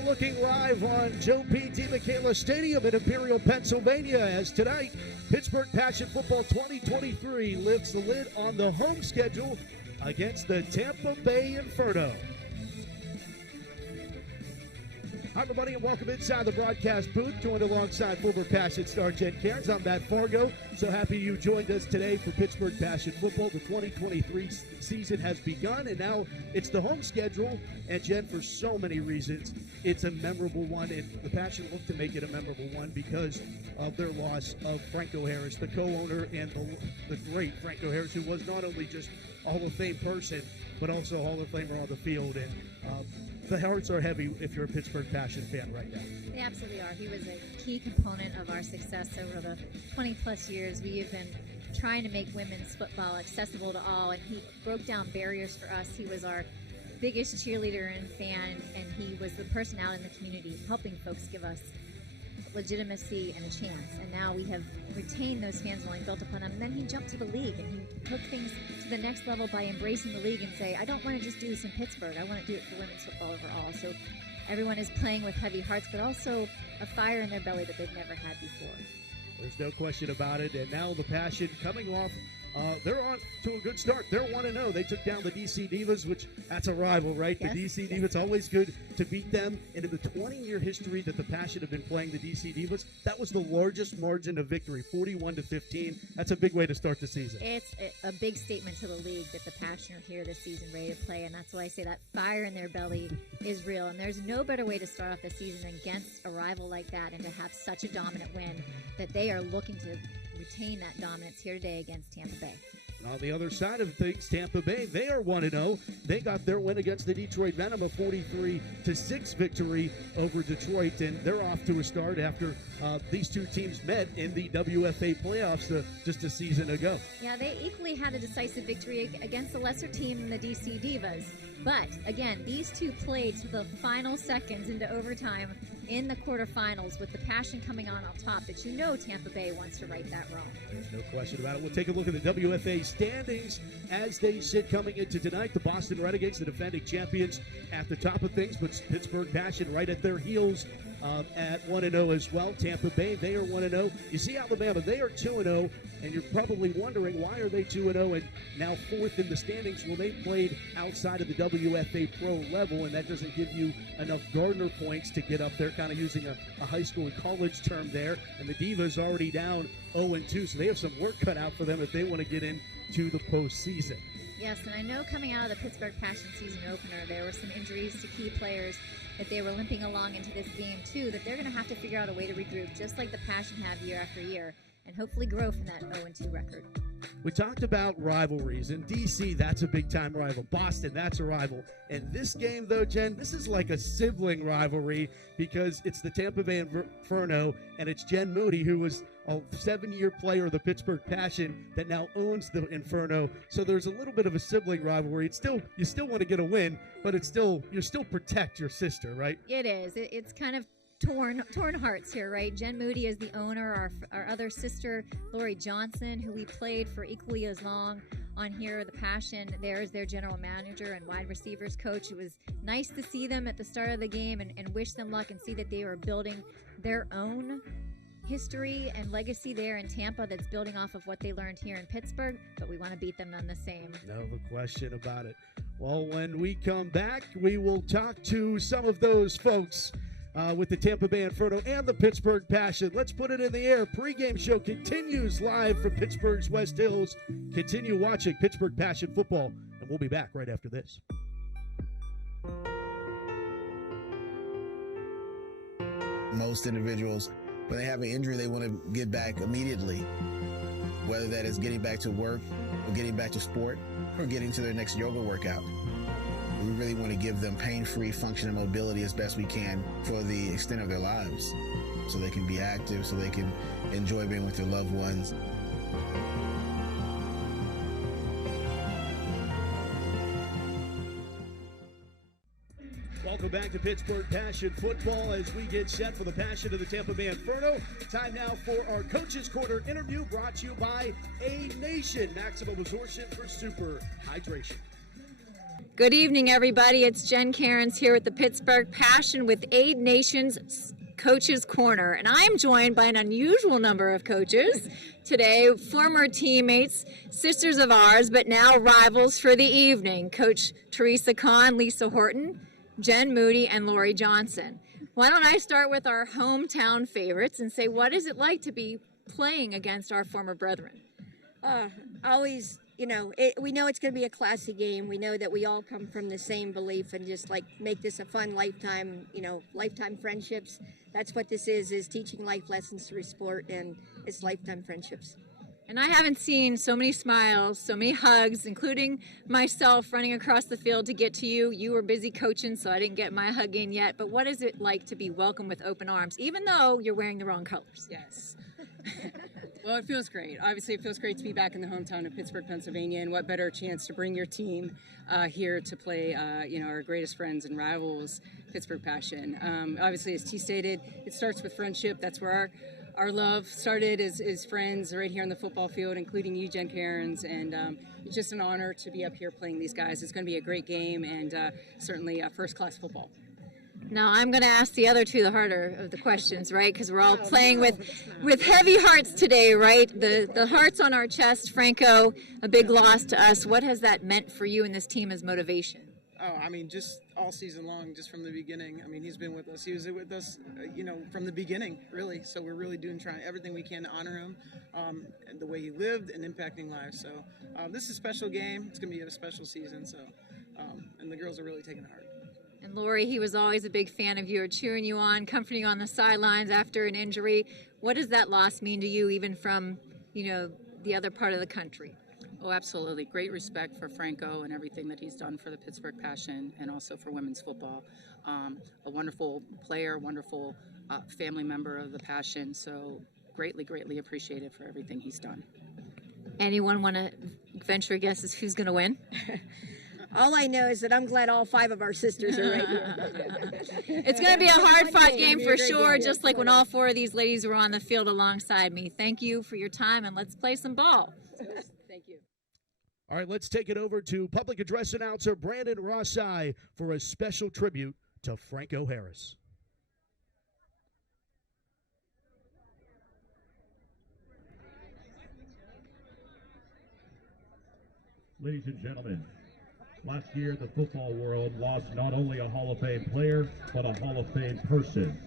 We're looking live on Joe P. DiMichele Stadium in Imperial, Pennsylvania, as tonight, Pittsburgh Passion Football 2023 lifts the lid on the home schedule against the Tampa Bay Inferno. Hi, everybody, and welcome inside the broadcast booth. Joined alongside former Passion star Jen Cairns. I'm Matt Fargo. So happy you joined us today for Pittsburgh Passion Football. The 2023 season has begun, and now it's the home schedule. And Jen, for so many reasons, it's a memorable one. And the Passion looked to make it a memorable one because of their loss of Franco Harris, the co-owner and the great Franco Harris, who was not only just a Hall of Fame person, but also a Hall of Famer on the field. And the hearts are heavy if you're a Pittsburgh Passion fan right now. They absolutely are. He was a key component of our success over the 20-plus years. We have been trying to make women's football accessible to all, and he broke down barriers for us. He was our biggest cheerleader and fan, and he was the person out in the community helping folks give us legitimacy and a chance. And now we have retained those fans and built upon them. And then he jumped to the league, and he took things to the next level by embracing the league and say, I don't want to just do this in Pittsburgh. I want to do it for women's football overall. So everyone is playing with heavy hearts, but also a fire in their belly that they've never had before. There's no question about it. And now the Passion coming off. They're on to a good start. They're 1-0. They took down the DC Divas, which that's a rival, right? Yes, the DC yes. Divas, always good to beat them. And in the 20-year history that the Passion have been playing the DC Divas, that was the largest margin of victory, 41-15. That's a big way to start the season. It's a big statement to the league that the Passion are here this season ready to play, and that's why I say that fire in their belly is real. And there's no better way to start off the season against a rival like that and to have such a dominant win that they are looking to retain that dominance here today against Tampa Bay. And on the other side of things, Tampa Bay, they are 1-0. They got their win against the Detroit Venom, a 43-6 victory over Detroit, and they're off to a start after these two teams met in the WFA playoffs just a season ago. Yeah, they equally had a decisive victory against the lesser team in the DC Divas. But, again, these two played to the final seconds into overtime in the quarterfinals with the Passion coming on top. But you know Tampa Bay wants to right that wrong. There's no question about it. We'll take a look at the WFA standings as they sit coming into tonight. The Boston Renegades, the defending champions, at the top of things, but Pittsburgh Passion right at their heels at 1-0 as well. Tampa Bay, they are 1-0. You see Alabama, they are 2-0, and you're probably wondering why are they 2-0 and now fourth in the standings? Well, they played outside of the WFA pro level, and that doesn't give you enough Gardner points to get up there, kind of using a high school and college term there. And the Divas already down 0-2, so they have some work cut out for them if they want to get into the postseason. Yes, and I know coming out of the Pittsburgh Passion season opener, there were some injuries to key players that they were limping along into this game, too, that they're going to have to figure out a way to regroup, just like the Passion have year after year, and hopefully grow from that 0-2 record. We talked about rivalries. In D.C., that's a big-time rival. Boston, that's a rival. And this game, though, Jen, this is like a sibling rivalry because it's the Tampa Bay Inferno, and it's Jen Moody, who was a 7-year player of the Pittsburgh Passion that now owns the Inferno. So there's a little bit of a sibling rivalry. You still want to get a win, but you still protect your sister, right? It is. It's kind of torn hearts here, right? Jen Moody is the owner. Our other sister, Lori Johnson, who we played for equally as long on here, the Passion, there's their general manager and wide receivers coach. It was nice to see them at the start of the game and wish them luck and see that they were building their own history and legacy there in Tampa that's building off of what they learned here in Pittsburgh, but we want to beat them on the same. No question about it. Well, when we come back, we will talk to some of those folks with the Tampa Bay Inferno and the Pittsburgh Passion. Let's put it in the air. Pregame show continues live from Pittsburgh's West Hills. Continue watching Pittsburgh Passion football, and we'll be back right after this. Most individuals, when they have an injury, they want to get back immediately, whether that is getting back to work or getting back to sport or getting to their next yoga workout. We really want to give them pain-free function and mobility as best we can for the extent of their lives, so they can be active, so they can enjoy being with their loved ones. Welcome back to Pittsburgh Passion Football as we get set for the Passion of the Tampa Bay Inferno. Time now for our Coach's Corner interview brought to you by A Nation. Maximum absorption for super hydration. Good evening, everybody. It's Jen Cairns here with the Pittsburgh Passion with Aid Nation's Coaches Corner. And I am joined by an unusual number of coaches today, former teammates, sisters of ours, but now rivals for the evening. Coach Teresa Kahn, Lisa Horton, Jen Moody, and Lori Johnson. Why don't I start with our hometown favorites and say, what is it like to be playing against our former brethren? Always, we know it's going to be a classy game. We know that we all come from the same belief and just like make this a fun lifetime, lifetime friendships. That's what this is teaching life lessons through sport, and it's lifetime friendships. And I haven't seen so many smiles, so many hugs, including myself running across the field to get to you. You were busy coaching, so I didn't get my hug in yet. But what is it like to be welcomed with open arms, even though you're wearing the wrong colors? Yes. Well, it feels great. Obviously, it feels great to be back in the hometown of Pittsburgh, Pennsylvania, and what better chance to bring your team here to play, our greatest friends and rivals, Pittsburgh Passion. Obviously, as T stated, it starts with friendship. That's where our love started as friends right here on the football field, including you, Jen Cairns, and it's just an honor to be up here playing these guys. It's going to be a great game and certainly first-class football. Now, I'm going to ask the other two the harder of the questions, right? Because we're all playing with heavy hearts today, right? The hearts on our chest. Franco, a big loss to us. What has that meant for you and this team as motivation? Just all season long, just from the beginning. He's been with us. He was with us, from the beginning, really. So we're really trying everything we can to honor him, and the way he lived and impacting lives. So this is a special game. It's going to be a special season. So, and the girls are really taking it hard. And Lori, he was always a big fan of you, cheering you on, comforting you on the sidelines after an injury. What does that loss mean to you, even from, the other part of the country? Oh, absolutely. Great respect for Franco and everything that he's done for the Pittsburgh Passion and also for women's football. A wonderful player, wonderful family member of the Passion. So greatly, greatly appreciated for everything he's done. Anyone want to venture a guess as who's going to win? All I know is that I'm glad all 5 of our sisters are right here. It's going to be a hard-fought game for sure, just like when all 4 of these ladies were on the field alongside me. Thank you for your time, and let's play some ball. Thank you. All right, let's take it over to public address announcer Brandon Rossi for a special tribute to Franco Harris. Ladies and gentlemen, last year the football world lost not only a Hall of Fame player, but a Hall of Fame person.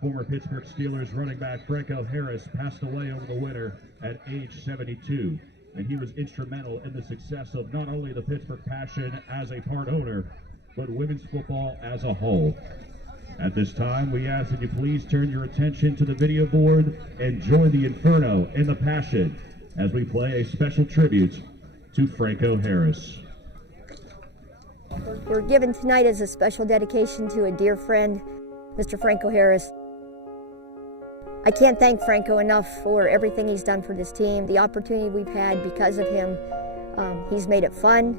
Former Pittsburgh Steelers running back Franco Harris passed away over the winter at age 72, and he was instrumental in the success of not only the Pittsburgh Passion as a part owner, but women's football as a whole. At this time, we ask that you please turn your attention to the video board and join the Inferno in the Passion as we play a special tribute to Franco Harris. We're given tonight as a special dedication to a dear friend, Mr. Franco Harris. I can't thank Franco enough for everything he's done for this team, the opportunity we've had because of him. He's made it fun.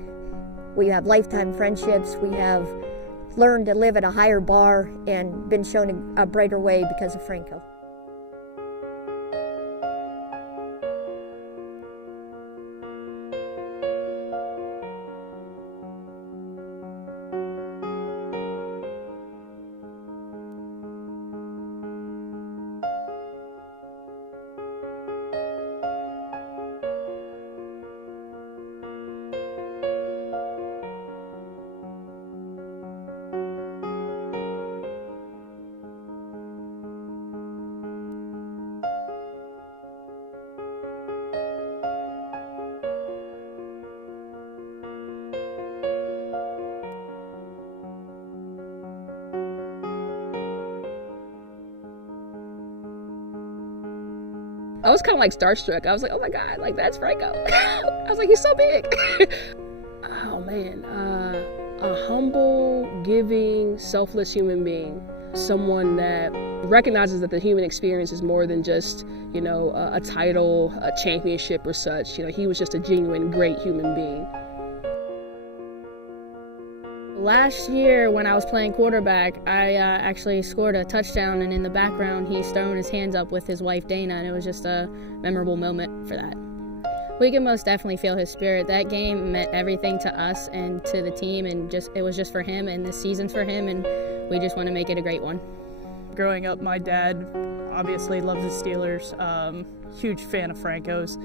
We have lifetime friendships. We have learned to live at a higher bar and been shown a brighter way because of Franco. I was kind of like starstruck. I was like, oh my God, like that's Franco. I was like, he's so big. Oh man, a humble, giving, selfless human being. Someone that recognizes that the human experience is more than just, a title, a championship or such. He was just a genuine, great human being. Last year when I was playing quarterback, I actually scored a touchdown, and in the background he's throwing his hands up with his wife Dana, and it was just a memorable moment for that. We can most definitely feel his spirit. That game meant everything to us and to the team, and it was just for him, and this season's for him, and we just want to make it a great one. Growing up, my dad obviously loves the Steelers, huge fan of Franco's.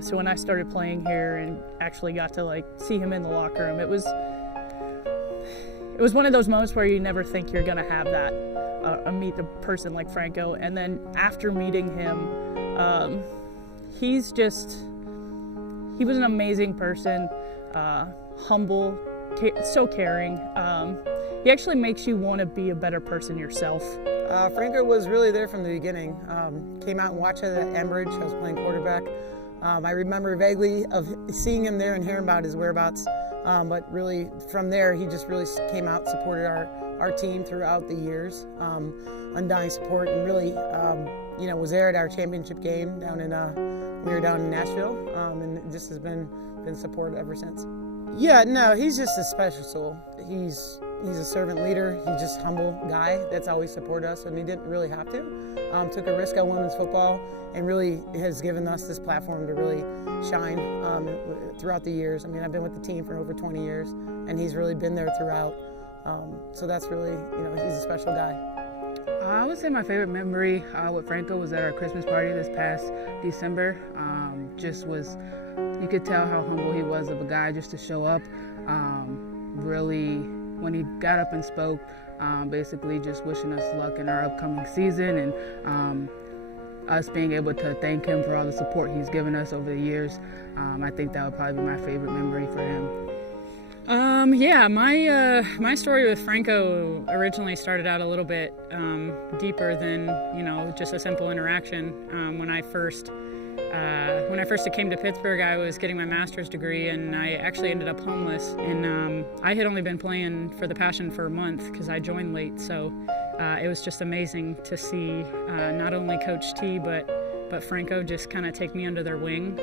So when I started playing here and actually got to see him in the locker room, it was one of those moments where you never think you're gonna have that, meet a person like Franco. And then after meeting him, he was an amazing person, humble, so caring. He actually makes you want to be a better person yourself. Franco was really there from the beginning. Came out and watched it at Enbridge. I was playing quarterback. I remember vaguely of seeing him there and hearing about his whereabouts. But really, from there, he just really came out, supported our team throughout the years. Undying support, and really, was there at our championship game down in we were down in Nashville, and just has been support ever since. Yeah, no, he's just a special soul. He's a servant leader. He's just a humble guy that's always supported us, and he didn't really have to. Took a risk on women's football and really has given us this platform to really shine throughout the years. I mean, I've been with the team for over 20 years, and he's really been there throughout. So that's really, he's a special guy. I would say my favorite memory with Franco was at our Christmas party this past December. You could tell how humble he was of a guy just to show up. Really, when he got up and spoke, basically just wishing us luck in our upcoming season, and us being able to thank him for all the support he's given us over the years. I think that would probably be my favorite memory for him. My story with Franco originally started out a little bit deeper than just a simple interaction. When I first came to Pittsburgh, I was getting my master's degree, and I actually ended up homeless. And I had only been playing for the Passion for a month because I joined late. So it was just amazing to see not only Coach T but Franco just kind of take me under their wing.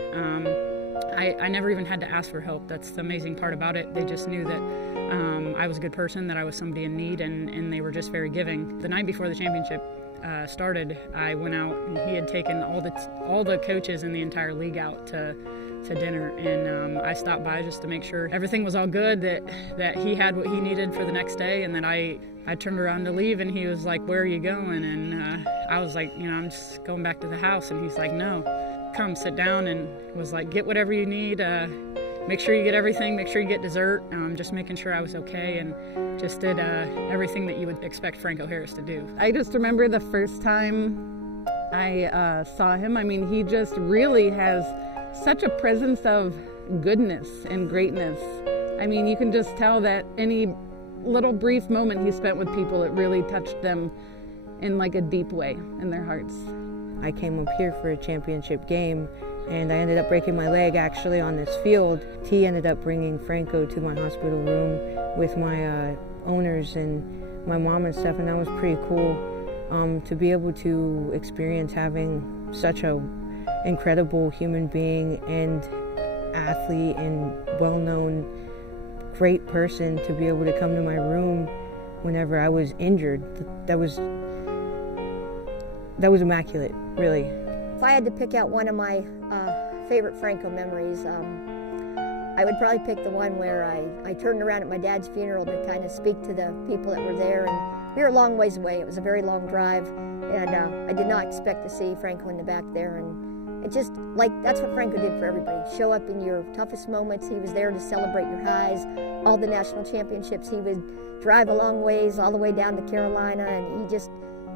I never even had to ask for help. That's the amazing part about it. They just knew that I was a good person, that I was somebody in need, and they were just very giving. The night before the championship started, I went out, and he had taken all the coaches in the entire league out to dinner, and I stopped by just to make sure everything was all good, that he had what he needed for the next day, and then I turned around to leave, and he was like, "Where are you going?" And I was like, "I'm just going back to the house." And he's like, "No, come sit down," and was like, "Get whatever you need, make sure you get everything, make sure you get dessert," just making sure I was okay, and just did everything that you would expect Franco Harris to do. I just remember the first time I saw him. I mean, he just really has such a presence of goodness and greatness. I mean, you can just tell that any little brief moment he spent with people, it really touched them in a deep way in their hearts. I came up here for a championship game, and I ended up breaking my leg actually on this field. T ended up bringing Franco to my hospital room with my owners and my mom and stuff, and that was pretty cool to be able to experience having such a incredible human being and athlete and well-known great person to be able to come to my room whenever I was injured. That was immaculate, really. If I had to pick out one of my favorite Franco memories, I would probably pick the one where I turned around at my dad's funeral to kind of speak to the people that were there, and we were a long ways away. It was a very long drive, and I did not expect to see Franco in the back there, and it just, that's what Franco did for everybody. Show up in your toughest moments. He was there to celebrate your highs. All the national championships, he would drive a long ways, all the way down to Carolina, and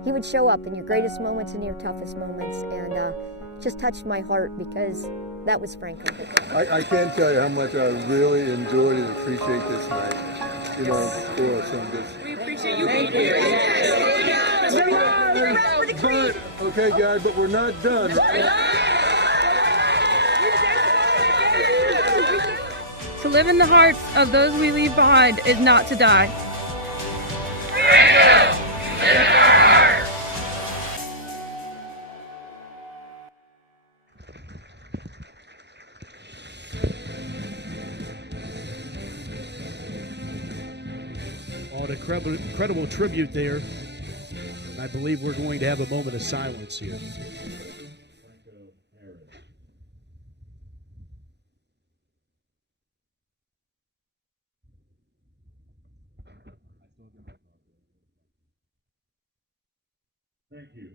he would show up in your greatest moments and your toughest moments, and just touched my heart because that was Franco. I can't tell you how much I really enjoyed and appreciate this night. For us on this. We appreciate you being here. Okay, guys, but we're not done. To live in the hearts of those we leave behind is not to die. An incredible tribute there. I believe we're going to have a moment of silence here. Franco Harris. Thank you.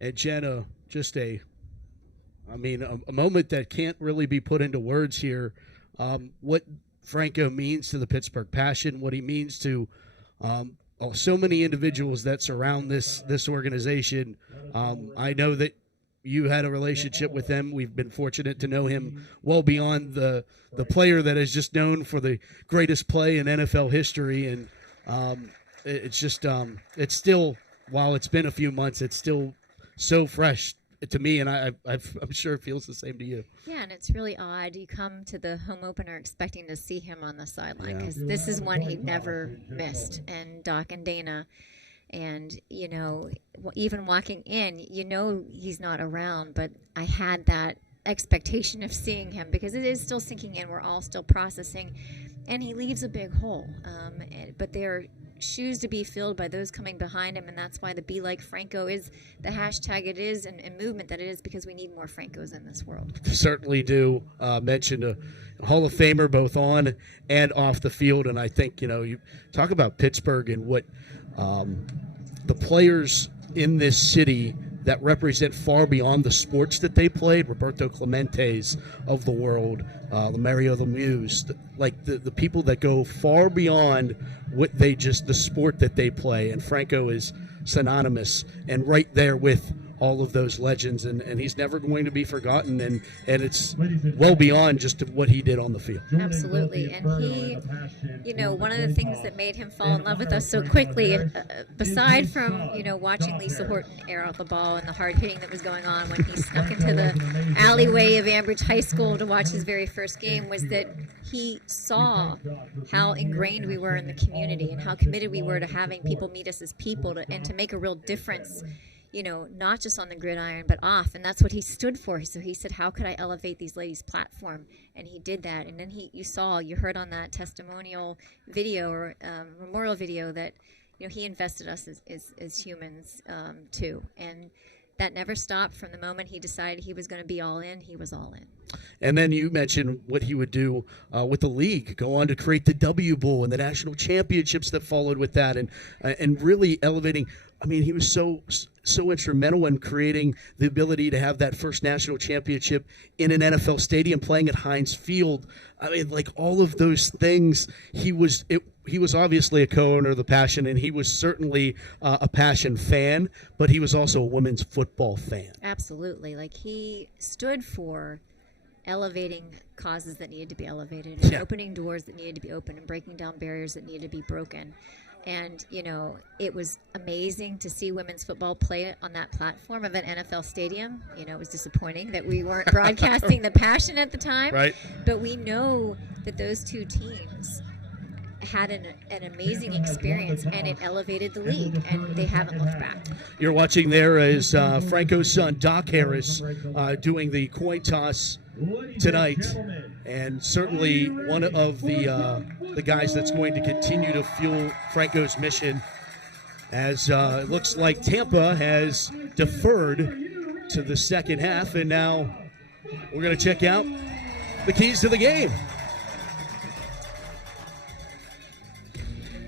And Jenna, just a moment that can't really be put into words here. What Franco means to the Pittsburgh Passion, what he means to so many individuals that surround this organization. I know that you had a relationship with him. We've been fortunate to know him well beyond the player that is just known for the greatest play in NFL history. And it's just it's still, while it's been a few months, it's still so fresh to me, and I'm sure it feels the same to you. Yeah, and it's really odd. You come to the home opener expecting to see him on the sideline because this is one he never missed. And Doc and Dana, and, you know, even walking in, you know he's not around, but I had that expectation of seeing him because it is still sinking in. We're all still processing, and he leaves a big hole. But they're shoes to be filled by those coming behind him, and that's why the Be Like Franco is the hashtag it is and movement that it is, because we need more Francos in this world. Certainly do. Mentioned a Hall of Famer both on and off the field, and I think, you know, you talk about Pittsburgh and what the players in this city that represent far beyond the sports that they played, Roberto Clemente's of the world, Mario Lemieux, like the people that go far beyond what they just, the sport that they play. And Franco is synonymous and right there with all of those legends, and he's never going to be forgotten, and it's well beyond just what he did on the field. Absolutely. And he, you know, one of the things that made him fall in love with us so quickly, aside from, you know, watching Lisa Horton air out the ball and the hard hitting that was going on when he snuck into the alleyway of Ambridge High School to watch his very first game, was that he saw how ingrained we were in the community and how committed we were to having people meet us as people and to make a real difference, you know, not just on the gridiron, but off. And that's what he stood for. So he said, how could I elevate these ladies' platform? And he did that. And then you heard on that testimonial video or memorial video that, you know, he invested us as humans too. And that never stopped. From the moment he decided he was going to be all in, he was all in. And then you mentioned what he would do with the league, go on to create the W Bowl and the national championships that followed with that, and really elevating. I mean, he was so instrumental in creating the ability to have that first national championship in an NFL stadium, playing at Heinz Field. I mean, like all of those things, he was obviously a co-owner of the Passion, and he was certainly a Passion fan, but he was also a women's football fan. Absolutely. Like, he stood for elevating causes that needed to be elevated, and opening doors that needed to be opened, and breaking down barriers that needed to be broken. And, you know, it was amazing to see women's football play on that platform of an NFL stadium. You know, it was disappointing that we weren't broadcasting the Passion at the time. Right. But we know that those two teams had an amazing experience, and it elevated the league, and they haven't looked back. You're watching there is Franco's son, Doc Harris, doing the coin toss tonight, and certainly one of the guys that's going to continue to fuel Franco's mission, as it looks like Tampa has deferred to the second half, and now we're going to check out the keys to the game.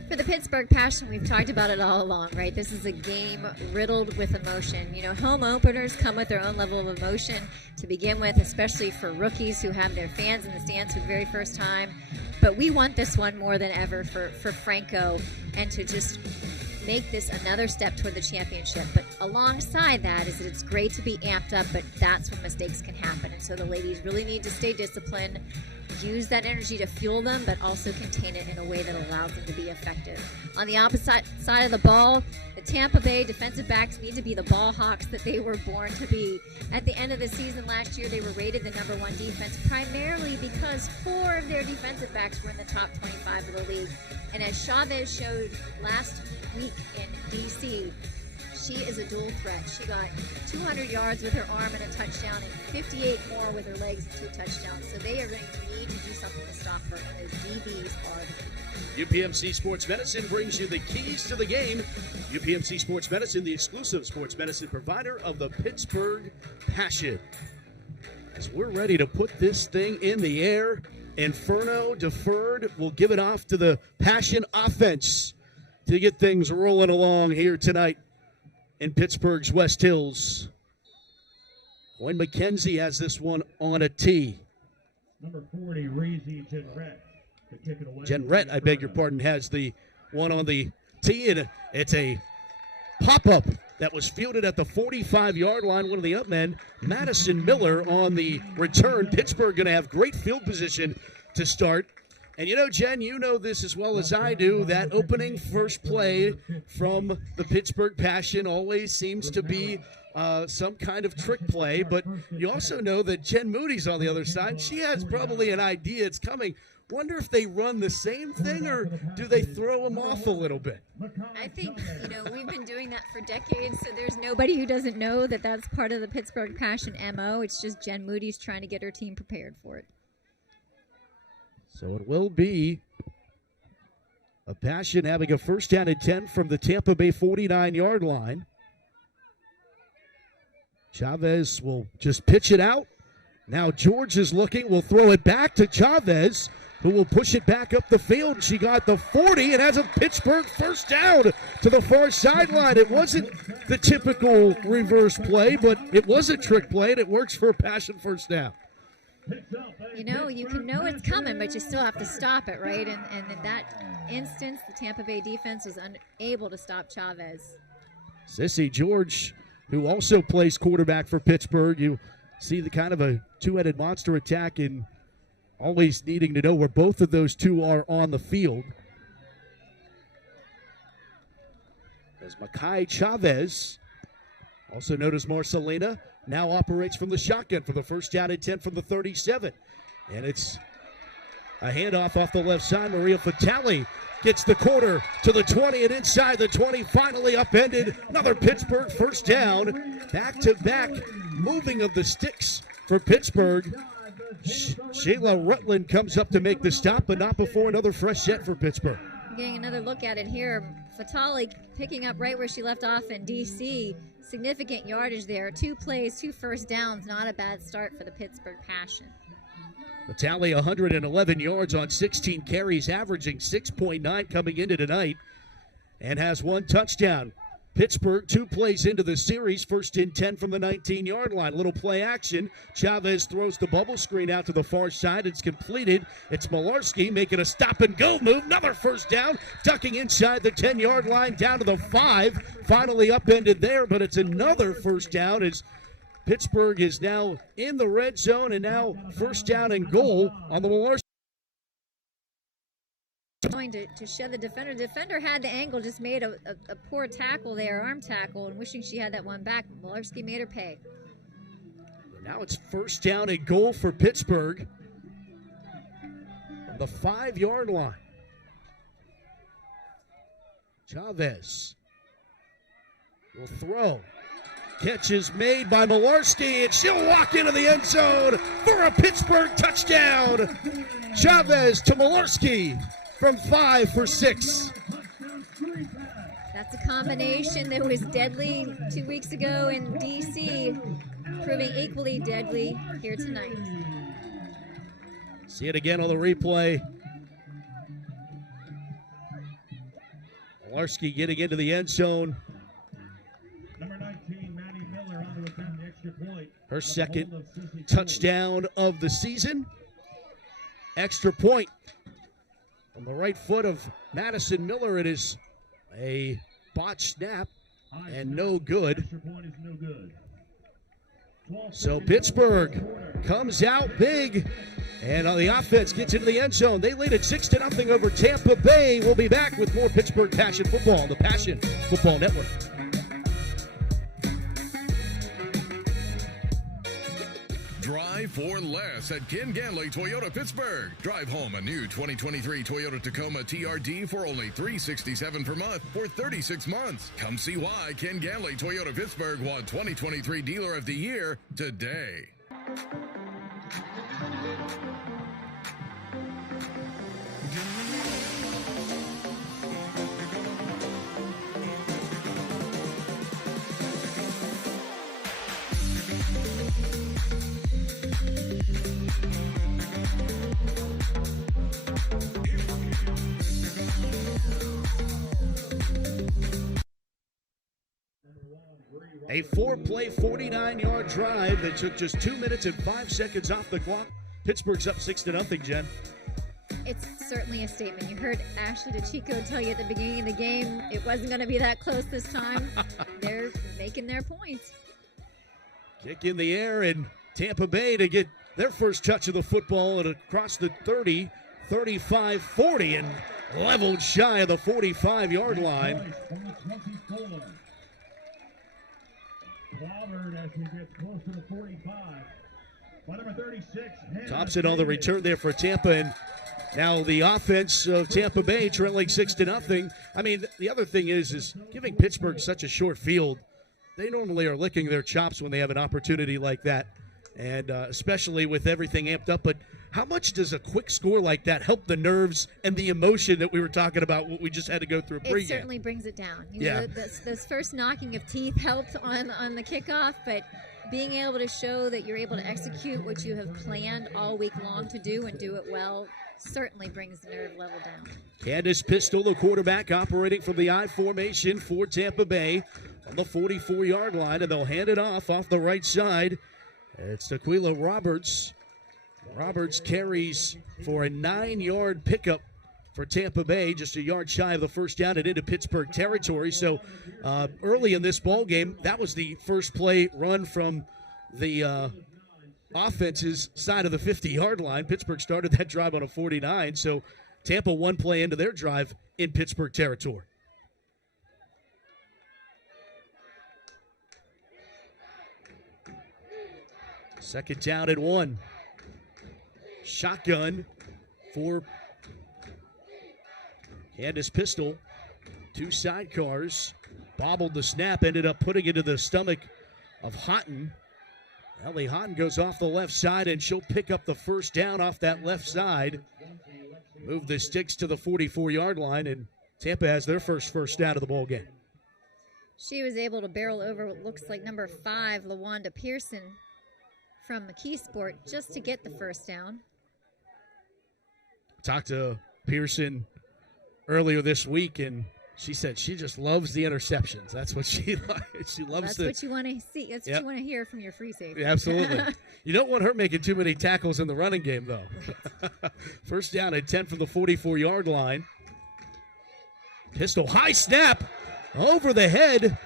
For the Pittsburgh Passion, we've talked about it all along, right? This is a game riddled with emotion. You know, home openers come with their own level of emotion to begin with, especially for rookies who have their fans in the stands for the very first time. But we want this one more than ever for Franco, and to just make this another step toward the championship. But alongside that is that it's great to be amped up, but that's when mistakes can happen. And so the ladies really need to stay disciplined, use that energy to fuel them, but also contain it in a way that allows them to be effective. On the opposite side of the ball, the Tampa Bay defensive backs need to be the ball hawks that they were born to be. At the end of the season last year, they were rated the #1 defense, primarily because 4 of their defensive backs were in the top 25 of the league. And as Chavez showed last week in D.C., she is a dual threat. She got 200 yards with her arm and a touchdown, and 58 more with her legs and 2 touchdowns. So they are going to need to do something to stop her, and those DBs are the key. UPMC Sports Medicine brings you the keys to the game. UPMC Sports Medicine, the exclusive sports medicine provider of the Pittsburgh Passion. As we're ready to put this thing in the air, Inferno deferred. We'll give it off to the Passion offense to get things rolling along here tonight in Pittsburgh's West Hills. Boyd McKenzie has this one on a tee. Number 40, Reezy Jenrette. To kick it away. Jenrette, I beg your pardon, has the one on the tee, and it's a pop-up that was fielded at the 45-yard line. One of the upmen, Madison Miller, on the return. Pittsburgh going to have great field position to start. And you know, Jen, you know this as well as I do, that opening first play from the Pittsburgh Passion always seems to be some kind of trick play. But you also know that Jen Moody's on the other side. She has probably an idea it's coming. Wonder if they run the same thing or do they throw them off a little bit? I think, we've been doing that for decades, so there's nobody who doesn't know that that's part of the Pittsburgh Passion MO. It's just Jen Moody's trying to get her team prepared for it. So it will be a Passion having a first down and 10 from the Tampa Bay 49-yard line. Chavez will just pitch it out. Now George is looking. We'll throw it back to Chavez, who will push it back up the field. She got the 40 and has a Pittsburgh first down to the far sideline. It wasn't the typical reverse play, but it was a trick play, and it works for a Passion first down. You can know it's coming, but you still have to stop it, right? And in that instance, the Tampa Bay defense was unable to stop Chavez. Sissy George, who also plays quarterback for Pittsburgh, you see the kind of a two-headed monster attack and always needing to know where both of those two are on the field. As Makai Chavez, also known as Marcelina, now operates from the shotgun for the first down and 10 from the 37. And it's a handoff off the left side. Maria Fatale gets the quarter to the 20 and inside the 20, finally upended. Another Pittsburgh first down. Back-to-back moving of the sticks for Pittsburgh. Shayla Rutland comes up to make the stop, but not before another fresh set for Pittsburgh. Getting another look at it here. Fatale picking up right where she left off in D.C. Significant yardage there. 2 plays, 2 first downs. Not a bad start for the Pittsburgh Passion. Fatale 111 yards on 16 carries, averaging 6.9 coming into tonight, and has 1 touchdown. Pittsburgh 2 plays into the series, first and 10 from the 19-yard line. Little play action. Chavez throws the bubble screen out to the far side. It's completed. It's Malarski making a stop-and-go move. Another first down, ducking inside the 10-yard line down to the 5. Finally upended there, but it's another first down as Pittsburgh is now in the red zone and now first down and goal on the Malarski. Going to shed the defender. The defender had the angle, just made a poor tackle there, arm tackle, and wishing she had that one back. Malarski made her pay. Now it's first down and goal for Pittsburgh on the 5-yard line. Chavez will throw. Catch is made by Malarski, and she'll walk into the end zone for a Pittsburgh touchdown. Chavez to Malarski from 5 for 6. That's a combination that was deadly 2 weeks ago in D.C., proving equally deadly here tonight. See it again on the replay. Malarski getting into the end zone. Number 19, Maddie Miller on to attempt the extra point. Her second touchdown of the season. Extra point on the right foot of Madison Miller. It is a botched snap and no good. Extra point is no good. So Pittsburgh comes out big, and on the offense gets into the end zone. They lead it 6-0 over Tampa Bay. We'll be back with more Pittsburgh Passion football on the Passion Football Network. Drive for less at Ken Ganley Toyota Pittsburgh. Drive home a new 2023 Toyota Tacoma TRD for only $367 per month for 36 months. Come see why Ken Ganley Toyota Pittsburgh won 2023 Dealer of the Year today. A 4-play, 49-yard drive that took just 2 minutes and 5 seconds off the clock. Pittsburgh's up 6-0, Jen. It's certainly a statement. You heard Ashley DeChico tell you at the beginning of the game it wasn't going to be that close this time. They're making their points. Kick in the air, and Tampa Bay to get their first touch of the football and across the 30, 35, 40, and leveled shy of the 45-yard line. Clobbered as he gets close to the 45. By number 36, Thompson on the return there for Tampa, and now the offense of Tampa Bay trailing 6-0. I mean, the other thing is giving Pittsburgh such a short field. They normally are licking their chops when they have an opportunity like that, and especially with everything amped up. But how much does a quick score like that help the nerves and the emotion that we were talking about, what we just had to go through pregame? It certainly brings it down. You know, those first knocking of teeth helped on the kickoff, but being able to show that you're able to execute what you have planned all week long to do and do it well certainly brings the nerve level down. Candace Pistol, the quarterback, operating from the I formation for Tampa Bay on the 44-yard line, and they'll hand it off the right side. It's Tequila Roberts. Roberts carries for a 9-yard pickup for Tampa Bay, just a yard shy of the first down and into Pittsburgh territory. So early in this ball game, that was the first play run from the offense's side of the 50-yard line. Pittsburgh started that drive on a 49, so Tampa one play into their drive in Pittsburgh territory. Second down and 1. Shotgun for Candace Pistol. 2 sidecars. Bobbled the snap, ended up putting it to the stomach of Houghton. Ellie Houghton goes off the left side, and she'll pick up the first down off that left side. Move the sticks to the 44-yard line, and Tampa has their first down of the ball game. She was able to barrel over what looks like number 5, LaWanda Pearson, from McKeesport, just to get the first down. Talked to Pearson earlier this week, and she said she just loves the interceptions. That's what she likes. She loves That's what you want to see. That's what you want to hear from your free safety. Absolutely. You don't want her making too many tackles in the running game, though. First down and 10 from the 44-yard line. Pistol, high snap, over the head.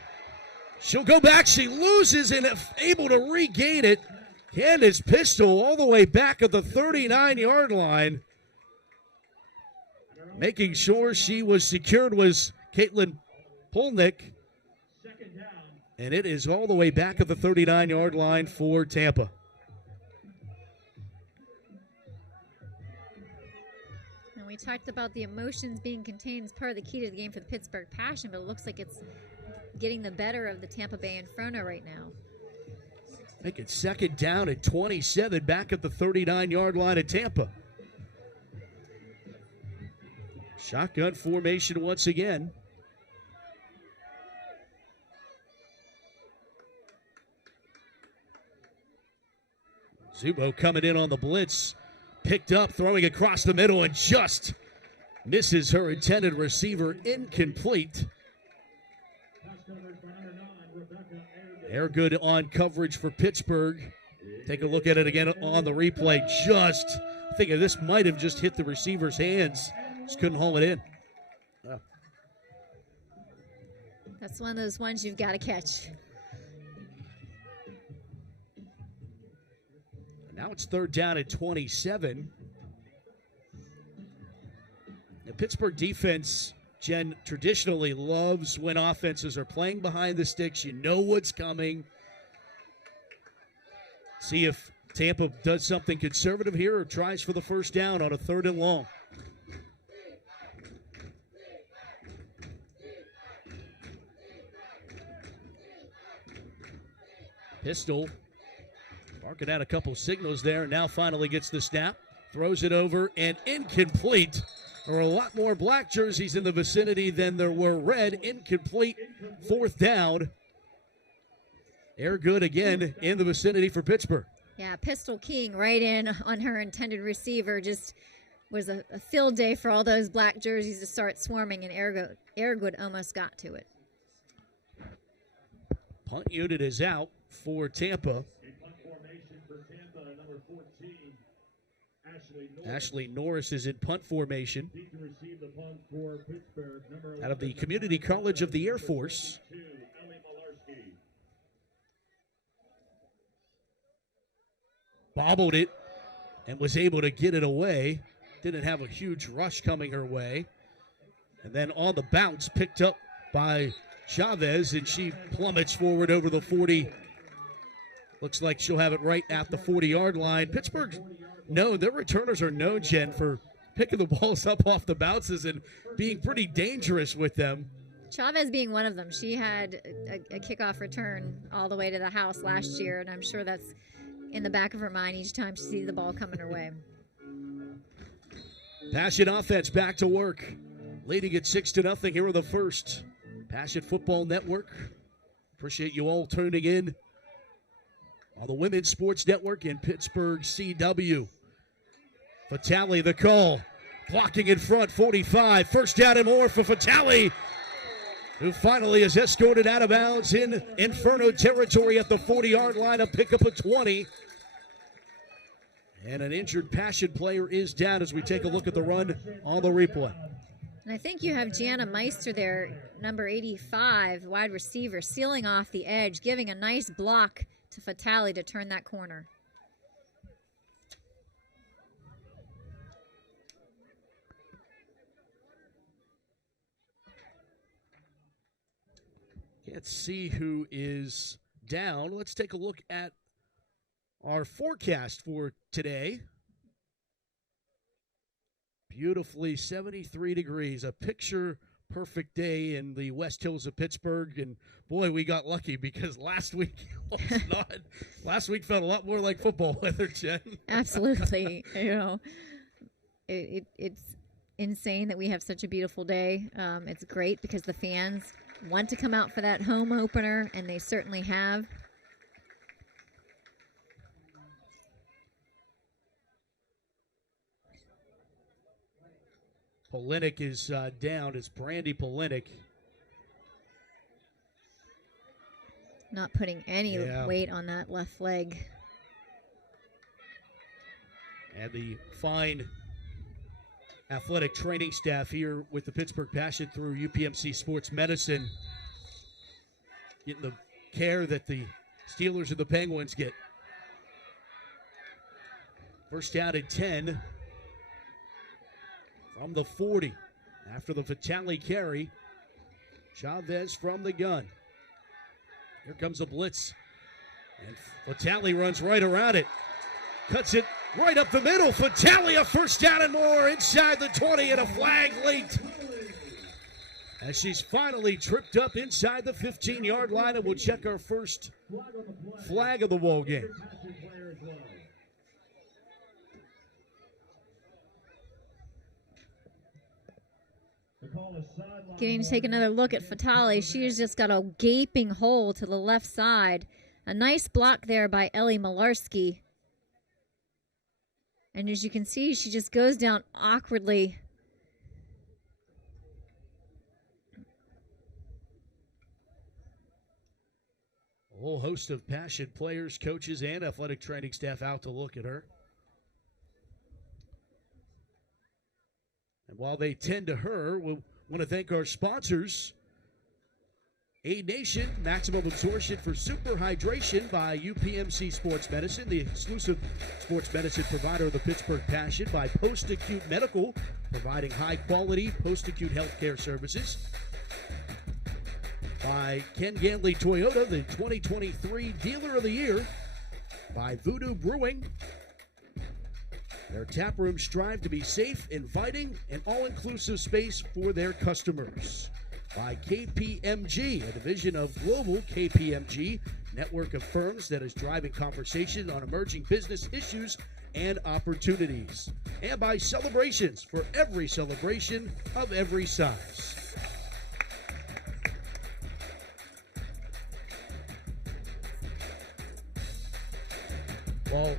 She'll go back. She loses and able to regain it. Candace Pistol all the way back at the 39-yard line. Making sure she was secured was Caitlin Polnick. And it is all the way back at the 39-yard line for Tampa. And we talked about the emotions being contained as part of the key to the game for the Pittsburgh Passion, but it looks like it's getting the better of the Tampa Bay Inferno right now. Make it second down at 27, back at the 39-yard line at Tampa. Shotgun formation once again. Zubo coming in on the blitz. Picked up, throwing across the middle, and just misses her intended receiver. Incomplete. Airgood on coverage for Pittsburgh. Take a look at it again on the replay. Just, I think this might have just hit the receiver's hands. Just couldn't haul it in. Oh. That's one of those ones you've got to catch. Now it's third down at 27. The Pittsburgh defense, Jen, traditionally loves when offenses are playing behind the sticks. You know what's coming. See if Tampa does something conservative here or tries for the first down on a 3rd and long. Pistol barking out a couple signals there. Now finally gets the snap. Throws it over and incomplete. There were a lot more black jerseys in the vicinity than there were red. Incomplete. 4th down. Airgood again in the vicinity for Pittsburgh. Yeah, Pistol keying right in on her intended receiver. Just was a field day for all those black jerseys to start swarming, and Airgood almost got to it. Punt unit is out for Tampa. Ashley Norris is in punt formation out of the Community College of the Air Force. Bobbled it and was able to get it away. Didn't have a huge rush coming her way. And then on the bounce, picked up by Chavez, and she plummets forward over the 40. Looks like she'll have it right at the 40-yard line. Pittsburgh, no, their returners are known, Jen, for picking the balls up off the bounces and being pretty dangerous with them. Chavez being one of them. She had a kickoff return all the way to the house last year, and I'm sure that's in the back of her mind each time she sees the ball coming her way. Passion offense back to work. Leading it 6-0 here in the first. Passion Football Network. Appreciate you all tuning in on the Women's Sports Network in Pittsburgh, CW. Fatale, the call. Blocking in front, 45. First down and more for Fatale, who finally is escorted out of bounds in Inferno territory at the 40-yard line. A pickup of 20. And an injured Passion player is down as we take a look at the run on the replay. And I think you have Gianna Meister there, number 85, wide receiver, sealing off the edge, giving a nice block to Fatale to turn that corner. Can't see who is down. Let's take a look at our forecast for today. Beautifully 73 degrees, a picture-perfect day in the West Hills of Pittsburgh. And, boy, we got lucky because last week was not. Last week felt a lot more like football weather, Jen. Absolutely. It's insane that we have such a beautiful day. It's great because the fans want to come out for that home opener, and they certainly have. Polinick is down. It's Brandy Polinick. Not putting any weight on that left leg. And the fine athletic training staff here with the Pittsburgh Passion through UPMC Sports Medicine getting the care that the Steelers and the Penguins get. First down and 10 from the 40 after the Fatale carry. Chavez from the gun. Here comes a blitz. And Fatale runs right around it. Cuts it right up the middle. Fatale, a first down and more inside the 20 and a flag late. As she's finally tripped up inside the 15-yard line, and we'll check our first flag of the ball game. Getting to take another look at Fatale. She's just got a gaping hole to the left side. A nice block there by Ellie Malarski. And as you can see, she just goes down awkwardly. A whole host of Passion players, coaches, and athletic training staff out to look at her. And while they tend to her, we'll want to thank our sponsors. Aid Nation, maximum absorption for super hydration by UPMC Sports Medicine, the exclusive sports medicine provider of the Pittsburgh Passion, by Post-Acute Medical, providing high-quality post-acute healthcare services. By Ken Ganley Toyota, the 2023 Dealer of the Year. By Voodoo Brewing. Their tap rooms strive to be safe, inviting, and all-inclusive space for their customers. By KPMG, a division of Global KPMG, network of firms that is driving conversation on emerging business issues and opportunities. And by Celebrations, for every celebration of every size. Well,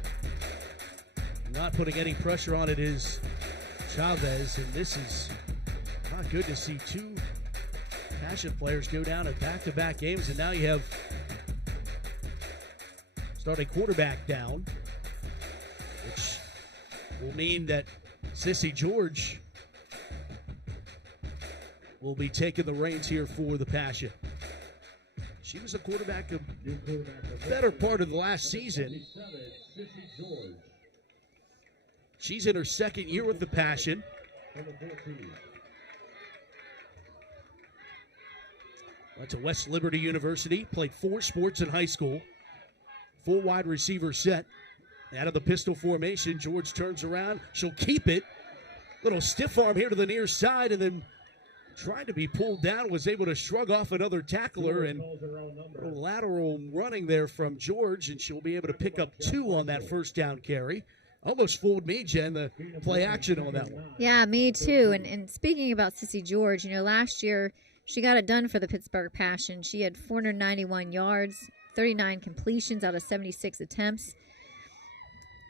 not putting any pressure on it is Chavez, and this is not good to see two Passion players go down in back-to-back games, and now you have starting quarterback down, which will mean that Sissy George will be taking the reins here for the Passion. She was a quarterback a better part of the last season. She's in her second year with the Passion. Went to West Liberty University, played 4 sports in high school. Full wide receiver set. Out of the pistol formation, George turns around. She'll keep it. Little stiff arm here to the near side, and then trying to be pulled down, was able to shrug off another tackler, and a lateral running there from George, and she'll be able to pick up 2 on that first down carry. Almost fooled me, Jen, the play action on that one. Yeah, me too. And speaking about Sissy George, last year she got it done for the Pittsburgh Passion. She had 491 yards, 39 completions out of 76 attempts,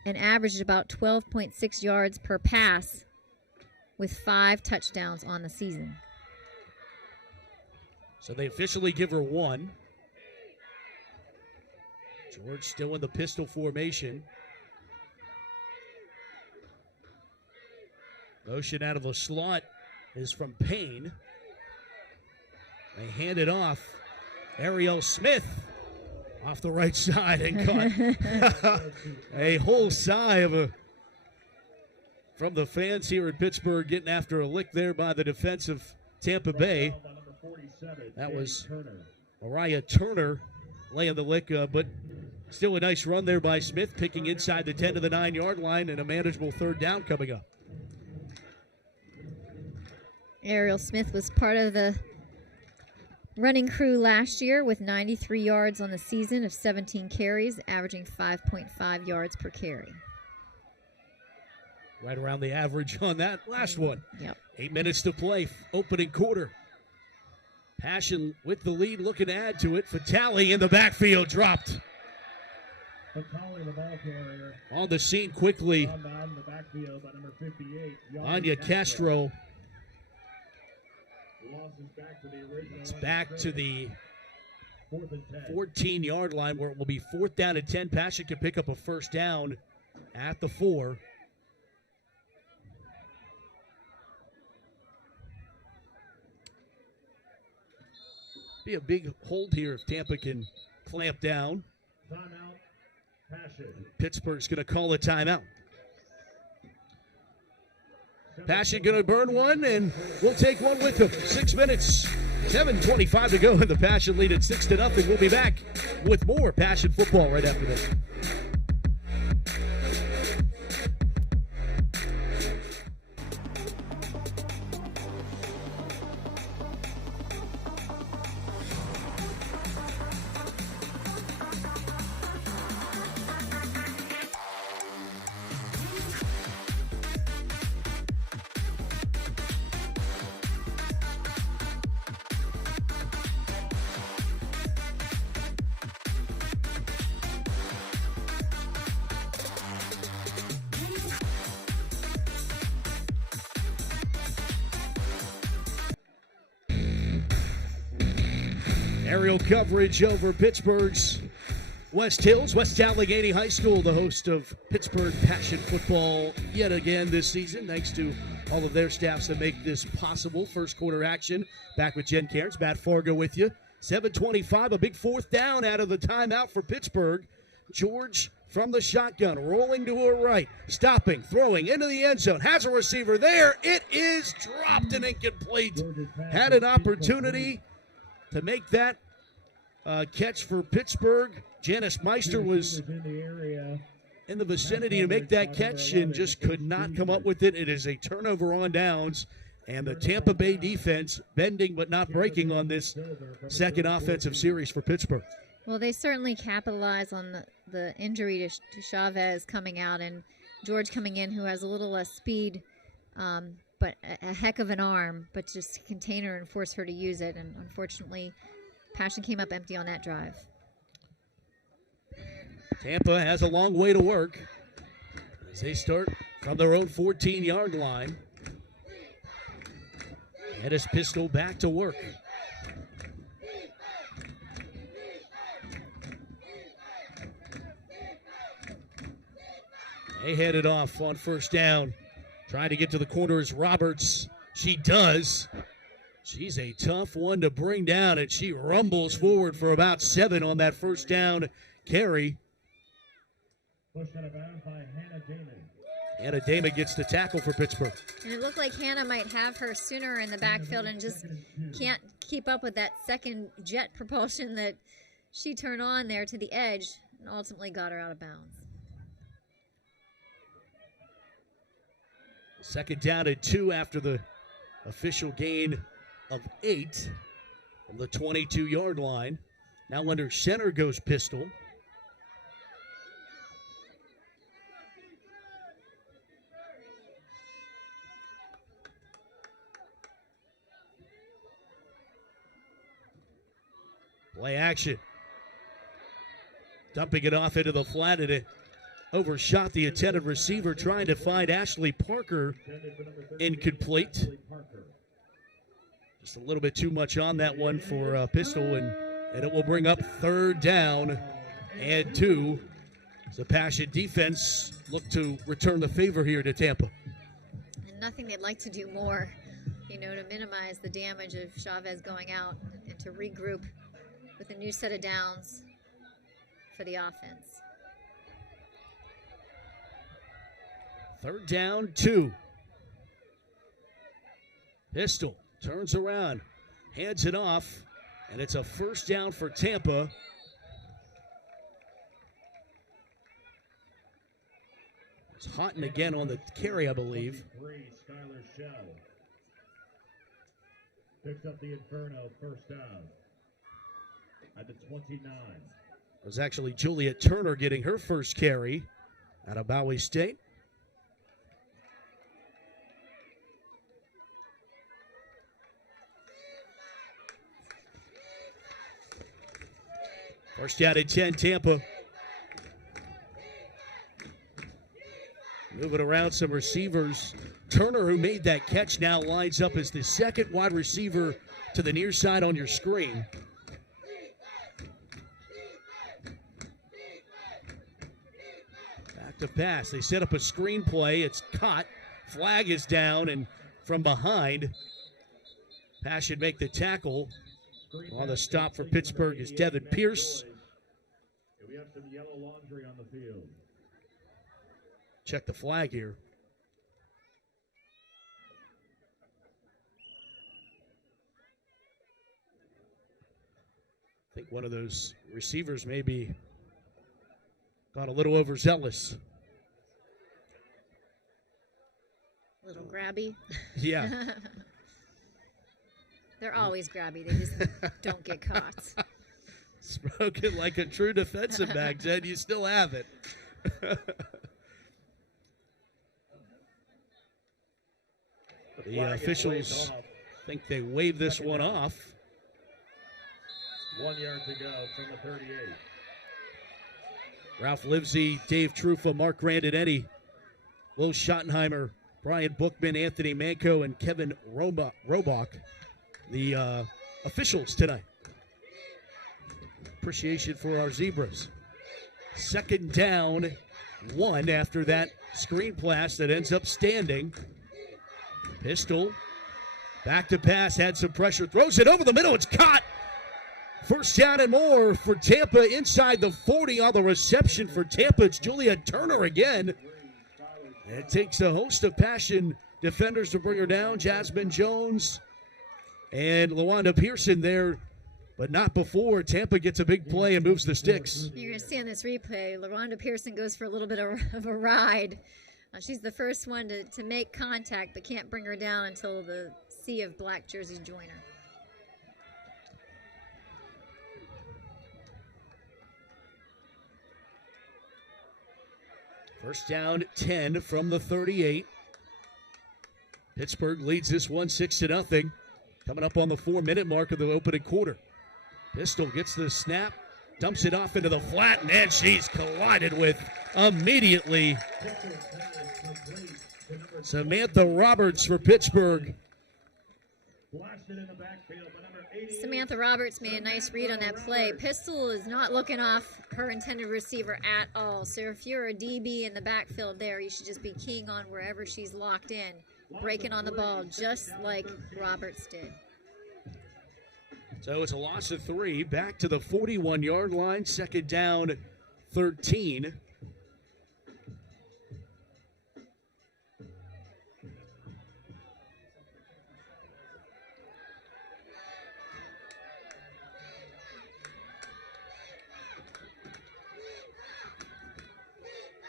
and averaged about 12.6 yards per pass with 5 touchdowns on the season. So they officially give her 1. George still in the pistol formation. Motion out of the slot is from Payne. They hand it off. Ariel Smith off the right side and caught a whole sigh from the fans here in Pittsburgh, getting after a lick there by the defense of Tampa Bay. That was Mariah Turner laying the lick, but still a nice run there by Smith, picking inside the 10 to the 9-yard line, and a manageable third down coming up. Ariel Smith was part of the running crew last year with 93 yards on the season of 17 carries, averaging 5.5 yards per carry. Right around the average on that last one. Yep. 8 minutes to play, opening quarter. Passion with the lead, looking to add to it. Fatale in the backfield, dropped. On the scene quickly, Anya Castro. It's back to the 14-yard line, where it will be 4th down and 10. Passion can pick up a first down at the 4. Be a big hold here if Tampa can clamp down. Timeout, Passion. Pittsburgh's going to call a timeout. Passion going to burn one, and we'll take one with them. 6 minutes, 7:25 to go, and the Passion lead at 6-0. We'll be back with more Passion football right after this. Aerial coverage over Pittsburgh's West Hills. West Allegheny High School, the host of Pittsburgh Passion football yet again this season, thanks to all of their staffs that make this possible. First quarter action, back with Jen Cairns, Matt Fargo with you. 7:25, a big 4th down out of the timeout for Pittsburgh. George from the shotgun, rolling to her right, stopping, throwing into the end zone, has a receiver there. It is dropped and incomplete. Had an opportunity to make that catch for Pittsburgh. Janice Meister was in the vicinity to make that catch and just could not come up with it. It is a turnover on downs, and the Tampa Bay defense bending but not breaking on this second offensive series for Pittsburgh. Well, they certainly capitalize on the injury to Chavez coming out, and George coming in, who has a little less speed, but a heck of an arm, but just contain her and force her to use it. And unfortunately, Passion came up empty on that drive. Tampa has a long way to work as they start from their own 14-yard line. Hedis Pistol back to work. They head it off on first down. Trying to get to the corner is Roberts. She does. She's a tough one to bring down, and she rumbles forward for about 7 on that first down carry. Pushed out of bounds by Hannah Damon. Hannah Damon gets the tackle for Pittsburgh. And it looked like Hannah might have her sooner in the backfield and just can't keep up with that second jet propulsion that she turned on there to the edge and ultimately got her out of bounds. Second down and 2 after the official gain of 8 from the 22-yard line. Now under center goes Pistol. Play action. Dumping it off into the flat, and it overshot the intended receiver, trying to find Ashley Parker. Incomplete. Just a little bit too much on that one for Pistol, and it will bring up third down and 2. The Passion defense look to return the favor here to Tampa. And nothing they'd like to do more, to minimize the damage of Chavez going out and to regroup with a new set of downs for the offense. Third down, 2. Pistol turns around, hands it off, and it's a first down for Tampa. It's Houghton again on the carry, I believe. Skylar Shell picks up the Inferno first down at the 29. It was actually Juliet Turner getting her first carry out of Bowie State. First down at 10, Tampa. Moving around some receivers. Turner, who made that catch, now lines up as the second wide receiver to the near side on your screen. Back to pass. They set up a screen play. It's caught. Flag is down, and from behind, Pass should make the tackle. On the stop for Pittsburgh is Devin Pierce. We have some yellow laundry on the field. Check the flag here. I think one of those receivers maybe got a little overzealous. A little grabby. Yeah. They're always grabby. They just don't get caught. Spoken like a true defensive back, Jen. You still have it. The officials think they wave this one off. 1 yard to go from the 38. Ralph Livesey, Dave Trufa, Mark Grandinetti, Will Schottenheimer, Brian Bookman, Anthony Manco, and Kevin Robach, the officials tonight. Appreciation for our Zebras. Second down, 1 after that screen pass that ends up standing. Pistol, back to pass, had some pressure, throws it over the middle, it's caught. First down and more for Tampa inside the 40 on the reception for Tampa. It's Juliet Turner again. It takes a host of Passion defenders to bring her down. Jasmine Jones and LaWanda Pearson there, but not before. Tampa gets a big play and moves the sticks. You're going to see on this replay, LaWanda Pearson goes for a little bit of a ride. She's the first one to make contact, but can't bring her down until the sea of black jerseys join her. First down, 10 from the 38. Pittsburgh leads this one 6-0. Coming up on the 4-minute mark of the opening quarter. Pistol gets the snap, dumps it off into the flat, and she's collided with immediately. Samantha Roberts for Pittsburgh. Blasted in the backfield by number 88. Samantha Roberts made a nice read on that play. Pistol is not looking off her intended receiver at all. So if you're a DB in the backfield there, you should just be keying on wherever she's locked in, breaking on the ball, just like Roberts did. So it's a loss of 3. Back to the 41-yard line. Second down, 13.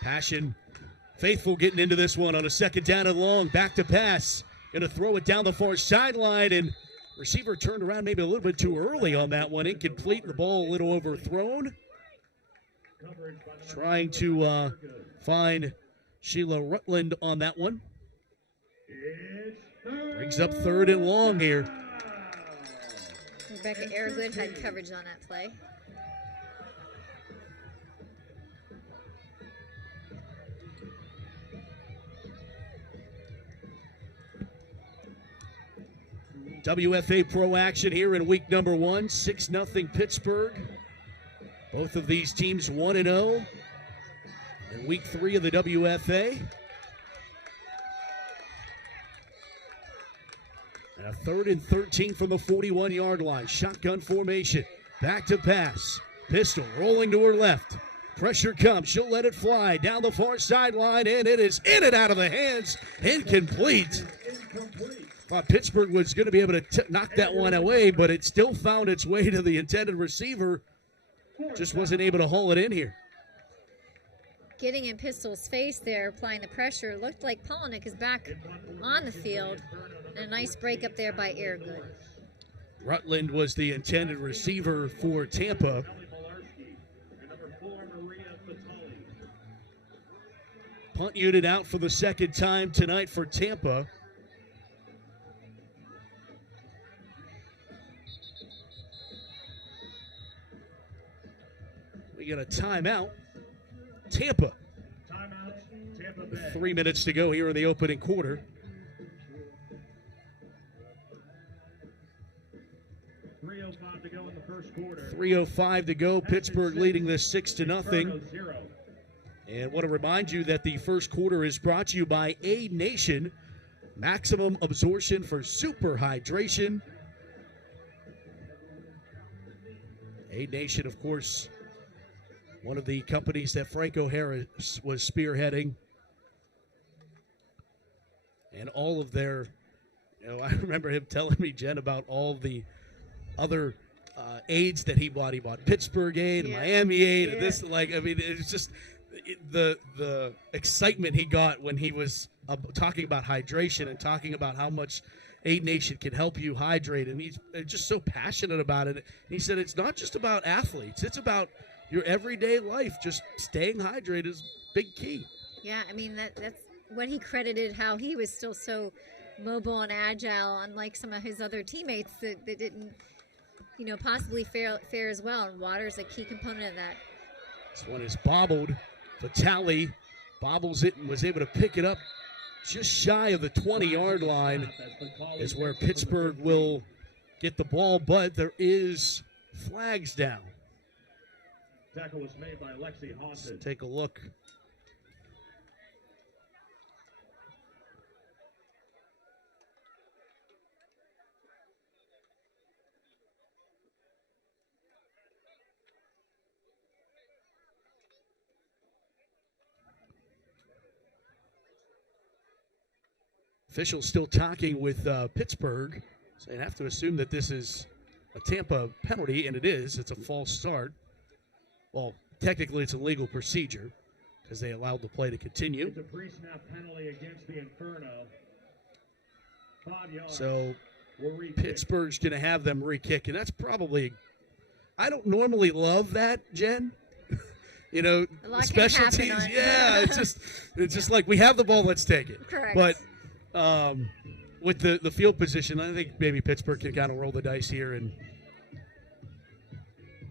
Passion, faithful getting into this one on a second down and long. Back to pass. Going to throw it down the far sideline, and receiver turned around maybe a little bit too early on that one. Incomplete. The ball a little overthrown. Trying to find Sheila Rutland on that one. Brings up third and long here. Rebecca Aragood had coverage on that play. WFA Pro action here in week number 1. 6-0 Pittsburgh. Both of these teams 1-0 in week 3 of the WFA. And a 3rd and 13 from the 41-yard line. Shotgun formation. Back to pass. Pistol rolling to her left. Pressure comes. She'll let it fly down the far sideline, and it is in and out of the hands. Incomplete. Thought Pittsburgh was going to be able to knock that one away, but it still found its way to the intended receiver. Just wasn't able to haul it in here. Getting in Pistol's face there, applying the pressure. Looked like Polnick is back on the field. And a nice break up there by Aragood. Rutland was the intended receiver for Tampa. Punt unit out for the second time tonight for Tampa. We got a timeout. Tampa. With 3 minutes to go here in the opening quarter. 3:05 to go in the first quarter. 3:05 to go. Pittsburgh leading this 6-0. And want to remind you that the first quarter is brought to you by Aid Nation. Maximum absorption for super hydration. Aid Nation, of course, one of the companies that Franco Harris was spearheading. And all of their, I remember him telling me, Jen, about all of the other aids that he bought. He bought Pittsburgh aid, and Miami aid, and this, it's just the excitement he got when he was talking about hydration and talking about how much Aid Nation can help you hydrate. And he's just so passionate about it. And he said it's not just about athletes. It's about your everyday life. Just staying hydrated is big key. Yeah, I mean, that's what he credited, how he was still so mobile and agile, unlike some of his other teammates that didn't, possibly fare as well. And water's a key component of that. This one is bobbled. Vitale bobbles it and was able to pick it up just shy of the 20-yard line, is where Pittsburgh will get the ball, but there is flags down. Tackle was made by Lexi Haunted. Let's take a look. Officials still talking with Pittsburgh, so you have to assume that this is a Tampa penalty, and it is. It's a false start. Well, technically it's a legal procedure because they allowed the play to continue. It's a pre-snap penalty against the Inferno. 5 yards. So Pittsburgh's going to have them re-kick, and that's probably – I don't normally love that, Jen. Special teams. Yeah, it's just like we have the ball, let's take it. Correct. But with the field position, I think maybe Pittsburgh can kind of roll the dice here, and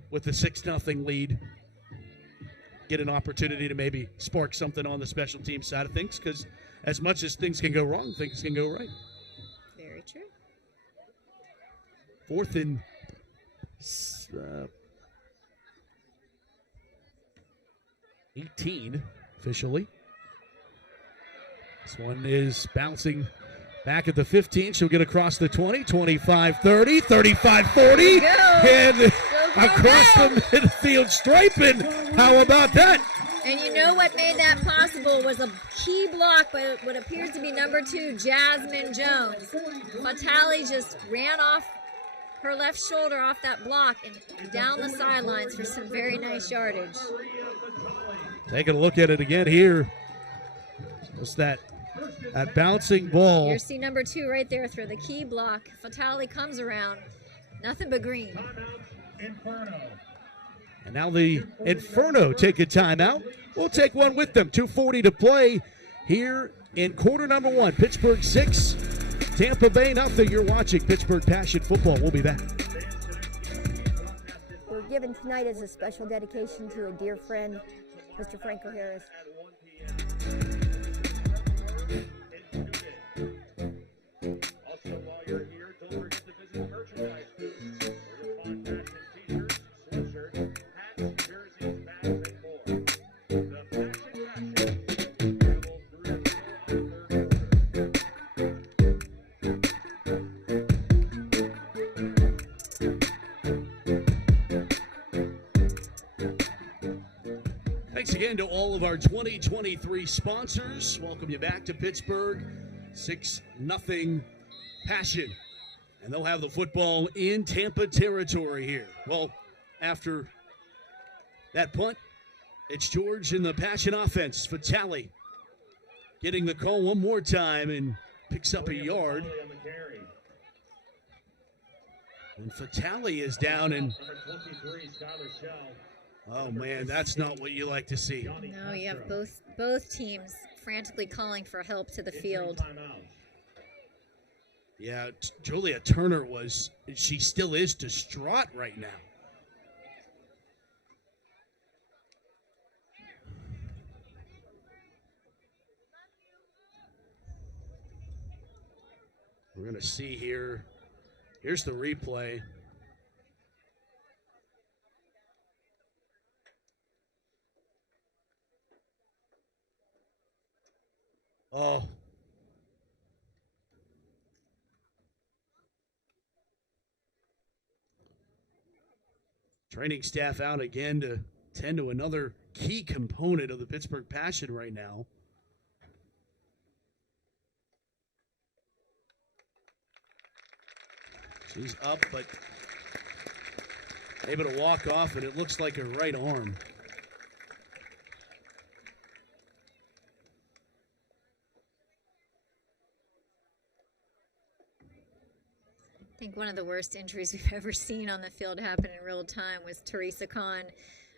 with the 6-0 lead, get an opportunity to maybe spark something on the special team side of things, because as much as things can go wrong, things can go right. Very true. 4th and 18 officially. This one is bouncing back at the 15. She'll get across the 20, 25-30, 35-40, and across the midfield striping. How about that? And you know what made that possible was a key block by what appears to be number 2, Jasmine Jones. Fatale just ran off her left shoulder off that block and down the sidelines for some very nice yardage. Taking a look at it again here. Just that bouncing ball. Here's see number 2 right there through the key block. Fatale comes around. Nothing but green. And now the Inferno take a timeout. We'll take one with them. 2:40 to play here in quarter number 1. Pittsburgh 6, Tampa Bay nothing. You're watching Pittsburgh Passion Football. We'll be back. We're given tonight as a special dedication to a dear friend, Mr. Franco Harris. Also, while you're here, don't forget to visit the merchandise booth for your fun fashion t-shirts, sweatshirts, hats, jerseys, bags, and more. The Passion available through the Thanks again to all of our 2023 sponsors. Welcome you back to Pittsburgh. 6-0 Passion. And they'll have the football in Tampa territory here. Well, after that punt, it's George in the Passion offense. Fatale getting the call one more time and picks up a yard. And Fatale is down and... Oh, man, that's not what you like to see. No, you have both teams frantically calling for help to the field. Yeah, Julia Turner she still is distraught right now. We're going to see here. Here's the replay. Oh. Training staff out again to tend to another key component of the Pittsburgh Passion right now. She's up, but able to walk off, and it looks like her right arm. I think one of the worst injuries we've ever seen on the field happen in real time was Teresa Kahn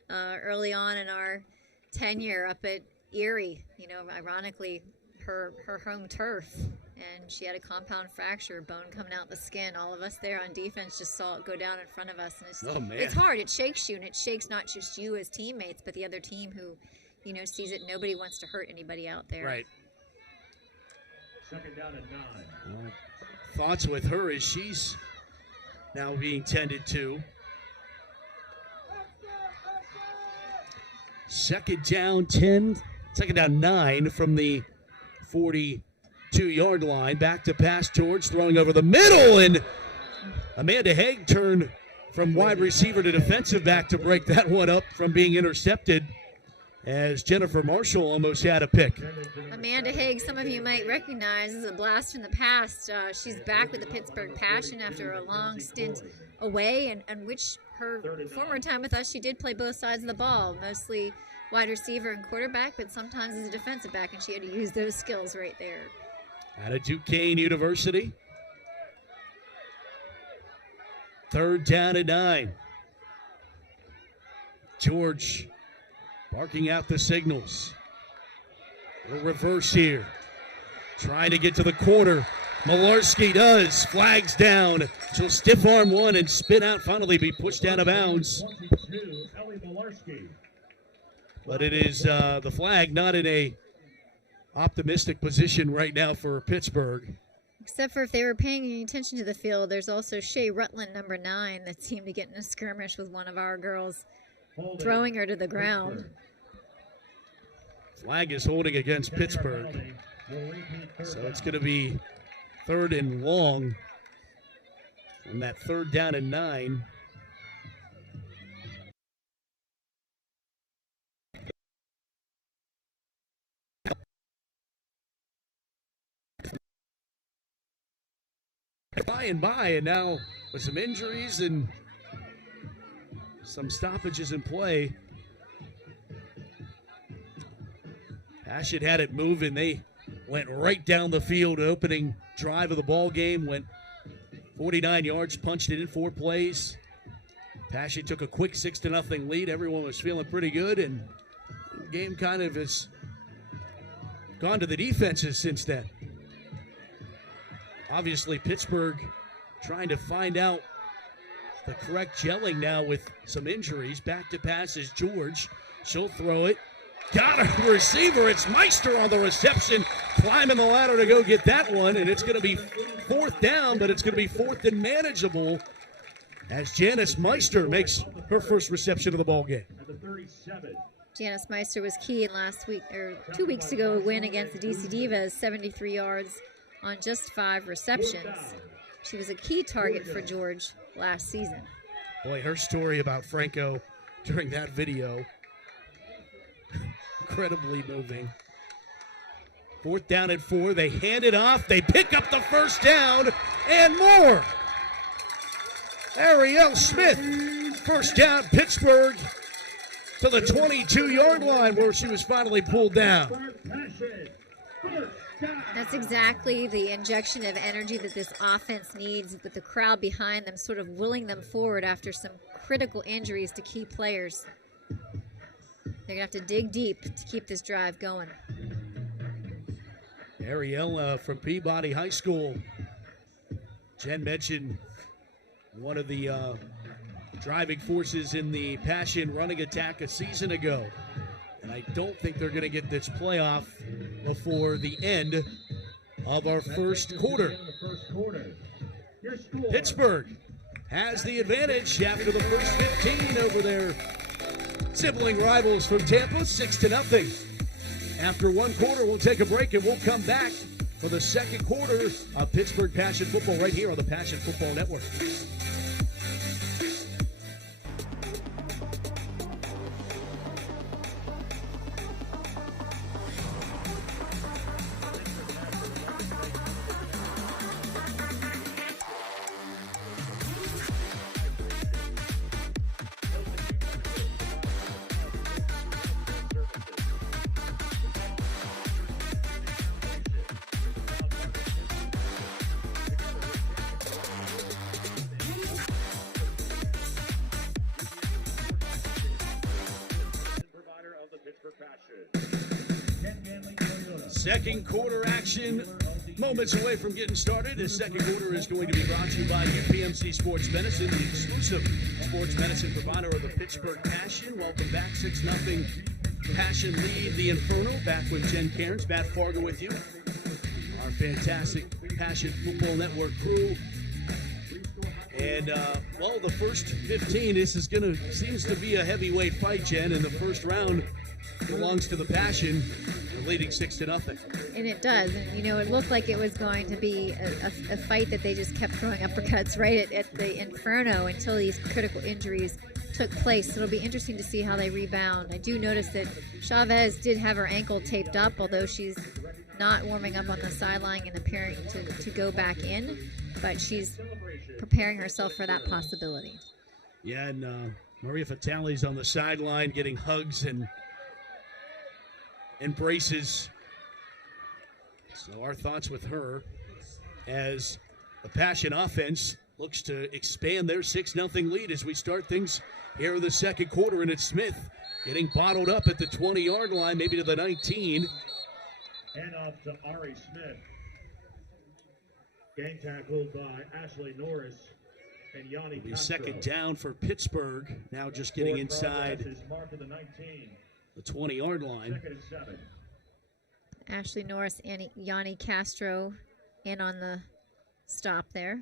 early on in our tenure up at Erie. You know, ironically, her home turf, and she had a compound fracture, bone coming out the skin. All of us there on defense just saw it go down in front of us, and it's hard. It shakes you, and it shakes not just you as teammates, but the other team who, you know, sees it. Nobody wants to hurt anybody out there. Right. Second down and 9. Thoughts with her as she's now being tended to. Second down 9 from the 42-yard line. Back to pass, George throwing over the middle, and Amanda Haig turned from wide receiver to defensive back to break that one up from being intercepted, as Jennifer Marshall almost had a pick. Amanda Haig, some of you might recognize, is a blast from the past. She's back with the Pittsburgh Passion after a long stint away, and which her former time with us, she did play both sides of the ball, mostly wide receiver and quarterback, but sometimes as a defensive back, and she had to use those skills right there. Out of Duquesne University. Third down and 9. George barking out the signals. A reverse here. Trying to get to the corner. Malarski does. Flags down. She'll stiff arm one and spin out, finally be pushed out of bounds. But it is the flag not in a optimistic position right now for Pittsburgh. Except for if they were paying any attention to the field, there's also Shea Rutland, number 9, that seemed to get in a skirmish with one of our girls, throwing her to the ground. Flag is holding against Pittsburgh. So it's going to be 3rd and long on that 3rd down and 9. By, and now with some injuries and some stoppages in play, Passion had it moving. They went right down the field. Opening drive of the ball game, went 49 yards, punched it in 4 plays. Passion took a quick 6-0 lead. Everyone was feeling pretty good, and the game kind of has gone to the defenses since then. Obviously, Pittsburgh trying to find out the correct gelling now with some injuries. Back to pass is George. She'll throw it. Got a receiver. It's Meister on the reception. Climbing the ladder to go get that one. And it's going to be 4th down, but it's going to be 4th and manageable as Janice Meister makes her first reception of the ball game. Janice Meister was key in 2 weeks ago win against the DC Divas, 73 yards on just 5 receptions. She was a key target for George last season. Boy, her story about Franco during that video, incredibly moving. 4th down and 4. They hand it off. They pick up the 1st down and more. Ariel Smith, 1st down, Pittsburgh to the 22-yard line where she was finally pulled down. That's exactly the injection of energy that this offense needs, with the crowd behind them sort of willing them forward after some critical injuries to key players. They're going to have to dig deep to keep this drive going. Ariella from Peabody High School. Jen mentioned one of the driving forces in the Passion running attack a season ago. And I don't think they're going to get this playoff before the end of our first quarter. Pittsburgh has the advantage after the first 15 over their sibling rivals from Tampa, 6-0. After 1 quarter, we'll take a break and we'll come back for the second quarter of Pittsburgh Passion Football right here on the Passion Football Network. Second quarter action, moments away from getting started. The second quarter is going to be brought to you by PMC Sports Medicine, the exclusive sports medicine provider of the Pittsburgh Passion. Welcome back, 6-0 Passion lead the Inferno. Back with Jen Cairns, Matt Fargo with you. Our fantastic Passion Football Network crew. And, well, the first 15, this is seems to be a heavyweight fight, Jen, in the first round. Belongs to the Passion, leading 6-0. And it does. And, you know, it looked like it was going to be a fight that they just kept throwing uppercuts right at the Inferno until these critical injuries took place. So it'll be interesting to see how they rebound. I do notice that Chavez did have her ankle taped up, although she's not warming up on the sideline and appearing to go back in. But she's preparing herself for that possibility. Yeah, and Maria Fatale's on the sideline getting hugs and embraces. So our thoughts with her as the Passion offense looks to expand their 6-0 lead as we start things here in the second quarter. And it's Smith getting bottled up at the 20-yard line, maybe to the 19. And off to Ari Smith. Gang tackled by Ashley Norris and Yanni Castro. Second down for Pittsburgh. Now just getting inside the 20-yard line. Ashley Norris and Yanni Castro in on the stop there.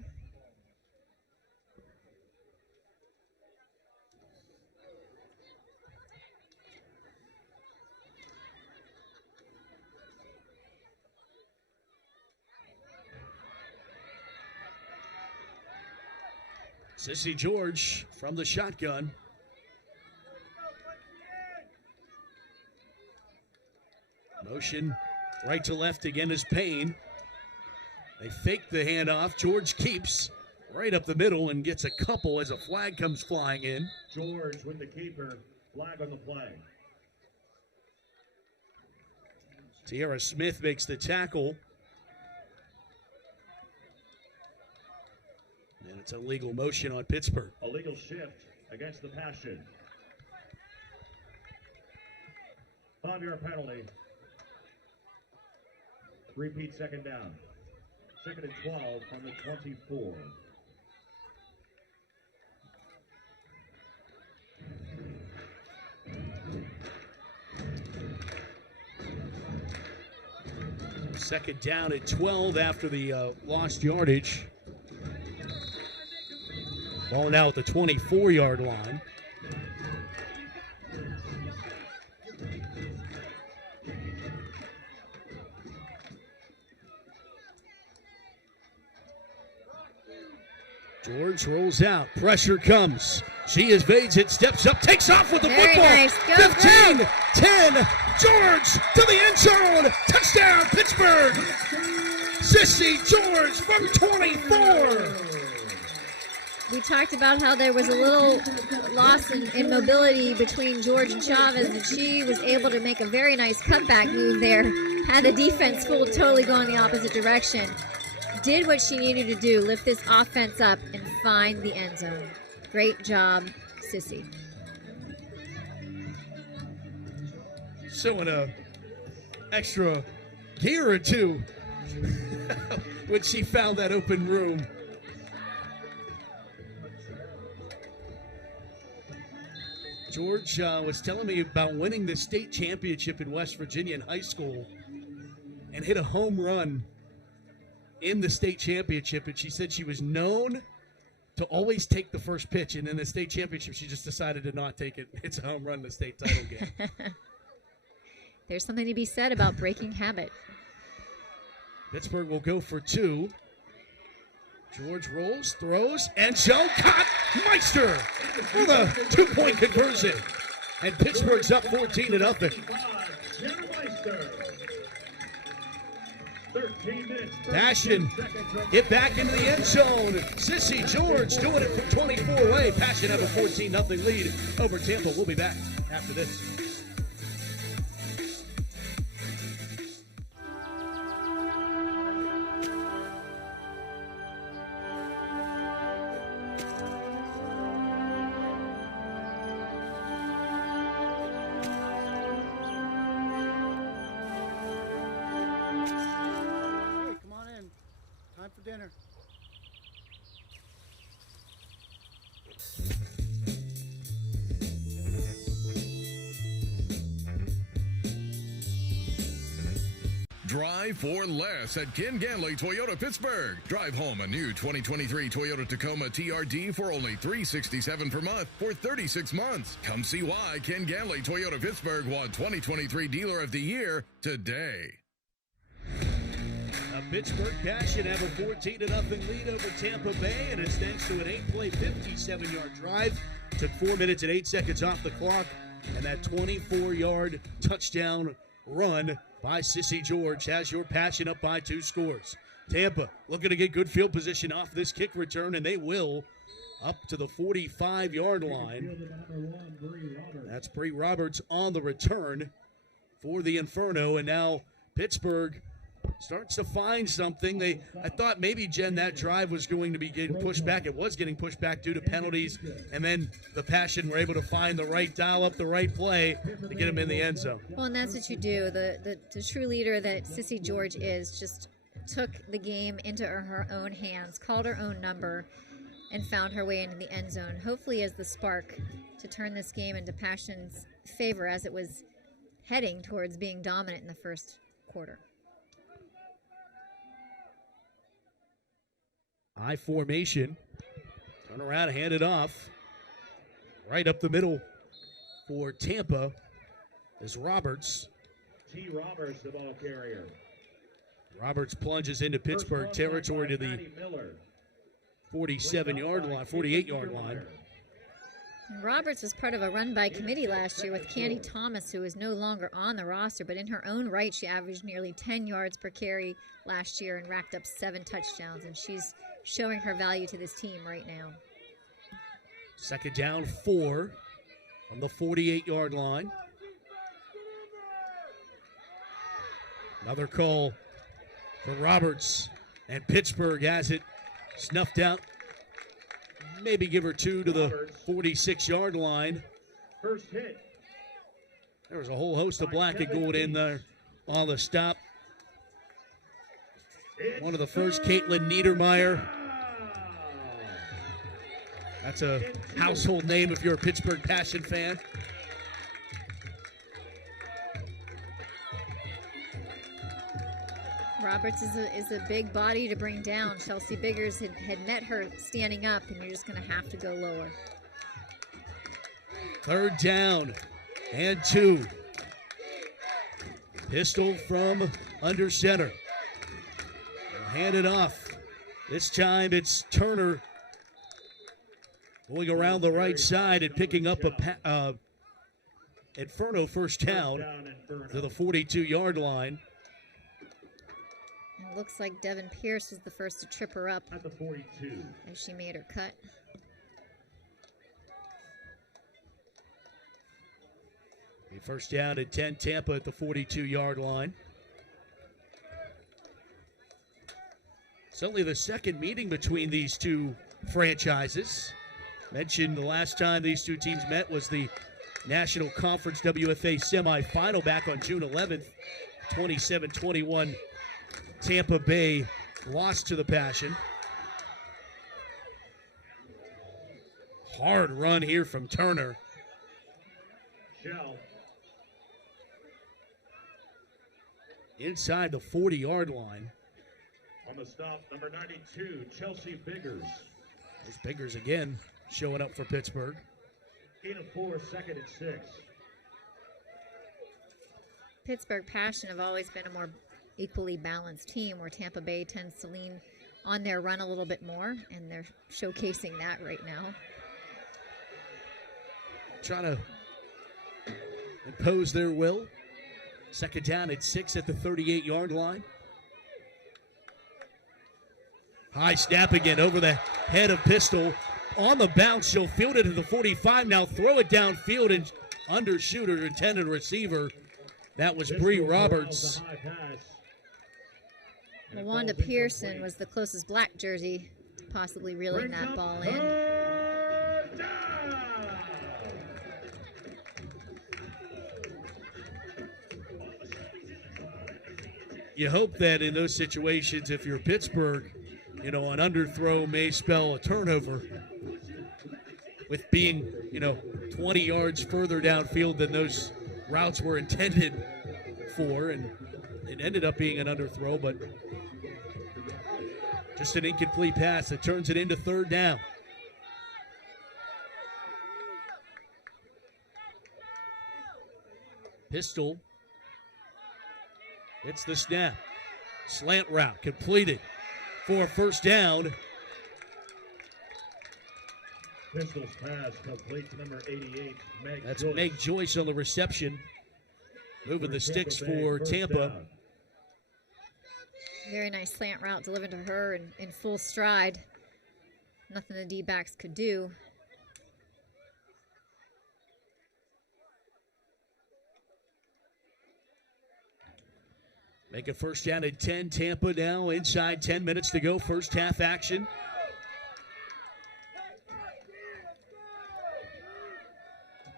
Sissy George from the shotgun. Motion right to left again is Payne. They fake the handoff. George keeps right up the middle and gets a couple as a flag comes flying in. George with the keeper. Flag on the play. Tiara Smith makes the tackle. And it's a legal motion on Pittsburgh. A legal shift against the Passion. 5-yard penalty. Repeat second down. Second and 12 from the 24. Second down at 12 after the lost yardage. Ball now at the 24-yard line. George rolls out. Pressure comes. She evades it, steps up, takes off with the Very football. nice. Go, 15, go. 10. George to the end zone. Touchdown, Pittsburgh. Sissy George from 24. We talked about how there was a little loss in mobility between George and Chavez, and she was able to make a very nice cutback move there. Had the defense fooled, totally going the opposite direction. Did what she needed to do, lift this offense up and find the end zone. Great job, Sissy. So in a extra gear or two when she found that open room. George was telling me about winning the state championship in West Virginia in high school and hit a home run in the state championship, and she said she was known to always take the first pitch, and in the state championship she just decided to not take it. It's a home run in the state title game. There's something to be said about breaking habit. Pittsburgh will go for two. George rolls, throws, and Joe caught Meister for the two-point conversion. And Pittsburgh's up 14-0. Passion hit back into the end zone. Sissy George doing it from 24 away. Passion have a 14-0 lead over Tampa. We'll be back after this. For dinner. Drive for less at Ken Ganley Toyota Pittsburgh. Drive home a new 2023 Toyota Tacoma TRD for only $367 per month for 36 months. Come see why Ken Ganley Toyota Pittsburgh won 2023 Dealer of the Year today. Pittsburgh Passion have a 14-0 lead over Tampa Bay, and it's thanks to an 8-play, 57-yard drive. Took 4 minutes and 8 seconds off the clock, and that 24-yard touchdown run by Sissy George has your Passion up by 2 scores. Tampa looking to get good field position off this kick return, and they will up to the 45-yard line. That's Bree Roberts on the return for the Inferno, and now Pittsburgh starts to find something. I thought maybe, Jen, that drive was going to be getting pushed back. It was getting pushed back due to penalties, and then the Passion were able to find the right dial up, the right play to get them in the end zone. Well, and that's what you do. The true leader that Sissy George is just took the game into her own hands, called her own number, and found her way into the end zone, hopefully as the spark to turn this game into Passion's favor as it was heading towards being dominant in the first quarter. I formation. Turn around, hand it off. Right up the middle for Tampa is Roberts. T. Roberts, the ball carrier. Roberts plunges into Pittsburgh territory to the 47-yard line, 48-yard line. Roberts was part of a run-by committee last year with Candy Thomas, who is no longer on the roster, but in her own right, she averaged nearly 10 yards per carry last year and racked up 7 touchdowns, and she's showing her value to this team right now. Second down, 4 from the 48-yard line. Another call for Roberts, and Pittsburgh has it snuffed out. Maybe give her 2 to the 46-yard line. First hit. There was a whole host of black and gold in there on the stop. One of the first, Caitlin Niedermeyer. That's a household name if you're a Pittsburgh Passion fan. Roberts is a big body to bring down. Chelsea Biggers had met her standing up, and you're just going to have to go lower. Third down and 2. Pistol from under center. Hand it off. This time it's Turner going around the right side and picking up a Inferno first down to the 42-yard line. It looks like Devin Pierce was the first to trip her up at the 42 as she made her cut. First down at 10, Tampa at the 42-yard line. It's only the second meeting between these two franchises. Mentioned the last time these two teams met was the National Conference WFA semifinal back on June 11th, 27-21. Tampa Bay lost to the Passion. Hard run here from Turner. Shell. Inside the 40-yard line. On the stop, number 92, Chelsea Biggers. There's Biggers again showing up for Pittsburgh. Gain of 4, second and 6. Pittsburgh Passion have always been a more equally balanced team, where Tampa Bay tends to lean on their run a little bit more, and they're showcasing that right now. Trying to impose their will. Second down at 6 at the 38-yard line. High snap again over the head of Pistol. On the bounce, she'll field it to the 45. Now throw it downfield and undershoot her intended receiver. That was Bree Roberts. LaWanda Pearson was the closest black jersey to possibly reeling that ball in. You hope that in those situations, if you're Pittsburgh, an underthrow may spell a turnover. With being, 20 yards further downfield than those routes were intended for, and it ended up being an underthrow, but just an incomplete pass that turns it into third down. Pistol hits the snap. Slant route completed for a first down. Pistol's pass complete to number 88, Meg That's Joyce. Meg Joyce on the reception. Moving the sticks for Tampa. Very nice slant route delivered to her in full stride. Nothing the D-backs could do. Make a first down at 10. Tampa now inside 10 minutes to go. First half action.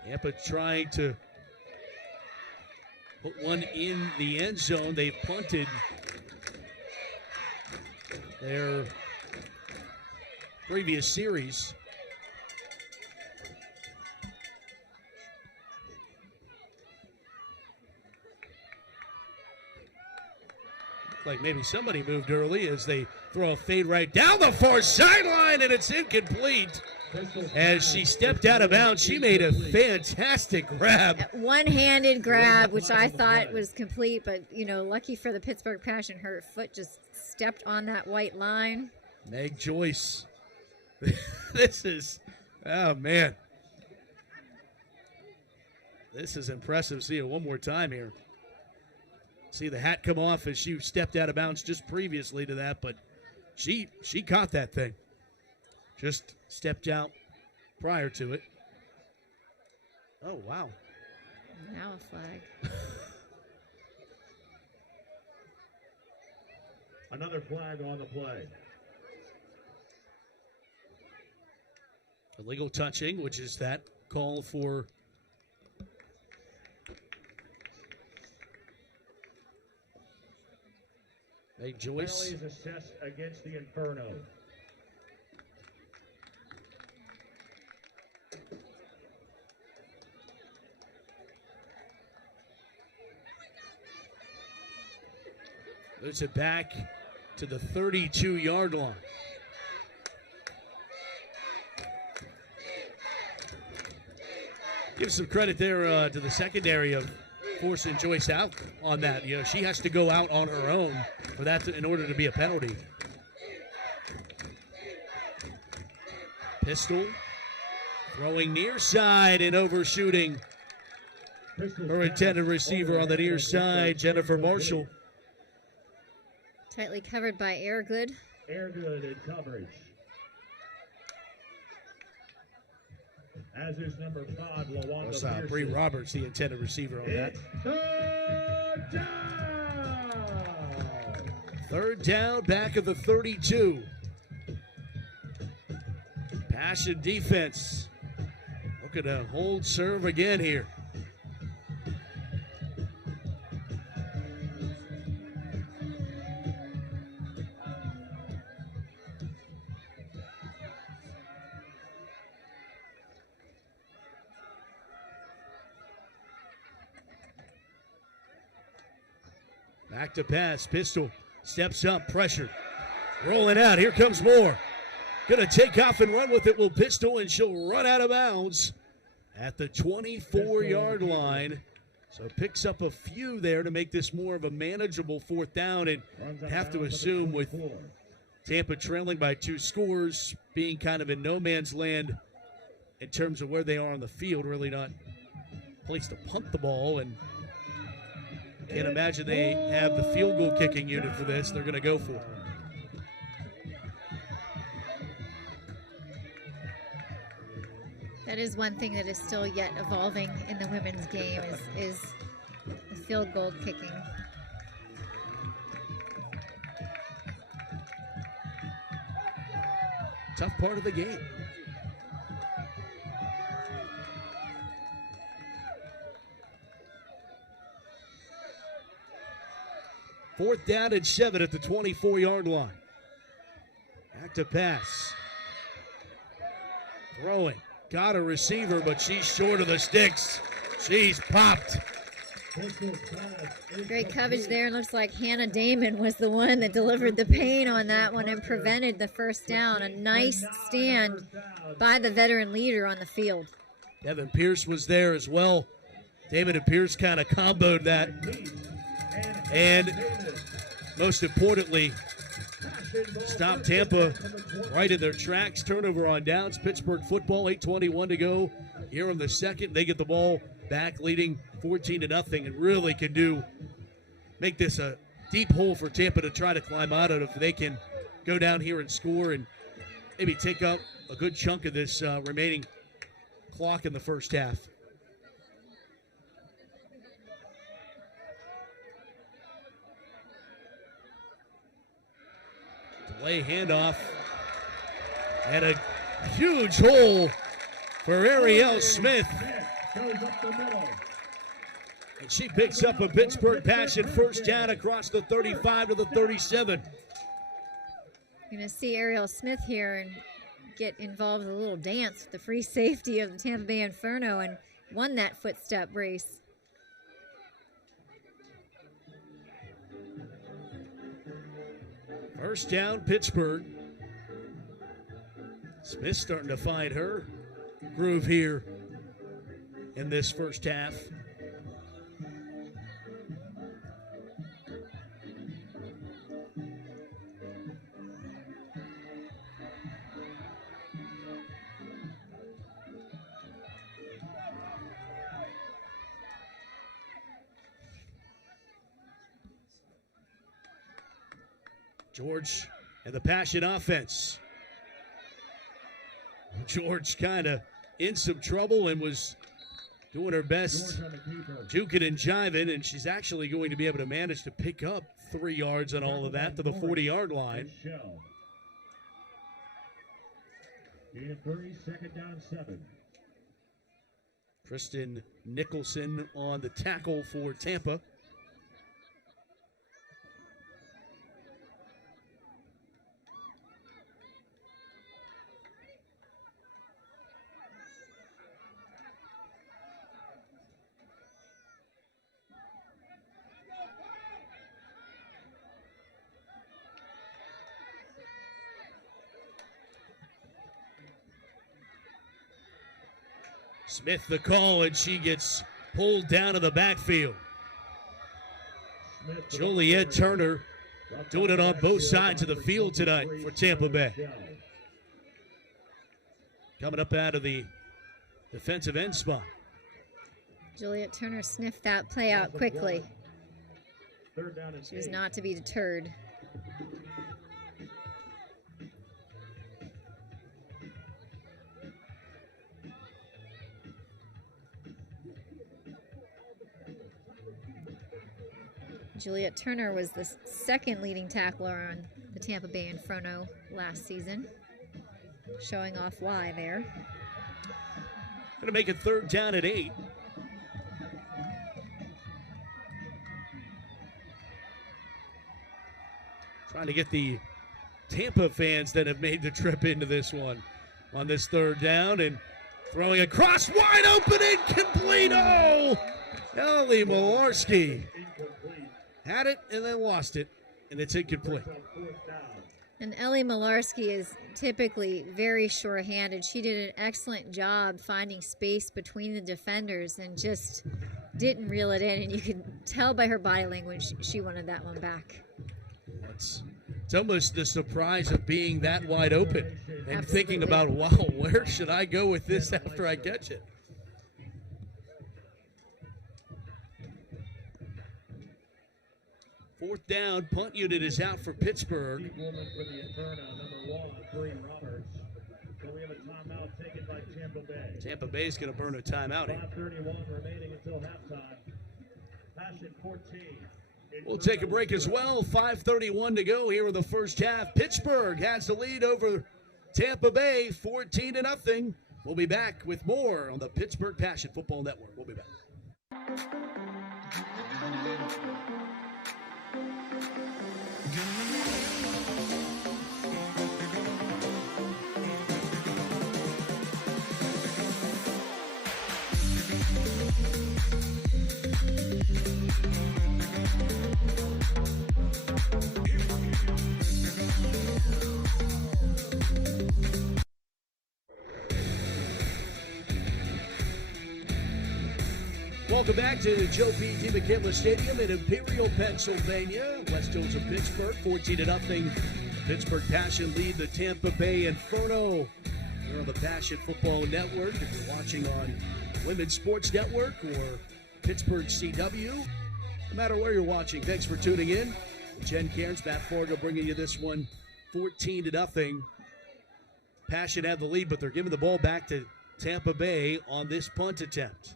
Tampa trying to put one in the end zone. They've punted their previous series. like maybe somebody moved early as they throw a fade right down the far sideline, and it's incomplete. As she stepped out of bounds, she made a fantastic grab. One-handed grab, which I thought was complete, but, lucky for the Pittsburgh Passion, her foot just stepped on that white line. Meg Joyce. This is, oh, man. This is impressive. See it one more time here. See the hat come off as she stepped out of bounds just previously to that, but she caught that thing. Just stepped out prior to it. Oh, wow. Now a flag. Another flag on the play. Illegal touching, which is that call for Meg Joyce. Penalties assessed against the Inferno. Moves it back to the 32-yard line. Give some credit there to the secondary of forcing Joyce out on that. She has to go out on her own for that in order to be a penalty. Pistol throwing near side and overshooting her intended receiver on the near side, Jennifer Marshall. Tightly covered by Airgood. Airgood in coverage. As is number 5, LaWanda Bree Roberts, the intended receiver on that. Third down. Third down, back of the 32. Passion defense. Looking to hold serve again here. Back to pass. Pistol steps up, pressure. Rolling out. Here comes Moore. Going to take off and run with it. Will Pistol, and she'll run out of bounds at the 24-yard line. So picks up a few there to make this more of a manageable fourth down. And have to assume with Tampa trailing by 2 scores, being kind of in no man's land in terms of where they are on the field, really not a place to punt the ball. And can't imagine they have the field goal kicking unit for this. They're going to go for it. That is one thing that is still yet evolving in the women's game is the field goal kicking. Tough part of the game. Fourth down and 7 at the 24-yard line. Back to pass. Throwing. Got a receiver, but she's short of the sticks. She's popped. Great coverage there. Looks like Hannah Damon was the one that delivered the pain on that one and prevented the first down. A nice stand by the veteran leader on the field. Devin Pierce was there as well. David and Pierce kind of comboed that. And most importantly, stop Tampa right in their tracks. Turnover on downs. Pittsburgh football, 8:21 to go here on the second. They get the ball back, leading 14-0, and really can make this a deep hole for Tampa to try to climb out of if they can go down here and score and maybe take up a good chunk of this remaining clock in the first half. Delay handoff. And a huge hole for Ariel Smith. And she picks up a Pittsburgh Passion first down across the 35 to the 37. You're going to see Ariel Smith here and get involved in a little dance with the free safety of the Tampa Bay Inferno and won that footstep race. First down, Pittsburgh. Smith starting to find her groove here in this first half. George and the Passion offense. George kind of in some trouble and was doing her best, juking and jiving, and she's actually going to be able to manage to pick up 3 yards on all of that to the 40-yard line. Gain of 3, second down 7. Kristen Nicholson on the tackle for Tampa. Smith the call, and she gets pulled down to the backfield. Juliet Turner doing it on both sides of the field tonight for Tampa Bay. Coming up out of the defensive end spot. Juliet Turner sniffed that play out quickly. She was not to be deterred. Juliet Turner was the second leading tackler on the Tampa Bay Inferno last season. Showing off why there. Going to make it third down at 8. Trying to get the Tampa fans that have made the trip into this one on this third down, and throwing across, wide open, incomplete. Oh, Ellie Malarski had it and then lost it, and it's incomplete. And Ellie Malarski is typically very sure-handed. She did an excellent job finding space between the defenders and just didn't reel it in, and you could tell by her body language she wanted that one back. It's almost the surprise of being that wide open and thinking about, wow, where should I go with this after I catch it? Fourth down, punt unit is out for Pittsburgh. Woman for the Inferno, number 1, Bree Roberts. So we have a timeout taken by Tampa Bay. Tampa Bay's going to burn a timeout here. 5:31 remaining until halftime. Passion 14. We'll take a break as well. 5:31 to go here in the first half. Pittsburgh has the lead over Tampa Bay, 14-0. We'll be back with more on the Pittsburgh Passion Football Network. We'll be back. Welcome back to Joe P.T. McKinley Stadium in Imperial, Pennsylvania. West Hills of Pittsburgh, 14-0. Pittsburgh Passion lead the Tampa Bay Inferno. We're on the Passion Football Network. If you're watching on Women's Sports Network or Pittsburgh CW, no matter where you're watching, thanks for tuning in. Jen Cairns, Matt Fargo bringing you this one, 14-0. Passion had the lead, but they're giving the ball back to Tampa Bay on this punt attempt.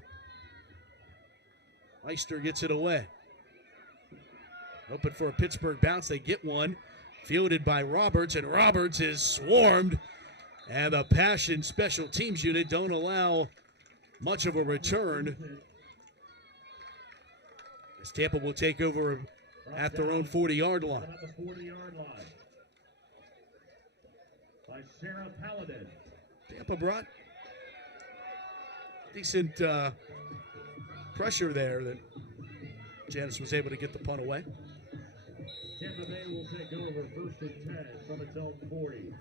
Meister gets it away. Hoping for a Pittsburgh bounce. They get one. Fielded by Roberts, and Roberts is swarmed. And the Passion special teams unit don't allow much of a return. As Tampa will take over at their own 40-yard line. At the 40-yard line. By Sarah Paladin. Tampa brought decent pressure there that Janice was able to get the punt away. Tampa Bay will take over 1st and 10 from its own 40.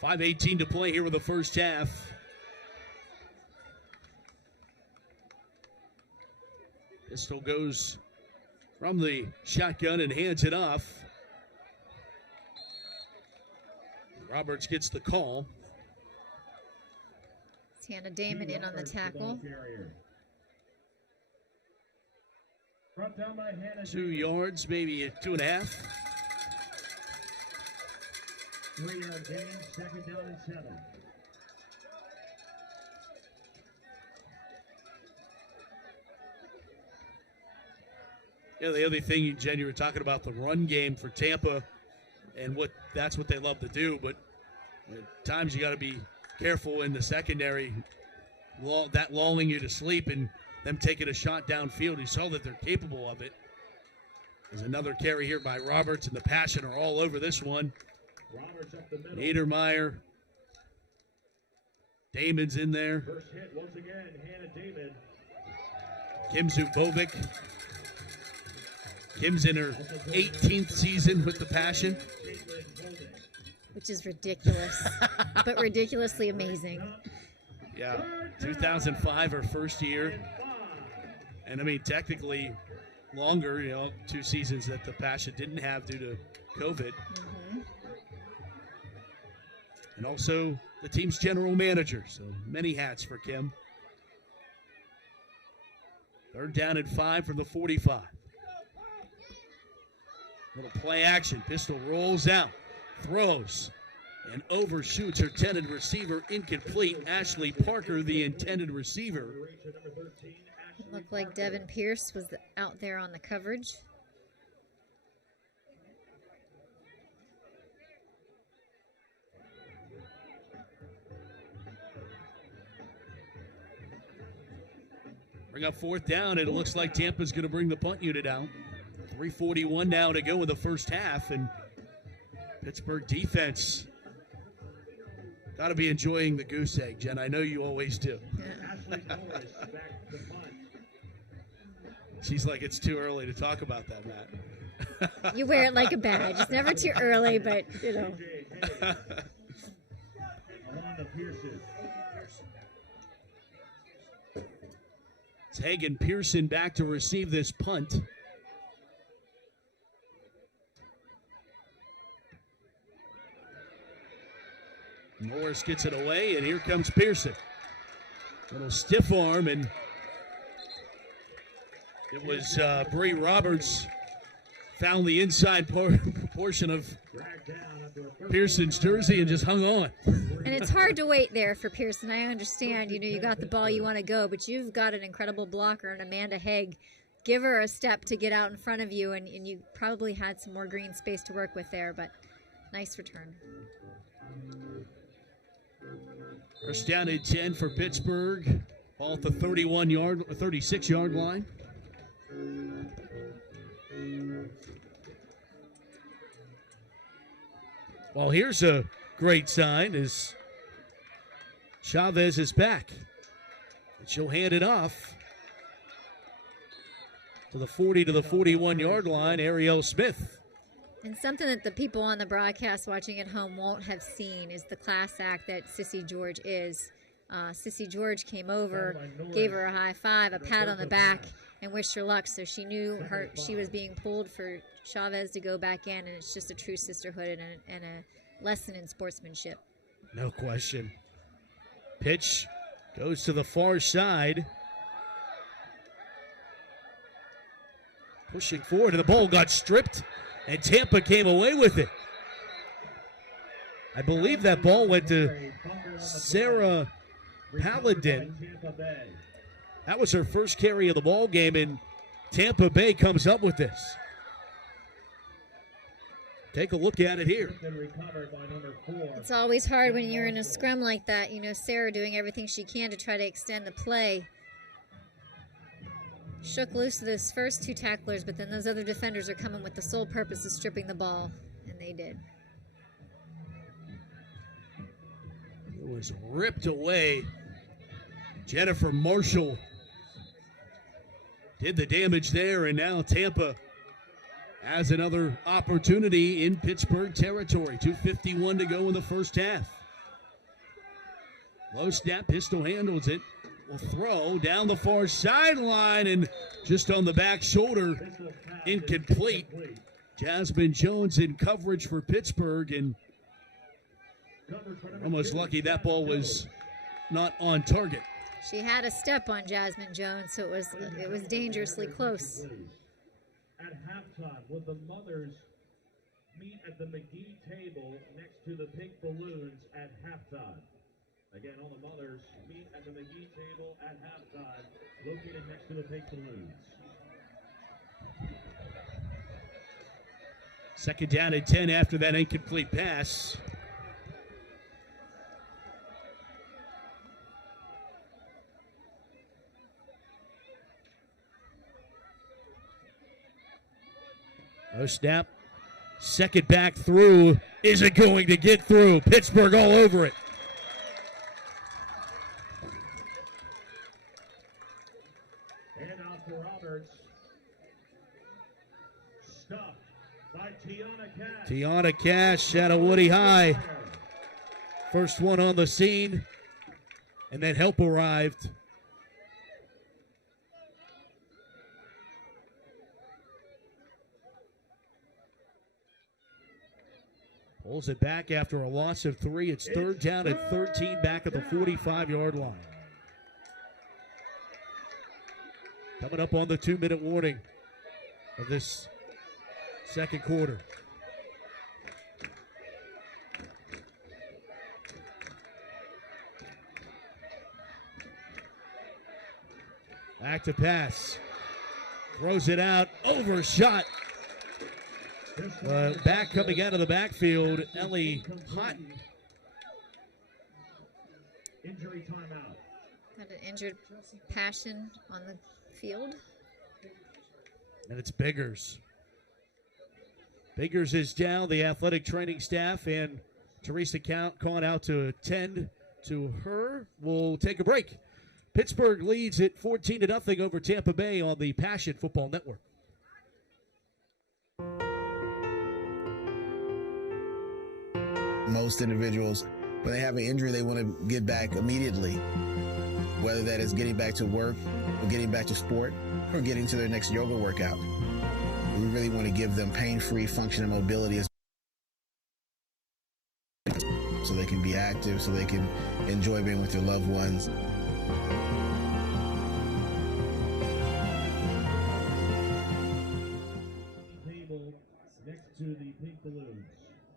.5:18 to play here with the first half. Pistol goes from the shotgun and hands it off. Roberts gets the call. It's Hannah Damon in on the tackle. 2 yards, maybe 2.5. 3-yard gain, 2nd down and 7. Yeah, the other thing, Jen, you were talking about the run game for Tampa, and that's what they love to do. But at times you got to be careful in the secondary, that lulling you to sleep and them taking a shot downfield. You saw that they're capable of it. There's another carry here by Roberts, and the Passion are all over this one. Roberts up the middle. Niedermeyer. Damon's in there. First hit once again, Hannah Damon. Kim Zubovic. Kim's in her 18th season with the Passion. Which is ridiculous, but ridiculously amazing. Yeah, 2005, her first year. And I mean, technically longer, 2 seasons that the Passion didn't have due to COVID. Mm-hmm. And also the team's general manager, so many hats for Kim. 3rd down and 5 from the 45. Little play action. Pistol rolls out, throws, and overshoots her intended receiver. Incomplete. Ashley Parker, the intended receiver. It looked like Devin Pierce was out there on the coverage. Bring up 4th down. It looks like Tampa's going to bring the punt unit out. 3:41 now to go in the first half, and Pittsburgh defense got to be enjoying the goose egg, Jen. I know you always do. She's like, it's too early to talk about that, Matt. You wear it like a badge. It's never too early, but, It's Hagen Pearson back to receive this punt. Morris gets it away, and here comes Pearson. Little stiff arm, and it was Bree Roberts found the inside portion of Pearson's jersey and just hung on. And it's hard to wait there for Pearson. I understand, you got the ball, you want to go, but you've got an incredible blocker in Amanda Haig. Give her a step to get out in front of you, and you probably had some more green space to work with there, but nice return. First down and 10 for Pittsburgh. Ball at the 36-yard line. Well, here's a great sign as Chavez is back. And she'll hand it off to the 40 to the 41-yard line, Ariel Smith. And something that the people on the broadcast watching at home won't have seen is the class act that Sissy George is. Sissy George came over, gave her a high five, a pat on the back, and wished her luck. So she knew she was being pulled for Chavez to go back in, and it's just a true sisterhood and a lesson in sportsmanship. No question. Pitch goes to the far side. Pushing forward, and the ball got stripped, and Tampa came away with it. I believe that ball went to Sarah Paladin. That was her first carry of the ball game, and Tampa Bay comes up with this. Take a look at it here. It's always hard when you're in a scrum like that. Sarah doing everything she can to try to extend the play. Shook loose those first 2 tacklers, but then those other defenders are coming with the sole purpose of stripping the ball, and they did. was ripped away. Jennifer Marshall did the damage there, and now Tampa has another opportunity in Pittsburgh territory. 2:51 to go in the first half. Low snap, pistol handles it. Will throw down the far sideline and just on the back shoulder, incomplete. Jasmine Jones in coverage for Pittsburgh, and almost lucky that ball was not on target. She had a step on Jasmine Jones, so it was dangerously close. At halftime, will the mothers meet at the McGee table next to the pink balloons at halftime? Again, all the mothers meet at the McGee table at halftime, located next to the pink balloons. Second down and 10 after that incomplete pass. No snap. Second back through. Is it going to get through? Pittsburgh all over it. And out for Roberts. Stuffed by Tiana Cash. Tiana Cash out of Woody High. First one on the scene. And then help arrived. Pulls it back after a loss of 3. It's third down and 13 back at the 45-yard line. Coming up on the 2-minute warning of this second quarter. Back to pass. Throws it out. Overshot. Back coming out of the backfield, Ellie Houghton. Injury timeout. Had an injured Passion on the field. And it's Biggers. Biggers is down. The athletic training staff and Teresa calling out to attend to her. We'll take a break. Pittsburgh leads at 14-0 over Tampa Bay on the Passion Football Network. Most individuals, when they have an injury, they want to get back immediately, whether that is getting back to work or getting back to sport or getting to their next yoga workout. We really want to give them pain-free function and mobility so they can be active, so they can enjoy being with their loved ones. Table next to the pink balloons.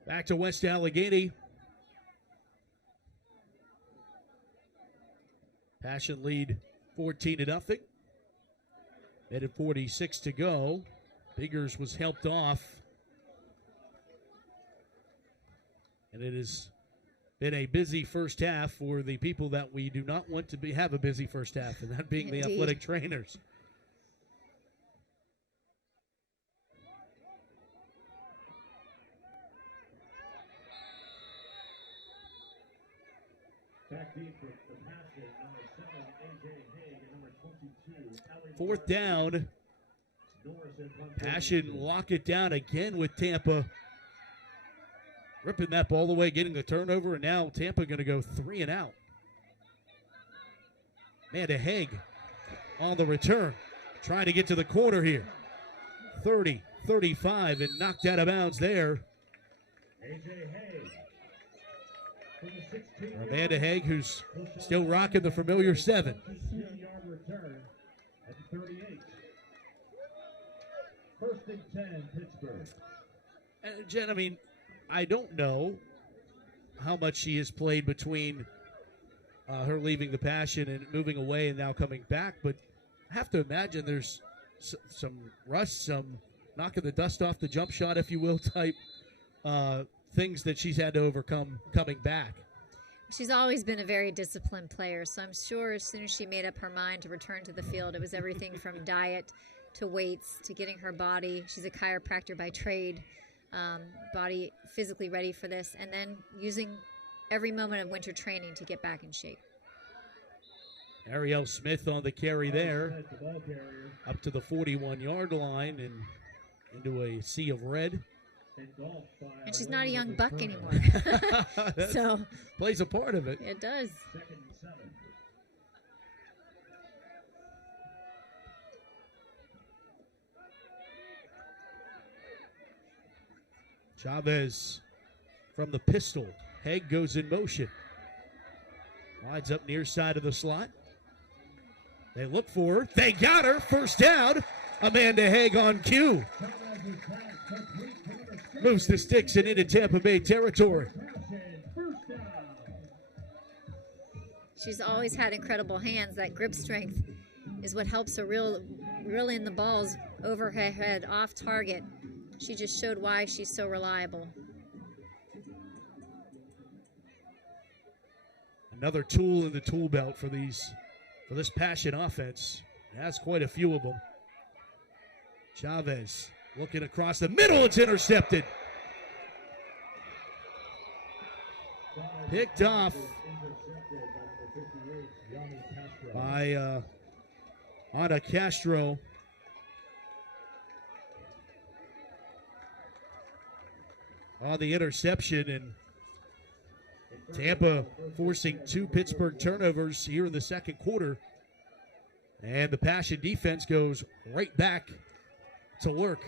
Back to West Allegheny. Passion lead 14-0. Minute 46 to go. Biggers was helped off. And it has been a busy first half for the people that we do not want to have a busy first half, and that being the athletic trainers. Back deep with the Passion, number 7, A.J. Haig, and number 22, Ellie. Fourth down. Passion lock it down again with Tampa. Ripping that ball away, getting the turnover, and now Tampa going to go 3 and out. Amanda Haig on the return, trying to get to the corner here. 30, 35, and knocked out of bounds there. A.J. Haig. Amanda Haig, who's still rocking the familiar 7. 10-yard return at 38. First and 10, Pittsburgh. And Jen, I mean, I don't know how much she has played between her leaving the Passion and moving away and now coming back, but I have to imagine there's some rust, some knocking the dust off the jump shot, if you will, type things that she's had to overcome coming back. She's always been a very disciplined player, so I'm sure as soon as she made up her mind to return to the field, it was everything from diet to weights to getting her body. She's a chiropractor by trade, body physically ready for this, and then using every moment of winter training to get back in shape. Ariel Smith on the carry there, up to the 41-yard line and into a sea of red. And she's not a young buck anymore. So plays a part of it. It does. Chavez from the pistol. Haig goes in motion. Lines up near side of the slot. They look for her. They got her. First down. Amanda Haig on cue. Moves the sticks and into Tampa Bay territory. She's always had incredible hands. That grip strength is what helps her reel in the balls over her head, off target. She just showed why she's so reliable. Another tool in the tool belt for this Passion offense. It has quite a few of them. Chavez looking across the middle. It's intercepted. Picked off by Ana Castro. On the interception, and Tampa forcing 2 Pittsburgh turnovers here in the second quarter. And the Passion defense goes right back to work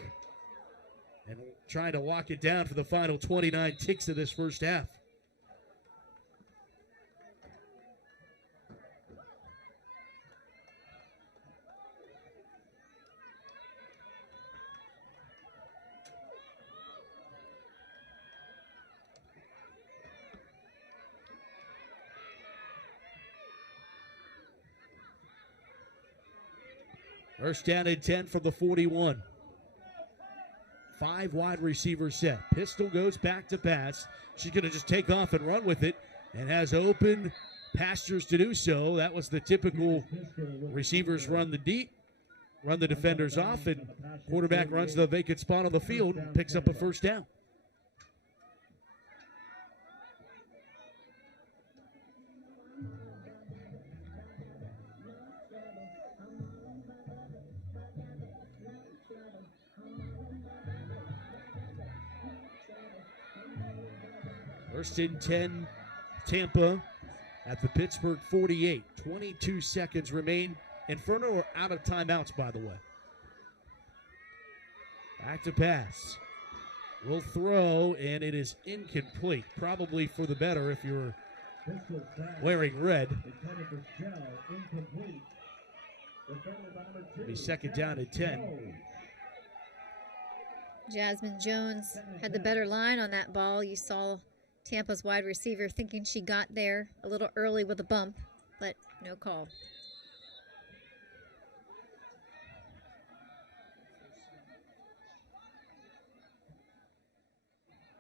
and trying to lock it down for the final 29 ticks of this first half. First down and 10 from the 41. 5 wide receiver set. Pistol goes back to pass. She's going to just take off and run with it and has open pastures to do so. That was the typical receivers run the deep, run the defenders off, and quarterback runs the vacant spot on the field and picks up a first down. First and 10, Tampa at the Pittsburgh 48. 22 seconds remain. Inferno are out of timeouts, by the way. Back to pass. Will throw, and it is incomplete. Probably for the better if you're wearing red. It'll be second down at 10. Jasmine Jones had the better line on that ball. You saw Tampa's wide receiver thinking she got there a little early with a bump, but no call.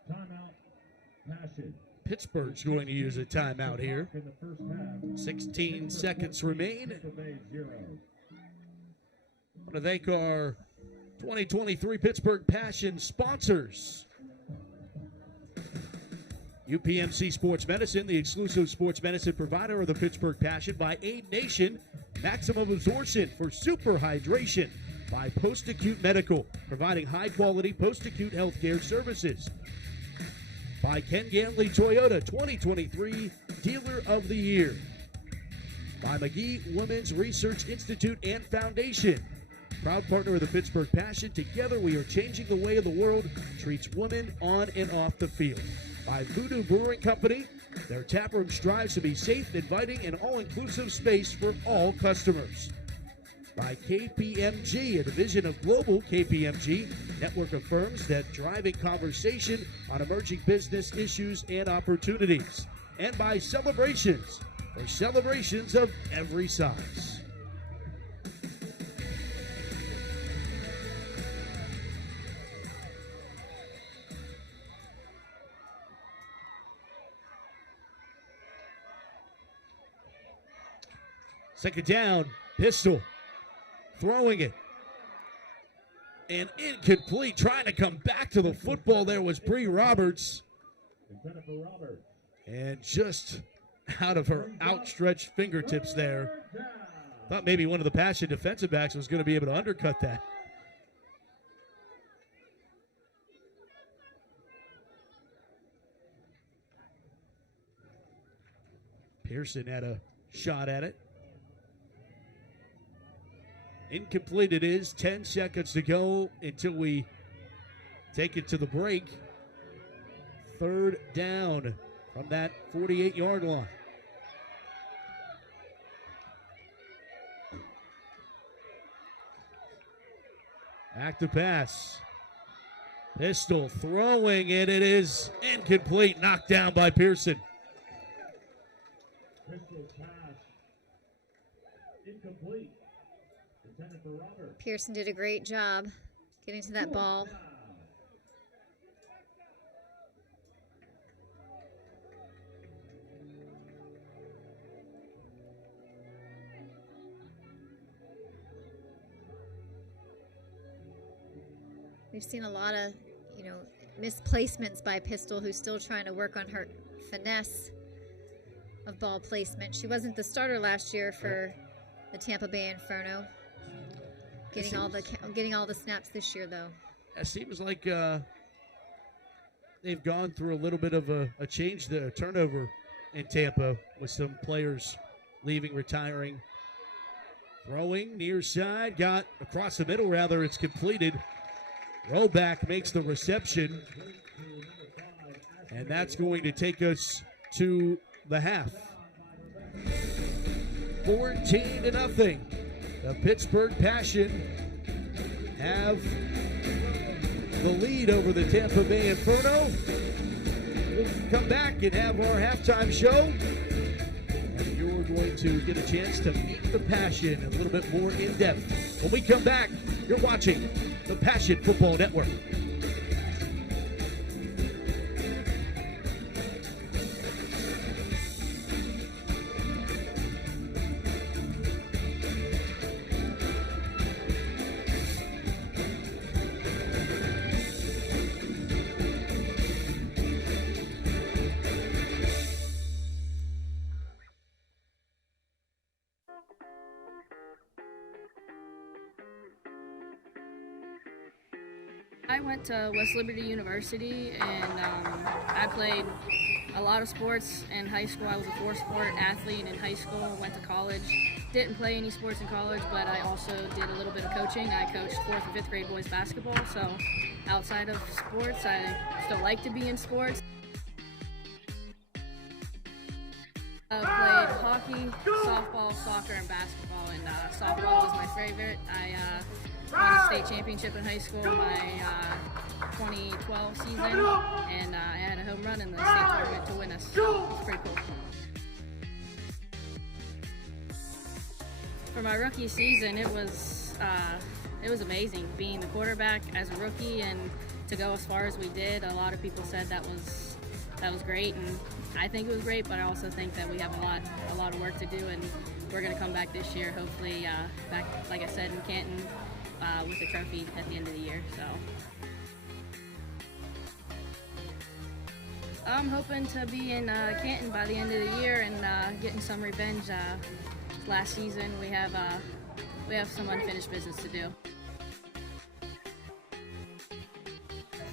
Timeout, Passion. Pittsburgh's going to use a timeout here. 16 seconds remain. I want to thank our 2023 Pittsburgh Passion sponsors. UPMC Sports Medicine, the exclusive sports medicine provider of the Pittsburgh Passion. By Aid Nation, maximum absorption for super hydration. By Post-Acute Medical, providing high-quality post-acute healthcare services. By Ken Ganley Toyota, 2023 Dealer of the Year. By McGee Women's Research Institute and Foundation. Proud partner of the Pittsburgh Passion. Together we are changing the way the world treats women on and off the field. By Voodoo Brewing Company. Their taproom strives to be safe, inviting, and all-inclusive space for all customers. By KPMG, a division of Global KPMG, network of firms that drive a conversation on emerging business issues and opportunities. And by Celebrations, for celebrations of every size. Second down, Pistol throwing it. And incomplete, trying to come back to the football there was Bree Roberts. And just out of her outstretched fingertips there. Thought maybe one of the Passion defensive backs was going to be able to undercut that. Pearson had a shot at it. Incomplete it is. 10 seconds to go until we take it to the break. Third down from that 48-yard line. Back to pass. Pistol throwing it. It is incomplete. Knocked down by Pearson. Pistol pass. Incomplete. Intended for Robert. Pearson did a great job getting to that ball. We've seen a lot of, misplacements by Pistol, who's still trying to work on her finesse of ball placement. She wasn't the starter last year for the Tampa Bay Inferno. Getting all the snaps this year, though. It seems like they've gone through a little bit of a change, the turnover in Tampa, with some players leaving, retiring. Throwing near side, got across the middle, rather. It's completed. Roback makes the reception, and that's going to take us to the half. 14-0. The Pittsburgh Passion have the lead over the Tampa Bay Inferno. We'll come back and have our halftime show, and you're going to get a chance to meet the Passion a little bit more in depth. When we come back, you're watching the Passion Football Network. I went to West Liberty University, and I played a lot of sports in high school. I was a four-sport athlete in high school, went to college. Didn't play any sports in college, but I also did a little bit of coaching. I coached 4th and 5th grade boys basketball, so outside of sports, I still like to be in sports. I played hockey, softball, soccer, and basketball, and softball was my favorite. I won a state championship in high school my 2012 season, and I had a home run in the state tournament to win us. So it was pretty cool. For my rookie season, it was amazing being the quarterback as a rookie, and to go as far as we did. A lot of people said that was great, and I think it was great, but I also think that we have a lot of work to do, and we're going to come back this year, hopefully back, like I said, in Canton with the trophy at the end of the year. So I'm hoping to be in Canton by the end of the year and getting some revenge. Last season we have some unfinished business to do.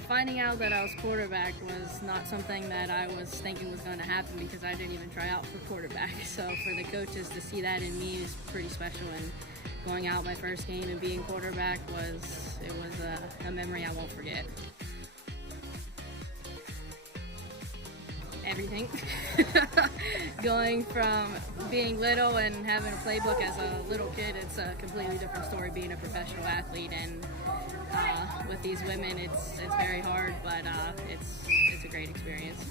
Finding out that I was quarterback was not something that I was thinking was going to happen, because I didn't even try out for quarterback. So for the coaches to see that in me is pretty special, and going out my first game and being quarterback was a memory I won't forget. Everything. Going from being little and having a playbook as a little kid, it's a completely different story being a professional athlete, and with these women it's very hard, but it's a great experience.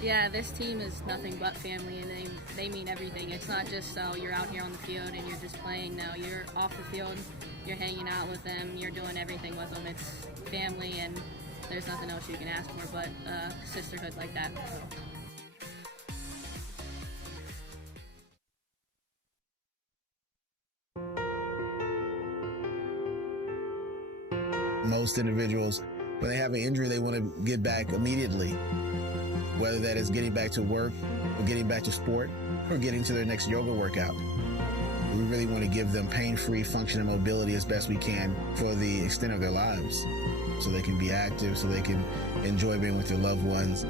Yeah, this team is nothing but family, and they mean everything. It's not just you're out here on the field and you're just playing. No, you're off the field, you're hanging out with them, you're doing everything with them. It's family, and there's nothing else you can ask for but sisterhood like that. Most individuals, when they have an injury, they want to get back immediately, whether that is getting back to work or getting back to sport or getting to their next yoga workout. We really want to give them pain-free function and mobility as best we can for the extent of their lives, so they can be active, so they can enjoy being with their loved ones.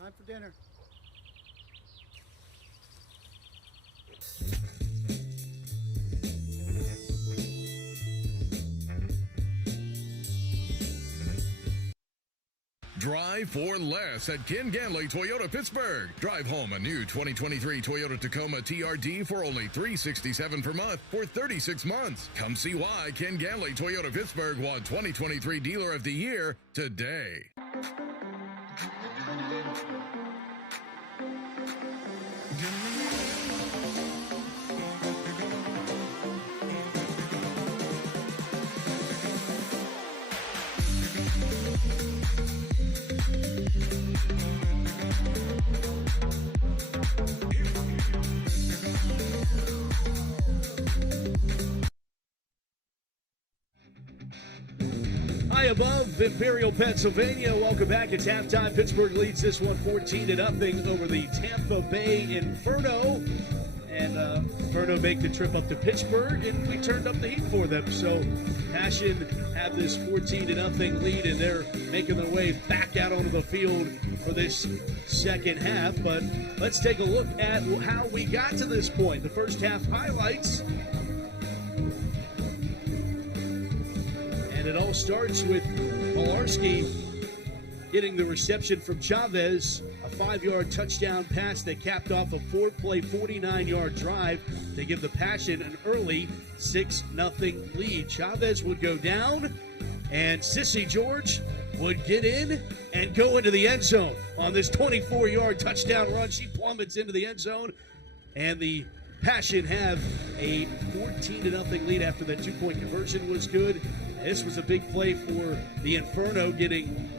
Time for dinner. Drive for less at Ken Ganley Toyota Pittsburgh. Drive home a new 2023 Toyota Tacoma TRD for only $367 per month for 36 months. Come see why Ken Ganley Toyota Pittsburgh won 2023 Dealer of the Year today. High above Imperial, Pennsylvania. Welcome back. It's halftime. Pittsburgh leads this one 14-0 over the Tampa Bay Inferno. And Inferno make the trip up to Pittsburgh, and we turned up the heat for them. So Passion have this 14-0 lead, and they're making their way back out onto the field for this second half. But let's take a look at how we got to this point. The first half highlights. And it all starts with Malarski getting the reception from Chavez, a 5-yard touchdown pass that capped off a 4-play, 49-yard drive to give the Passion an early 6-0 lead. Chavez would go down, and Sissy George would get in and go into the end zone on this 24-yard touchdown run. She plummets into the end zone, and the Passion have a 14-0 lead after that 2-point conversion was good. This was a big play for the Inferno, getting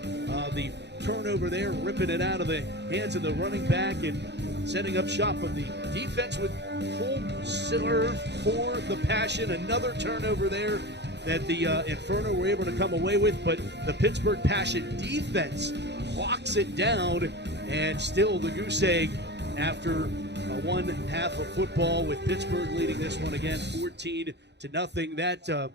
the turnover there, ripping it out of the hands of the running back and setting up shop. But the defense would full serve for the Passion. Another turnover there that the Inferno were able to come away with, but the Pittsburgh Passion defense locks it down, and still the goose egg after one half of football, with Pittsburgh leading this one again 14-0.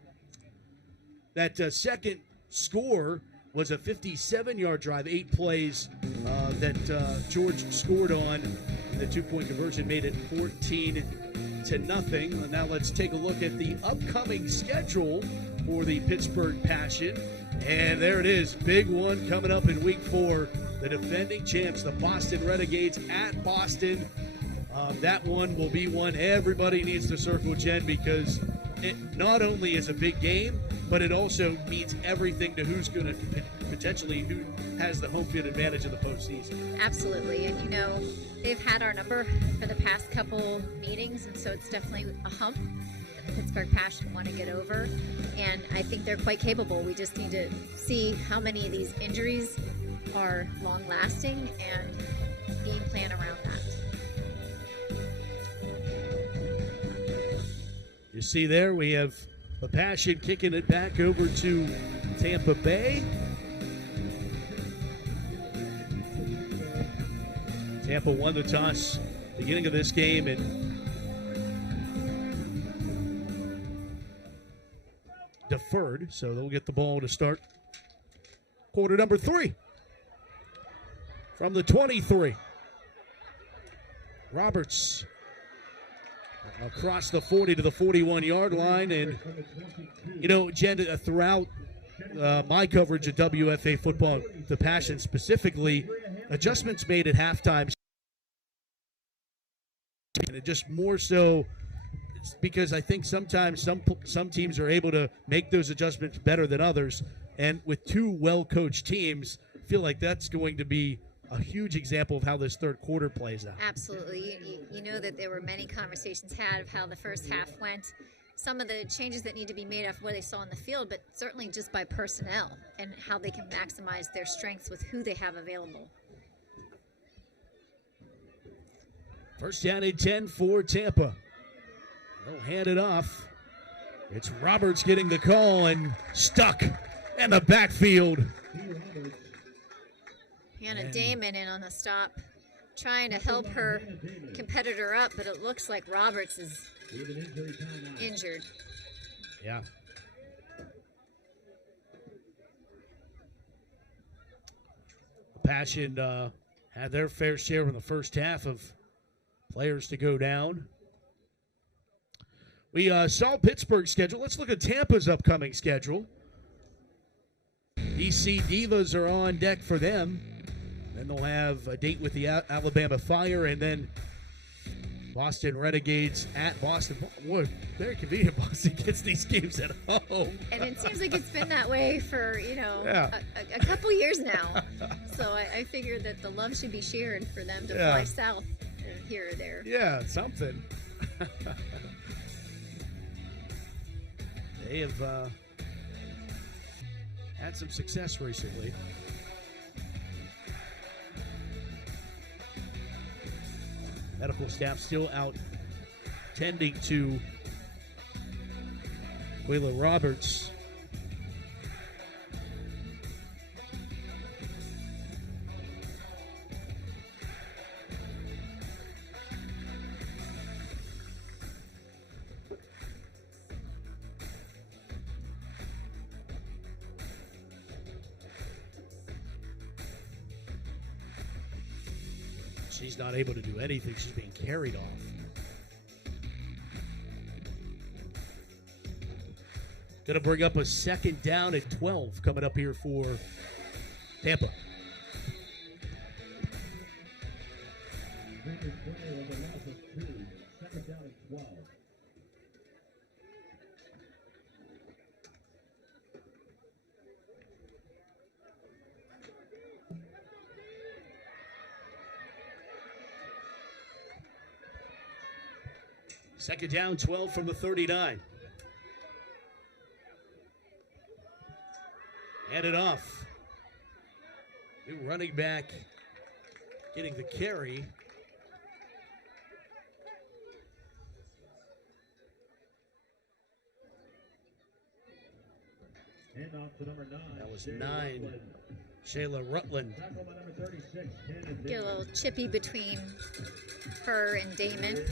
That second score was a 57-yard drive, 8 plays that George scored on. The 2-point conversion made it 14-0. And now let's take a look at the upcoming schedule for the Pittsburgh Passion. And there it is, big one coming up in Week 4. The defending champs, the Boston Renegades at Boston. That one will be one everybody needs to circle, Jen, because it not only is a big game, but it also means everything to who's going to potentially, who has the home field advantage in the postseason. Absolutely. And, you know, they've had our number for the past couple meetings, and so it's definitely a hump that the Pittsburgh Passion want to get over. And I think they're quite capable. We just need to see how many of these injuries are long-lasting and game plan around that. You see there, we have the Passion kicking it back over to Tampa Bay. Tampa won the toss beginning of this game and deferred, so they'll get the ball to start quarter number 3. from the 23. Roberts across the 40 to the 41-yard line. And, you know, Jen, throughout my coverage of WFA football, the Passion specifically, adjustments made at halftime. And it just more so because I think sometimes some teams are able to make those adjustments better than others. And with two well-coached teams, I feel like that's going to be a huge example of how this third quarter plays out. Absolutely. You know that there were many conversations had of how the first half went, some of the changes that need to be made of what they saw in the field, but certainly just by personnel and how they can maximize their strengths with who they have available. First down and 10 for Tampa. They'll hand it off. It's Roberts getting the call and stuck in the backfield. Hannah Damon in on the stop, trying to help her competitor up, but it looks like Roberts is injured. Yeah. The Passion had their fair share in the first half of players to go down. We saw Pittsburgh's schedule. Let's look at Tampa's upcoming schedule. DC Divas are on deck for them. Then they'll have a date with the Alabama Fire, and then Boston Renegades at Boston. Boy, very convenient. Boston gets these games at home. And it seems like it's been that way for, Yeah. a couple years now. So I figured that the love should be shared for them to fly south here or there. Yeah, something. They have had some success recently. Medical staff still out tending to Wheeler Roberts. She's not able to do anything. She's being carried off. Going to bring up a second down at 12 coming up here for Tampa. Second down at 12. Second down, 12 from the 39. Hand it off. New running back getting the carry. Hand off to number 9. That was 9. Shayla Rutland. Get a little chippy between her and Damon.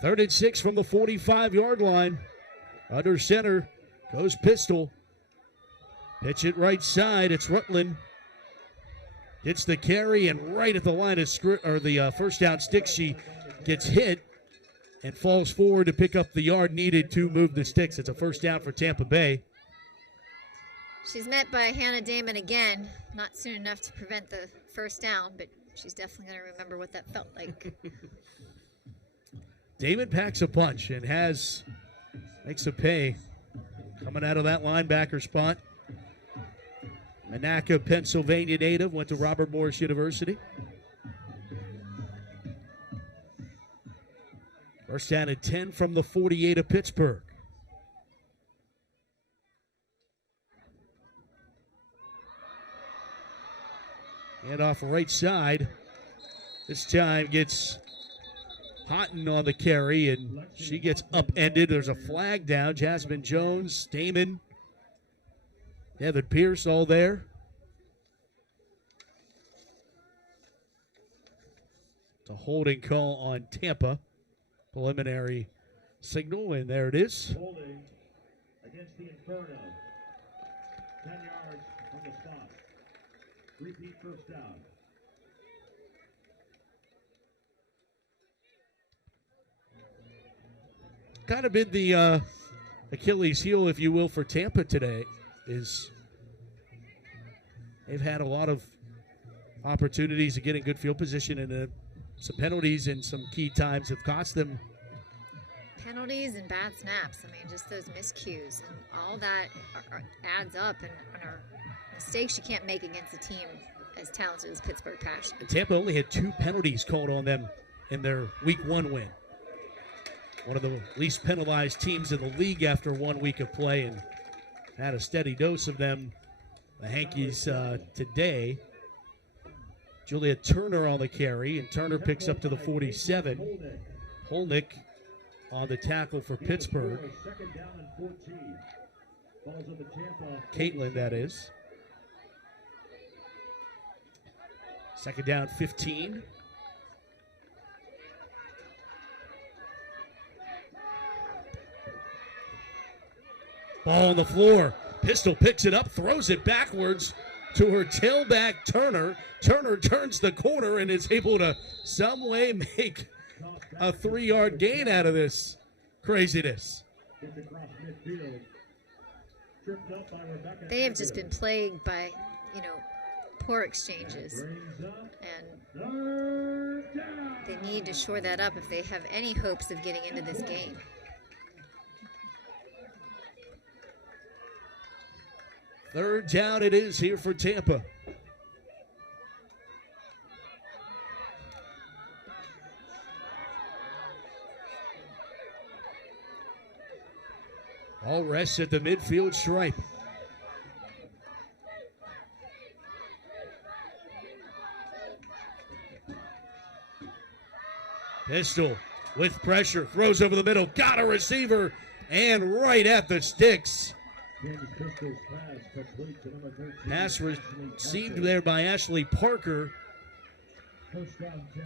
Third and 6 from the 45-yard line. Under center goes Pistol. Pitch it right side. It's Rutland. Gets the carry, and right at the line of the first down stick, she gets hit and falls forward to pick up the yard needed to move the sticks. It's a first down for Tampa Bay. She's met by Hannah Damon again. Not soon enough to prevent the first down, but she's definitely going to remember what that felt like. Damon packs a punch and makes a pay coming out of that linebacker spot. Monaca, Pennsylvania native, went to Robert Morris University. First down at 10 from the 48 of Pittsburgh. And off right side. This time gets Houghton on the carry, and she gets upended. There's a flag down. Jasmine Jones, Damon, Devin Pierce all there. The holding call on Tampa. Preliminary signal, and there it is. Holding against the Inferno. 10 yards from the spot. Repeat first down. Kind of been the Achilles heel, if you will, for Tampa today, is they've had a lot of opportunities to get in good field position, and some penalties in some key times have cost them. Penalties and bad snaps. I mean, just those miscues and all that adds up and are mistakes you can't make against a team as talented as Pittsburgh Passion. And Tampa only had 2 penalties called on them in their Week 1 win. One of the least penalized teams in the league after 1 week of play, and had a steady dose of them. The Hankies today. Julia Turner on the carry, and Turner picks up to the 47. Holnick on the tackle for Pittsburgh. Caitlin, that is. Second down, 15. Ball on the floor. Pistol picks it up, throws it backwards to her tailback, Turner. Turner turns the corner and is able to some way make a 3-yard gain out of this craziness. They have just been plagued by, poor exchanges. And they need to shore that up if they have any hopes of getting into this game. Third down it is here for Tampa. All rests at the midfield stripe. Pistol with pressure, throws over the middle, got a receiver, and right at the sticks. Pass received there by Ashley Parker.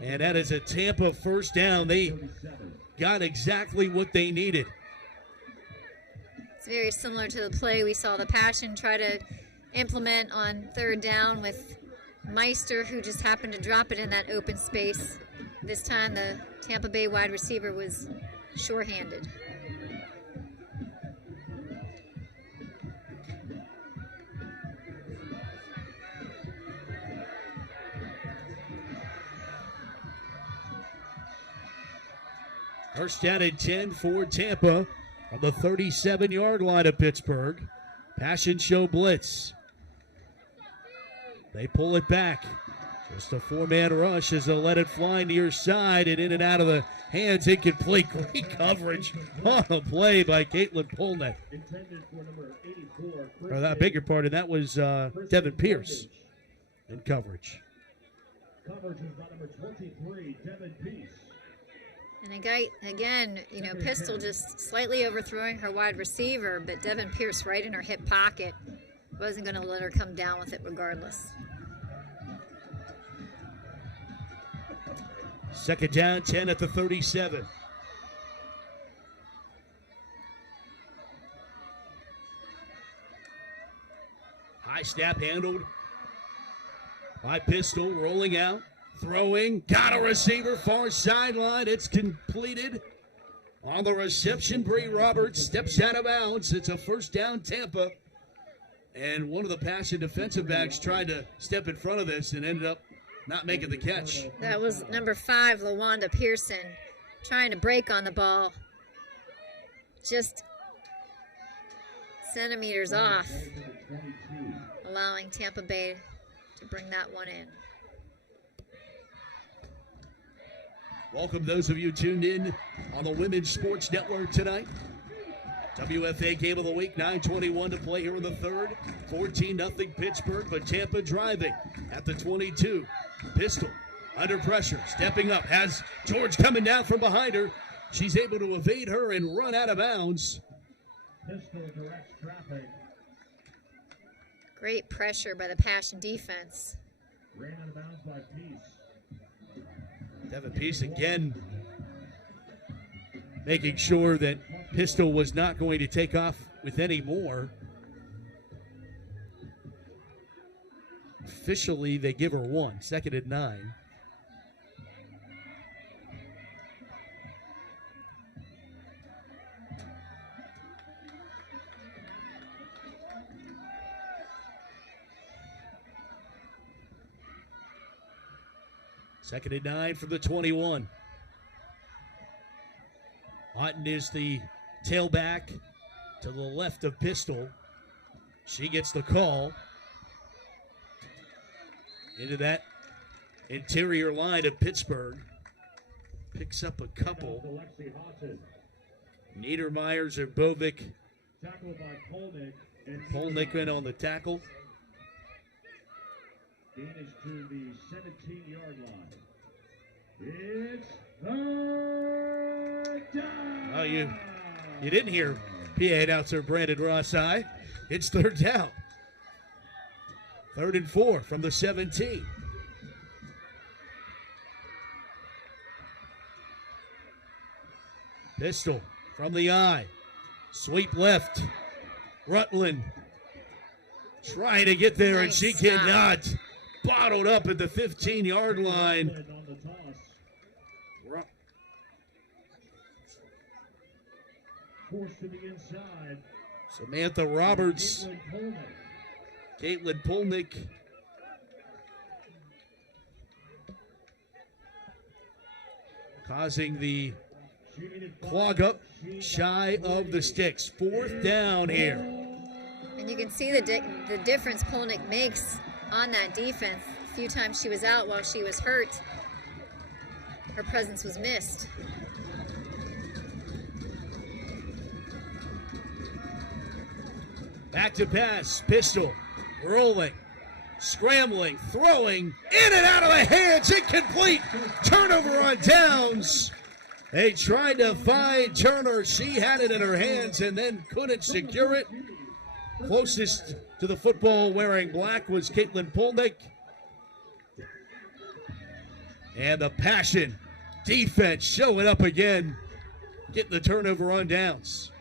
And that is a Tampa first down. They got exactly what they needed. It's very similar to the play we saw the Passion try to implement on third down with Meister, who just happened to drop it in that open space. This time the Tampa Bay wide receiver was sure-handed. First down and 10 for Tampa on the 37-yard line of Pittsburgh. Passion show blitz. They pull it back. Just a 4-man rush as they'll let it fly near side and in and out of the hands. Incomplete. Great coverage on a play by Caitlin Polnick. Or that bigger part, and that was Devin Pierce in coverage. Coverage is by number 23, Devin Pierce. And again, Pistol just slightly overthrowing her wide receiver, but Devin Pierce right in her hip pocket. Wasn't going to let her come down with it regardless. Second down, 10 at the 37. High snap handled by Pistol, rolling out. Throwing, got a receiver, far sideline. It's completed. On the reception, Bree Roberts steps out of bounds. It's a first down, Tampa. And one of the Passion defensive backs tried to step in front of this and ended up not making the catch. That was number 5, LaWanda Pearson, trying to break on the ball. Just centimeters off, allowing Tampa Bay to bring that one in. Welcome those of you tuned in on the Women's Sports Network tonight. WFA Game of the Week, 9:21 to play here in the third. 14-0 Pittsburgh, but Tampa driving at the 22. Pistol under pressure, stepping up, has George coming down from behind her. She's able to evade her and run out of bounds. Pistol directs traffic. Great pressure by the Passion defense. Ran out of bounds by Peace. Devin Peace again making sure that Pistol was not going to take off with any more. Officially, they give her 1, 2nd and 9. Second and 9 from the 21. Otten is the tailback to the left of Pistol. She gets the call. Into that interior line of Pittsburgh. Picks up a couple. Niedermeyer's or Bovic. Tackled by Polnick. Polnick in on the tackle. Gain is to the 17-yard line. It's third down. Oh, you didn't hear PA announcer Brandon Rossai. It's third down. 3rd and 4 from the 17. Pistol from the eye. Sweep left. Rutland trying to get there, and she cannot. Bottled up at the 15-yard line. Forced to the inside. Samantha Roberts. Caitlin Polnick. Causing the clog up shy of the sticks. 4th down here. And you can see the difference Polnick makes on that defense. A few times she was out while she was hurt. Her presence was missed. Back to pass. Pistol. Rolling. Scrambling. Throwing. In and out of the hands. Incomplete. Turnover on downs. They tried to find Turner. She had it in her hands and then couldn't secure it. Closest to the football wearing black was Caitlin Polnick. And the Passion defense showing up again. Getting the turnover on downs.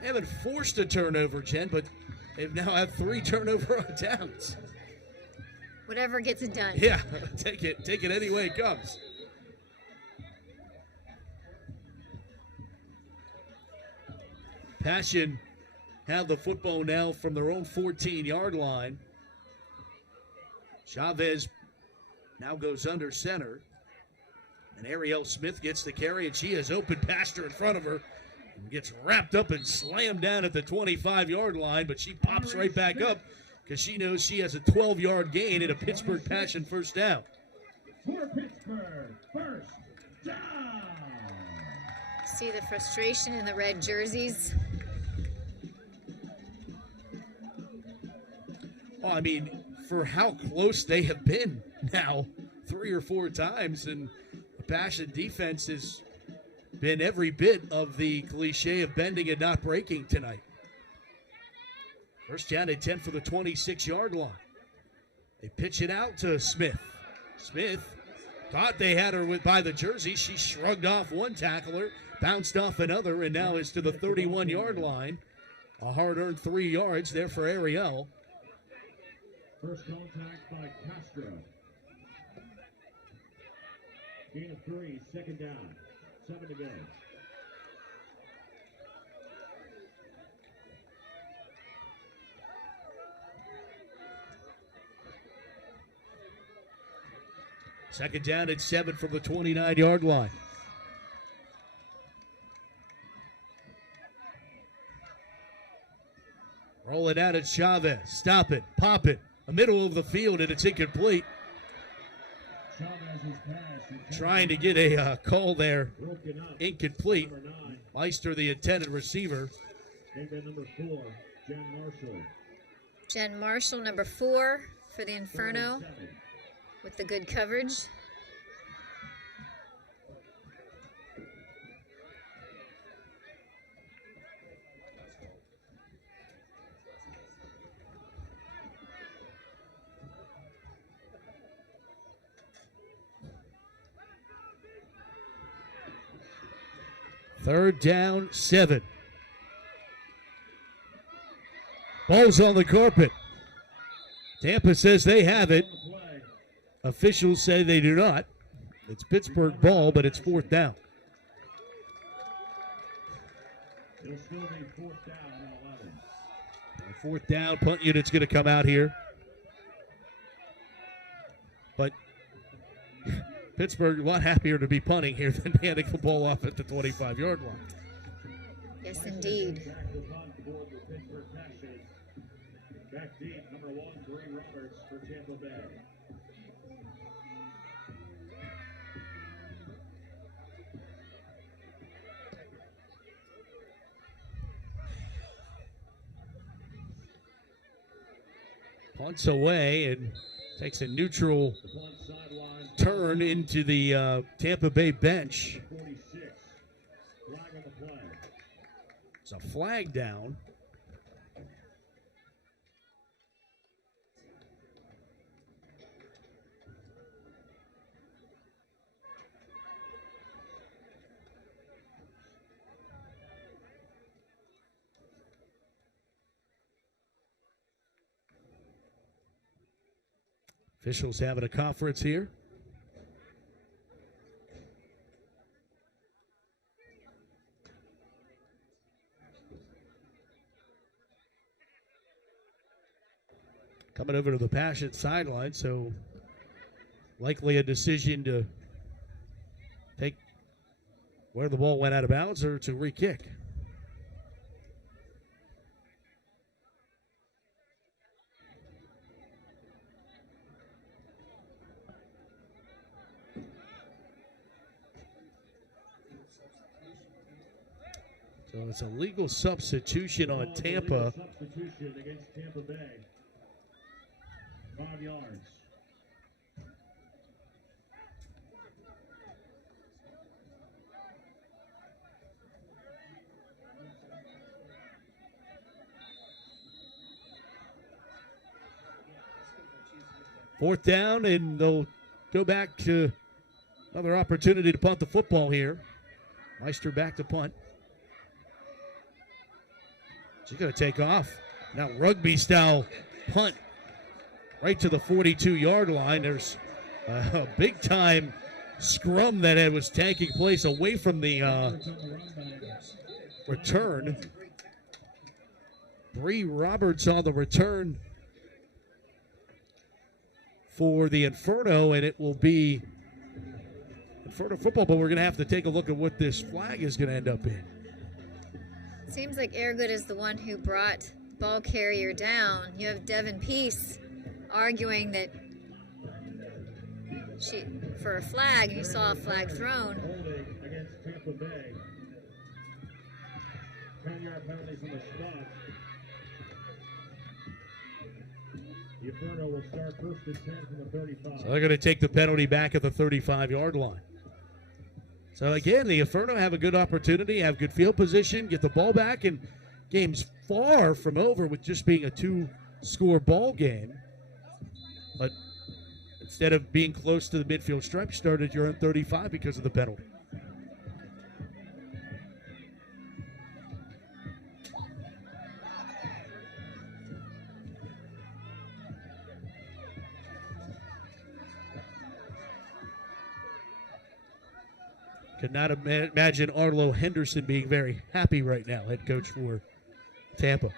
They haven't forced a turnover, Jen, but they've now had 3 turnover on downs. Whatever gets it done. Yeah, take it any way it comes. Passion have the football now from their own 14-yard line. Chavez now goes under center. And Ariel Smith gets the carry, and she has open past her in front of her. And gets wrapped up and slammed down at the 25-yard line, but she pops right back up because she knows she has a 12-yard gain and a Pittsburgh Passion first down. For Pittsburgh, first down. See the frustration in the red jerseys. Well, I mean, for how close they have been now 3 or 4 times, and the Passion defense has been every bit of the cliche of bending and not breaking tonight. First down at 10 for the 26-yard line. They pitch it out to Smith. Smith thought they had her by the jersey. She shrugged off one tackler, bounced off another, and now is to the 31-yard line. A hard-earned 3 yards there for Ariel. First contact by Castro. Gain of 3, second down. 7 to go. Second down at 7 from the 29-yard line. Roll it out at Chavez. Stop it. Pop it. The middle of the field, and it's incomplete. Trying to get a call there. Incomplete. Meister, the intended receiver. Number 4, Jen Marshall. Jen Marshall, number 4 for the Inferno, with the good coverage. 3rd down, 7. Ball's on the carpet. Tampa says they have it. Officials say they do not. It's Pittsburgh ball, but it's 4th down. It'll still be 4th down and 11. 4th down, punt unit's going to come out here. But Pittsburgh a lot happier to be punting here than handing the ball off at the 25-yard line. Yes, indeed. Back deep, number 1, Bree Roberts for Tampa Bay. Punts away and takes a neutral turn into the Tampa Bay bench. It's a flag down. Officials having a conference here. Coming over to the Passion sideline, so likely a decision to take where the ball went out of bounds or to re-kick. So it's a legal substitution on Tampa. Substitution against Tampa Bay. 5 yards. Fourth down, and they'll go back to another opportunity to punt the football here. Meister back to punt. She's going to take off. Now rugby style punt right to the 42-yard line. There's a big time scrum that was taking place away from the return. Bree Roberts on the return for the Inferno, and it will be Inferno football, but we're going to have to take a look at what this flag is going to end up in. Seems like Airgood is the one who brought ball carrier down. You have Devin Peace arguing that she for a flag, and you saw a flag thrown. Holding against Tampa Bay. 10-yard penalty from the spot. The Inferno will start 1st and 10 from the 35. So they're going to take the penalty back at the 35-yard line. So again, the Inferno have a good opportunity, have good field position, get the ball back, and game's far from over with just being a 2-score ball game. But instead of being close to the midfield stripe, started your own 35 because of the penalty. Could not imagine Arlo Henderson being very happy right now, head coach for Tampa.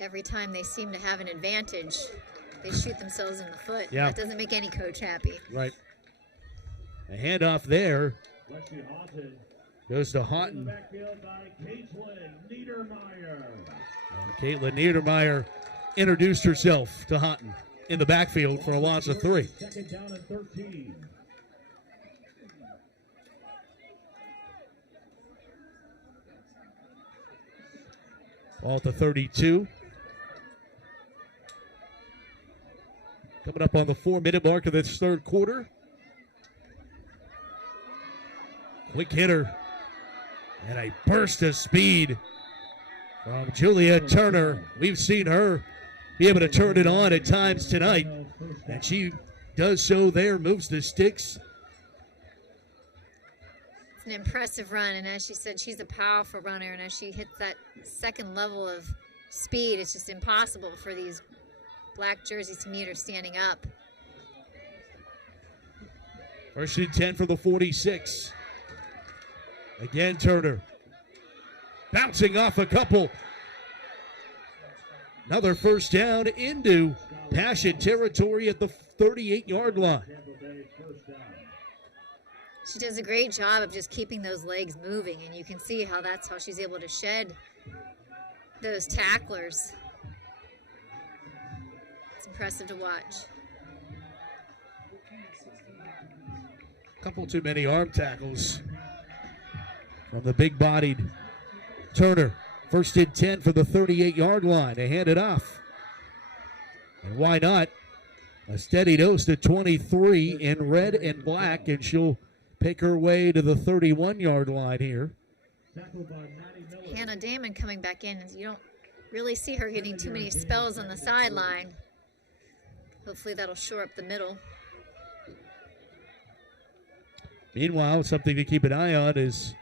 Every time they seem to have an advantage, they shoot themselves in the foot. Yeah. That doesn't make any coach happy. Right. A handoff there goes to Houghton. Backfield by Caitlin Niedermeyer. And Caitlin Niedermeyer introduced herself to Houghton in the backfield for a loss of 3. 2nd down and 13. Ball at the 32. Coming up on the 4-minute mark of this 3rd quarter. Quick hitter. And a burst of speed from Julia Turner. We've seen her be able to turn it on at times tonight. And she does so there, moves the sticks. an impressive run, and as she said, she's a powerful runner, and as she hits that second level of speed, it's just impossible for these black jerseys to meet her standing up. First and 10 for the 46. Again, Turner. Bouncing off a couple. Another first down into Passion territory at the 38-yard line. She does a great job of just keeping those legs moving, and you can see how that's how she's able to shed those tacklers. It's impressive to watch. Couple too many arm tackles from the big-bodied Turner. First and 10 for the 38-yard line. They hand it off. And why not? A steady dose to 23 in red and black, and she'll pick her way to the 31-yard line here. Hannah Damon coming back in. You don't really see her getting too many spells on the sideline. Hopefully that'll shore up the middle. Meanwhile, something to keep an eye on is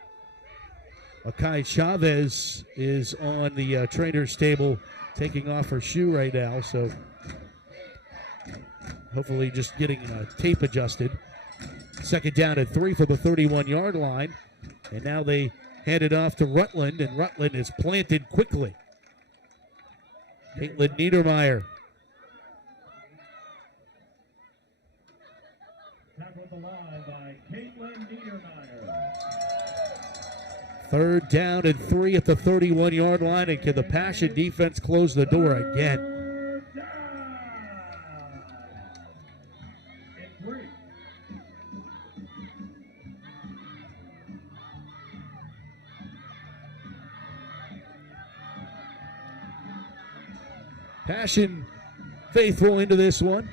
Akai Chavez is on the trainer's table taking off her shoe right now, so hopefully just getting tape adjusted. Second down and 3 for the 31-yard line, and now they hand it off to Rutland, and Rutland is planted quickly. Caitlin Niedermeyer. Tackled alive by Caitlin Niedermeyer. Third down and 3 at the 31-yard line, and can the Passion defense close the door again? Passion faithful into this one.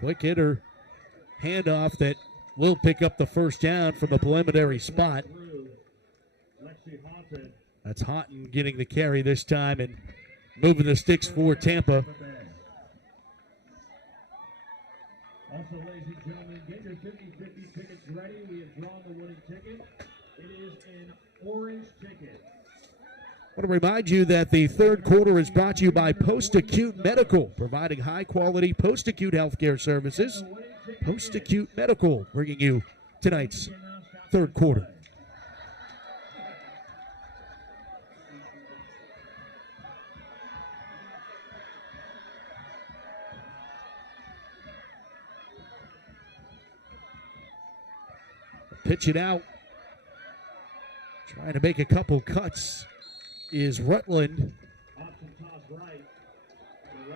Quick hitter handoff that will pick up the first down from the preliminary spot. That's Houghton getting the carry this time and moving the sticks for Tampa. Also, ladies and gentlemen, get your 50-50 tickets ready. We have drawn the winning ticket. It is an orange ticket. I want to remind you that the third quarter is brought to you by Post-Acute Medical, providing high-quality post-acute healthcare services. Post-Acute Medical bringing you tonight's third quarter. Pitch it out. Trying to make a couple cuts is Rutland.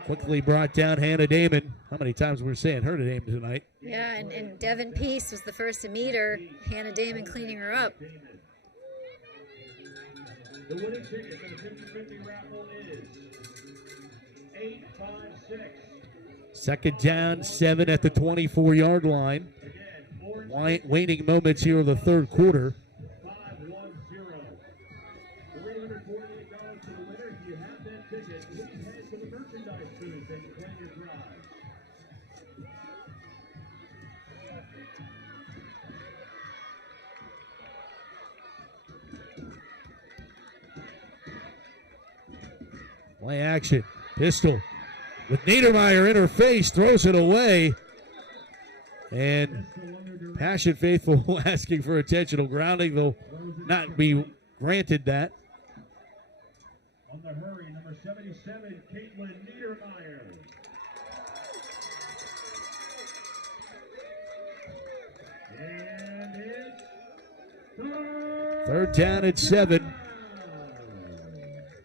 Quickly brought down Hannah Damon. How many times we're saying her name tonight? Yeah, and Devin Peace was the first to meet her. Hannah Damon cleaning her up. The winning ticket for the 50-50 raffle is 856. Second down, 7 at the 24-yard line. Waning moments here in the third quarter. 510. $348 to the winner. If you have that ticket, please head to the merchandise booth and claim your prize. Play action. Pistol with Niedermeyer in her face, throws it away. And Passion faithful asking for intentional grounding. They'll not be granted that. On the hurry, number 77, Caitlin Niedermeyer. And it's Third down at 7.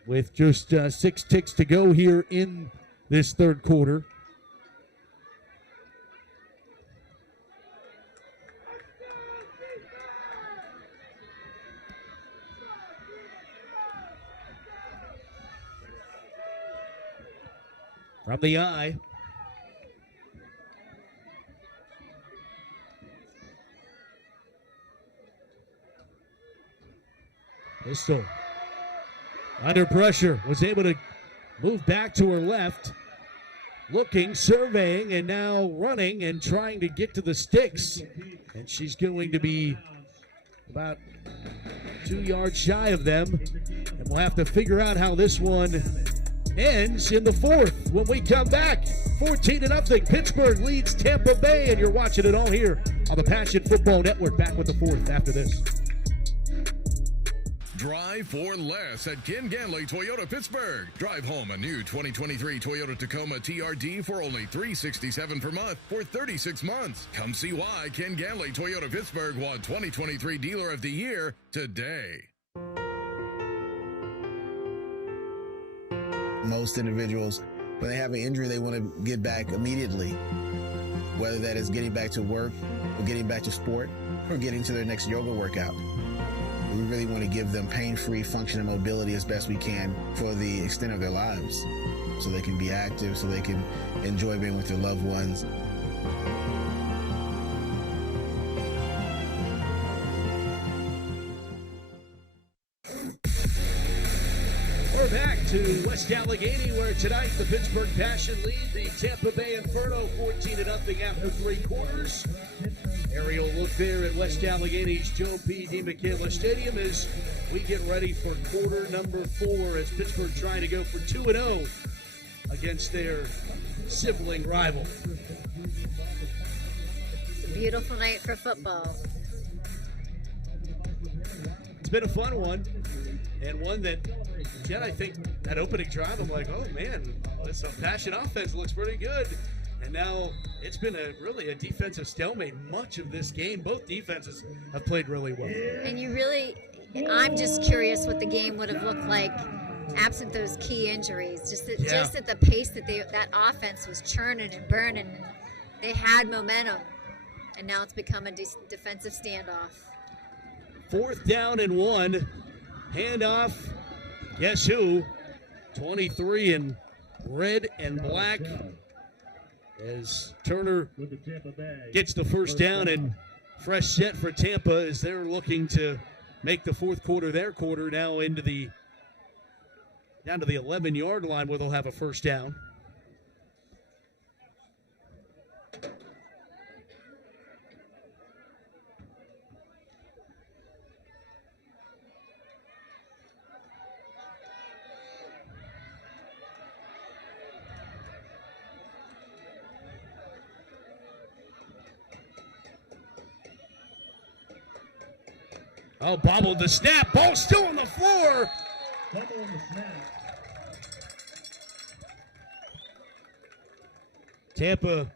With just 6 ticks to go here in this third quarter. From the eye. Pistol under pressure, was able to move back to her left. looking, surveying, and now running and trying to get to the sticks. And she's going to be about 2 yards shy of them. And we'll have to figure out how this one ends in the fourth when we come back. 14-0. Pittsburgh leads Tampa Bay, and you're watching it all here on the Passion Football Network. Back with the fourth after this. Drive for less at Ken Ganley Toyota Pittsburgh. Drive home a new 2023 Toyota Tacoma TRD for only $367 per month for 36 months. Come see why Ken Ganley Toyota Pittsburgh won 2023 Dealer of the Year today. Most individuals, when they have an injury, they want to get back immediately, whether that is getting back to work or getting back to sport or getting to their next yoga workout. We really want to give them pain-free function and mobility as best we can for the extent of their lives, so they can be active, so they can enjoy being with their loved ones. We're back to West Allegheny, where tonight the Pittsburgh Passion lead the Tampa Bay Inferno 14-0 after 3 quarters. Aerial look there at West Allegheny's Joe P. DiMichele Stadium as we get ready for quarter number 4 as Pittsburgh trying to go for 2-0 against their sibling rival. It's a beautiful night for football. It's been a fun one, and one that, Jen, I think that opening drive, I'm like, oh man, this Passion offense looks pretty good. And now it's been really a defensive stalemate much of this game. Both defenses have played really well. And I'm just curious what the game would have looked like absent those key injuries. Just at the pace that offense was churning and burning. And they had momentum, and now it's become a defensive standoff. 4th down and 1. Handoff. Guess who? 23 in red and black. As Turner gets the first down, and fresh set for Tampa as they're looking to make the fourth quarter their quarter, now down to the 11-yard line where they'll have a first down. Oh, bobbled the snap. Ball still on the floor. Bubble on the snap. Tampa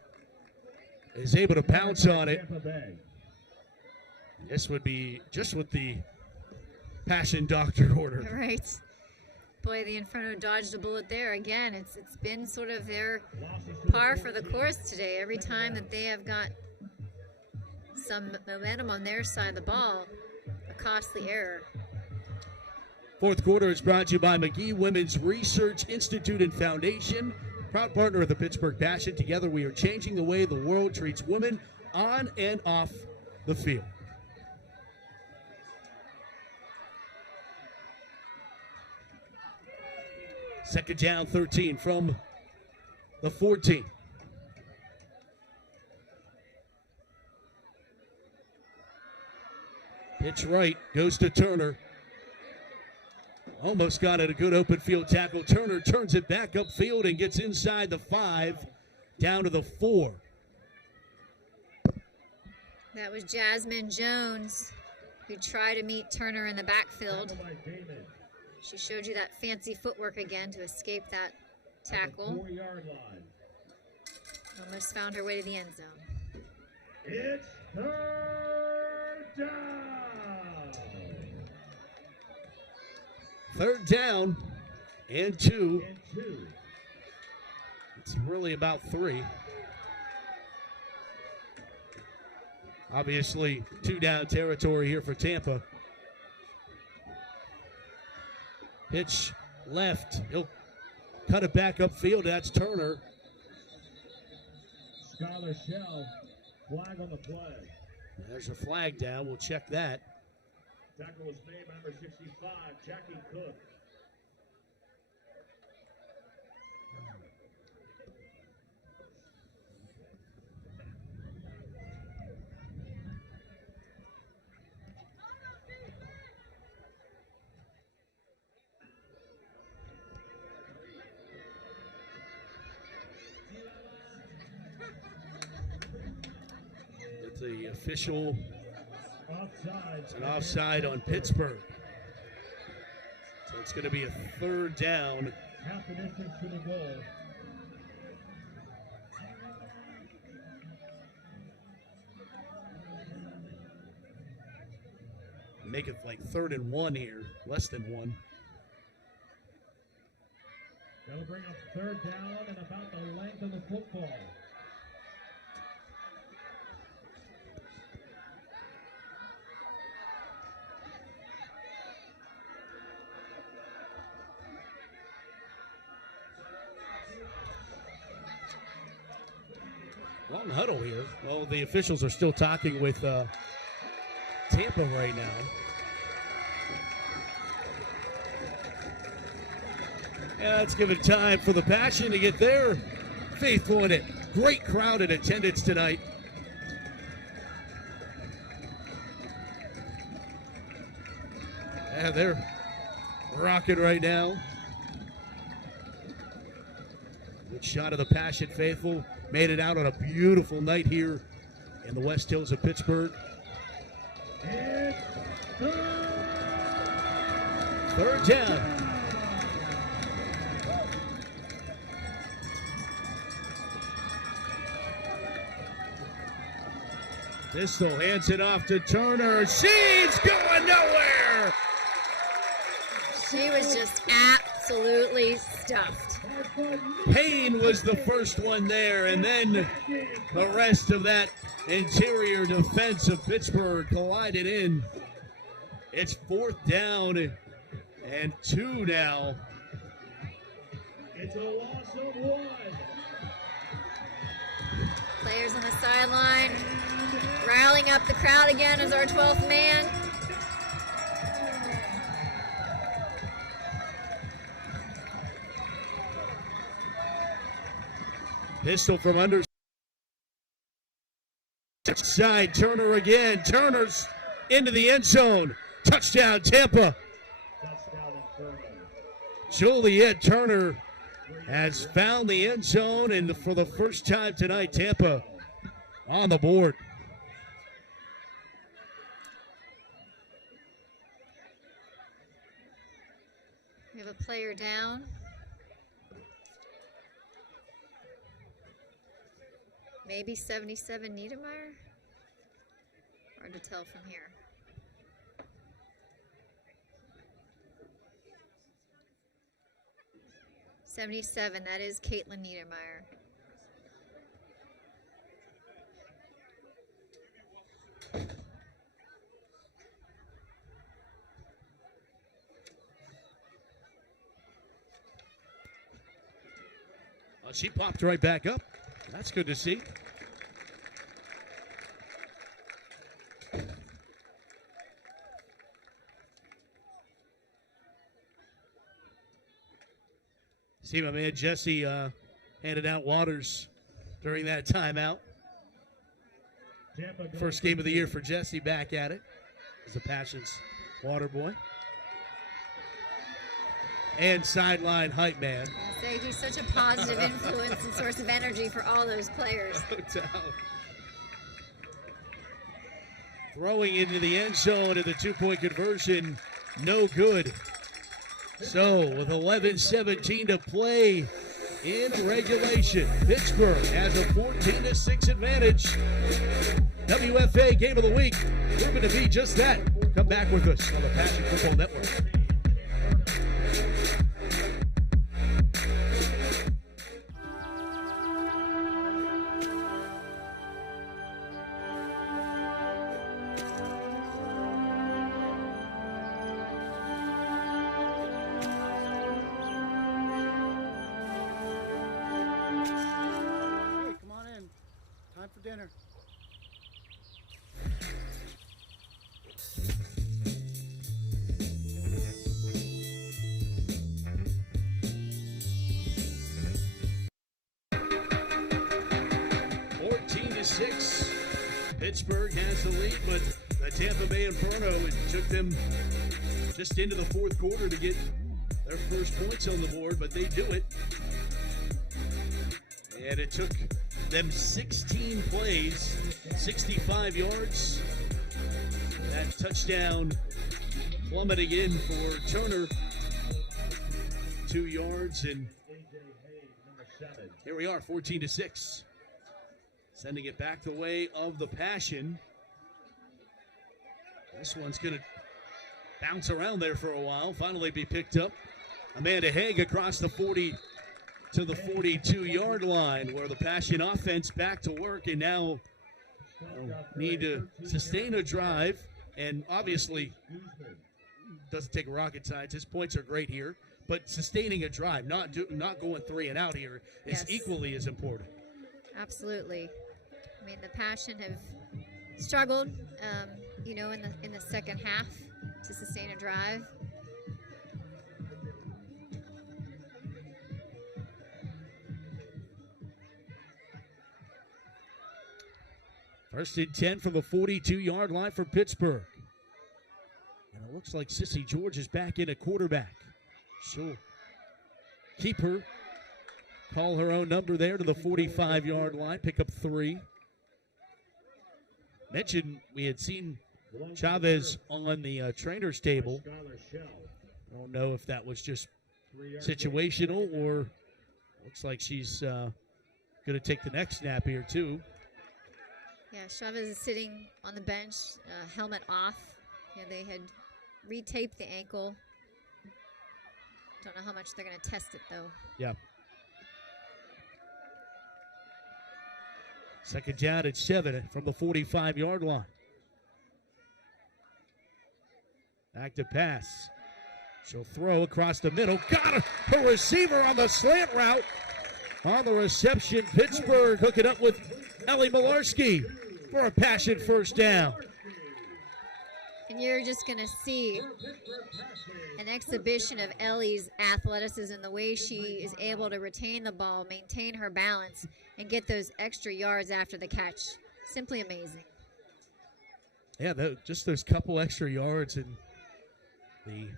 is able to pounce on it. This would be just what the Passion doctor ordered. Right. Boy, the Inferno dodged a bullet there. Again, it's been sort of their par for the course today. Every time that they have got some momentum on their side of the ball, a costly error. Fourth quarter is brought to you by McGee Women's Research Institute and Foundation, proud partner of the Pittsburgh Passion. Together we are changing the way the world treats women on and off the field. Second down, 13 from the 14. Pitch right, goes to Turner. Almost got it, a good open field tackle. Turner turns it back upfield and gets inside the 5, down to the 4. That was Jasmine Jones, who tried to meet Turner in the backfield. She showed you that fancy footwork again to escape that tackle. Almost found her way to the end zone. It's third down. Third down and 2. It's really about 3. Obviously, 2 down territory here for Tampa. Pitch left. He'll cut it back upfield. That's Turner. Scholar Shell, flag on the play. There's a flag down. We'll check that. Tackle was made by number 65, Jackie Cook. The official, Offside. it's an offside on Pittsburgh. So it's going to be a third down. Half the distance to the goal. Make it like 3rd and 1 here, less than 1. That'll bring up 3rd down and about the length of the football. Long huddle here. Well, the officials are still talking with Tampa right now. Yeah, let's give it time for the Passion to get there. Faithful in it. Great crowd in attendance tonight. Yeah, they're rocking right now. Good shot of the Passion faithful. Made it out on a beautiful night here in the West Hills of Pittsburgh. Third down. Pistol hands it off to Turner. She's going nowhere. She was just absolutely stuffed. Payne was the first one there, and then the rest of that interior defense of Pittsburgh collided in. It's 4th down and 2 now. It's a loss of 1. Players on the sideline riling up the crowd again as our 12th man. Pistol from under. Side, Turner again. Turner's into the end zone. Touchdown, Tampa. Touchdown, Inferno. Juliet Turner has found the end zone, and for the first time tonight, Tampa on the board. We have a player down. Maybe 77 Niedermeyer? Hard to tell from here. '77, that is Caitlin Niedermeyer. She popped right back up. That's good to see. See my man Jesse handed out waters during that timeout. First game of the year for Jesse, back at it as a Passion's water boy. And sideline hype man. I say he's such a positive influence and source of energy for all those players. No doubt. Throwing into the end zone of the 2-point conversion, no good. So with 11:17 to play in regulation, Pittsburgh has a 14-6 advantage. WFA Game of the Week, proven to be just that. Come back with us on the Passion Football Network. Dinner. Pittsburgh has the lead, but the Tampa Bay Inferno, it took them just into the fourth quarter to get their first points on the board, but they do it. And it took them 16 plays, 65 yards. That touchdown plummeting in for Turner. 2 yards, and here we are, 14-6. Sending it back the way of the Passion. This one's going to bounce around there for a while, finally be picked up. Amanda Haig across the 40 to the 42-yard line, where the Passion offense back to work, and now need to sustain a drive. And obviously, doesn't take rocket science. His points are great here, but sustaining a drive, not going 3 and out here, is equally as important. Absolutely. I mean, the Passion have struggled, in the second half to sustain a drive. First and 10 from the 42-yard line for Pittsburgh. And it looks like Sissy George is back in at quarterback. She'll keep her, call her own number there to the 45-yard line, pick up 3. Mentioned we had seen Chavez on the trainer's table. I don't know if that was just situational or looks like she's going to take the next snap here too. Yeah, Chavez is sitting on the bench, helmet off. They had retaped the ankle. Don't know how much they're going to test it, though. Yeah. Second down at 7 from the 45-yard line. Back to pass. She'll throw across the middle. Got her receiver on the slant route. On the reception, Pittsburgh hooking up with Ellie Malarski for a Passion first down. And you're just going to see an exhibition of Ellie's athleticism, the way she is able to retain the ball, maintain her balance, and get those extra yards after the catch. Simply amazing. Yeah, just those couple extra yards and the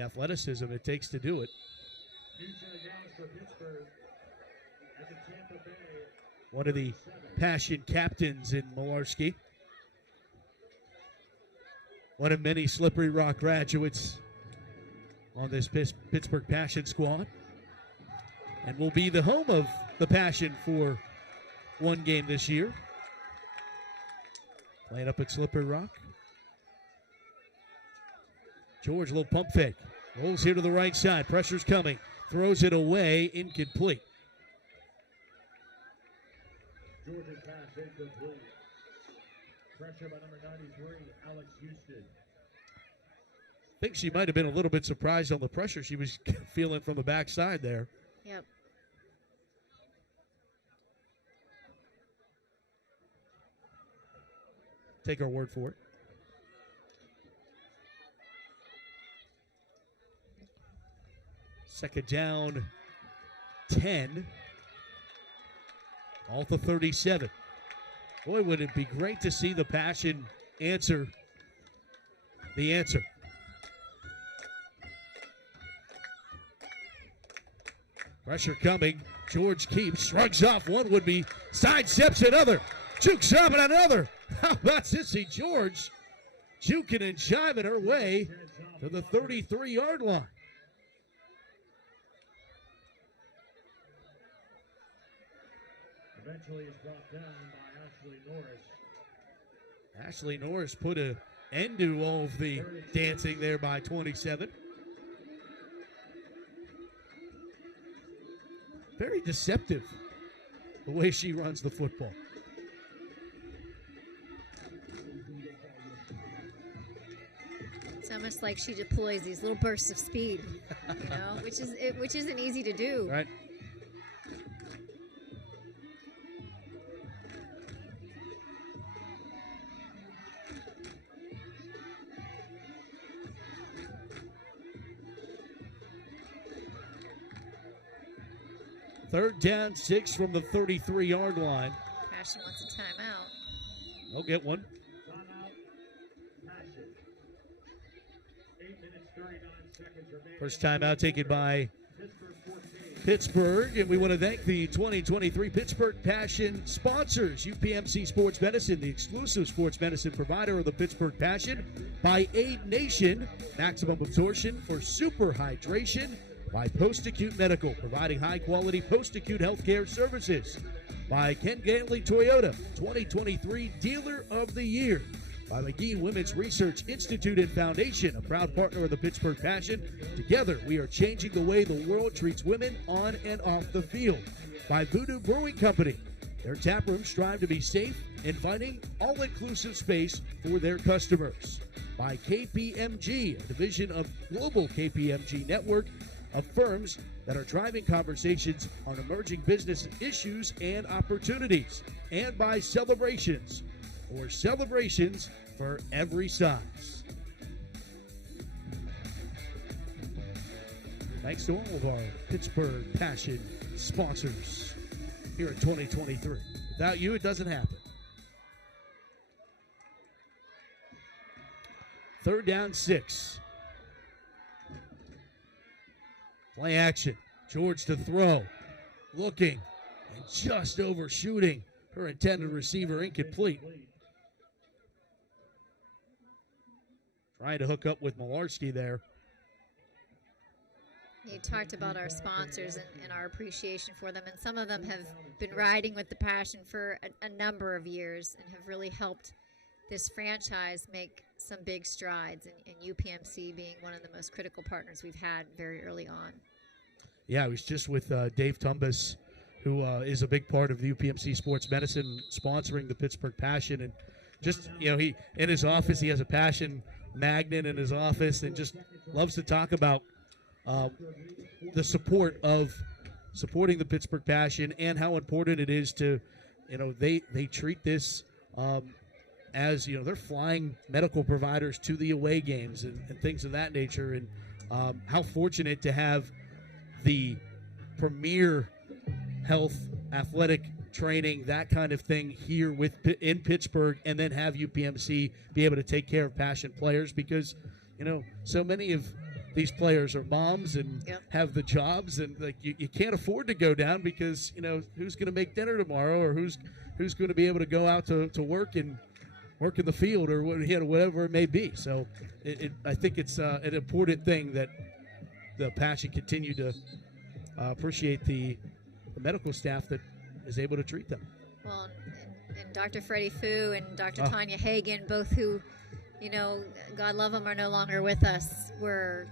athleticism it takes to do it. One of the Passion captains in Malarski. One of many Slippery Rock graduates on this Pittsburgh Passion squad. And will be the home of the Passion for one game this year. Playing up at Slippery Rock. George, a little pump fake. Rolls here to the right side. Pressure's coming. Throws it away. Incomplete. Georgia's pass incomplete. Pressure by number 93, Alex Houston. I think she might have been a little bit surprised on the pressure she was feeling from the backside there. Yep. Take our word for it. Second down, 10. All to 37. Boy, would it be great to see the Passion answer the answer. Pressure coming. George keeps, shrugs off one would-be, sidesteps another, jukes up and another. How about Sissy George juking and jiving her way to the 33-yard line? Eventually is brought down by Ashley Norris. Ashley Norris put an end to all of the dancing there by 27. Very deceptive the way she runs the football. It's almost like she deploys these little bursts of speed, which isn't easy to do. Right. Third down, 6 from the 33-yard line. Passion wants a timeout. They'll get one. Passion. 8 minutes, 39 seconds remaining. First timeout taken by Pittsburgh, and we want to thank the 2023 Pittsburgh Passion sponsors, UPMC Sports Medicine, the exclusive sports medicine provider of the Pittsburgh Passion, by Aid Nation, maximum absorption for super hydration, by Post-Acute Medical, providing high-quality post-acute healthcare services, by Ken Ganley Toyota, 2023 Dealer of the Year, by McGee Women's Research Institute and Foundation, a proud partner of the Pittsburgh Passion. Together, we are changing the way the world treats women on and off the field. By Voodoo Brewing Company, their tap rooms strive to be safe, inviting, all-inclusive space for their customers. By KPMG, a division of Global KPMG Network of firms that are driving conversations on emerging business issues and opportunities. And by Celebrations, or celebrations for every size. Thanks to all of our Pittsburgh Passion sponsors here in 2023. Without you, it doesn't happen. Third down, 6. Play action. George to throw. Looking and just overshooting her intended receiver, incomplete. Trying to hook up with Malarski there. You talked about our sponsors and our appreciation for them, and some of them have been riding with the Passion for a number of years and have really helped this franchise make some big strides, and UPMC being one of the most critical partners we've had very early on. Yeah, I was just with Dave Tumbas, who is a big part of the UPMC Sports Medicine sponsoring the Pittsburgh Passion, and just, he in his office, he has a Passion magnet in his office and just loves to talk about the support of supporting the Pittsburgh Passion and how important it is to, they treat this as, they're flying medical providers to the away games and things of that nature, and how fortunate to have the premier health, athletic training, that kind of thing here in Pittsburgh, and then have UPMC be able to take care of Passion players, because so many of these players are moms and have the jobs, and you can't afford to go down because who's going to make dinner tomorrow, or who's going to be able to go out to work in the field, or whatever it may be. So I think it's an important thing that the Passion continue to appreciate the medical staff that is able to treat them. Well, and Dr. Freddie Fu and Dr. Tanya Hagan, both who, God love them, are no longer with us, were,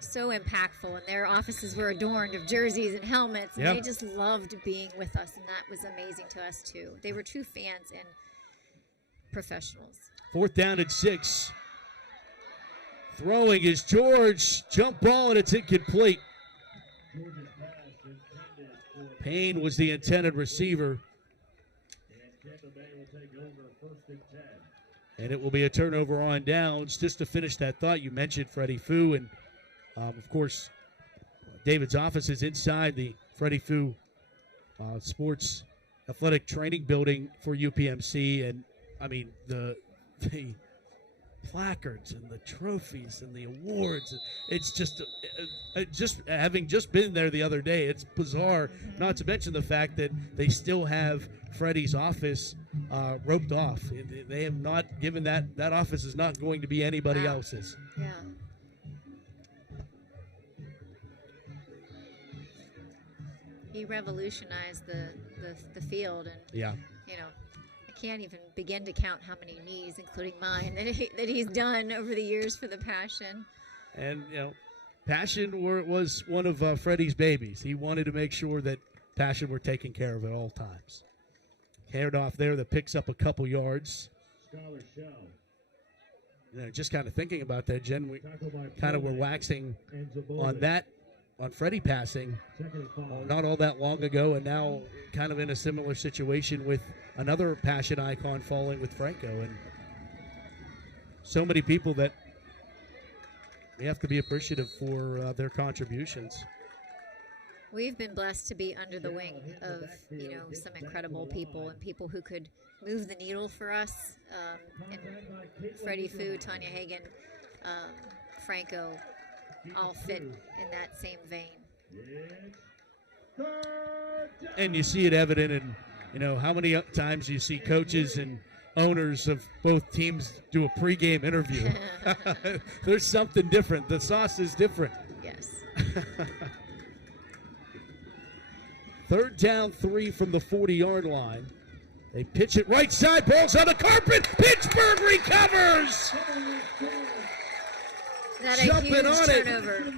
so impactful, and their offices were adorned of jerseys and helmets, and they just loved being with us, and that was amazing to us too. They were true fans and professionals. 4th down and 6. Throwing is George. Jump ball, and it's incomplete. Payne was the intended receiver. And it will be a turnover on downs. Just to finish that thought, you mentioned Freddie Fu, and of course, David's office is inside the Freddie Fu Sports Athletic Training Building for UPMC, and I mean the placards and the trophies and the awards. It's just having just been there the other day, it's bizarre, not to mention the fact that they still have Freddie's office roped off. They have not given that office is not going to be anybody else's. Yeah. He revolutionized the field, and I can't even begin to count how many knees, including mine, that he's done over the years for the Passion. And, Passion was one of Freddie's babies. He wanted to make sure that Passion were taken care of at all times. Handoff off there that picks up a couple yards. Just kind of thinking about that, Jen, we kind of were waxing on Freddie passing not all that long ago, and now kind of in a similar situation with another Passion icon falling with Franco. And so many people that we have to be appreciative for their contributions. We've been blessed to be under the wing of, some incredible people, and people who could move the needle for us. And Freddie Fu, Tanya Hagan, Franco, all fit in that same vein. And you see it evident in, how many times you see coaches and owners of both teams do a pregame interview. There's something different. The sauce is different. Yes. 3rd down, 3 from the 40-yard line. They pitch it right side, ball's on the carpet. Pittsburgh recovers. That a huge turnover.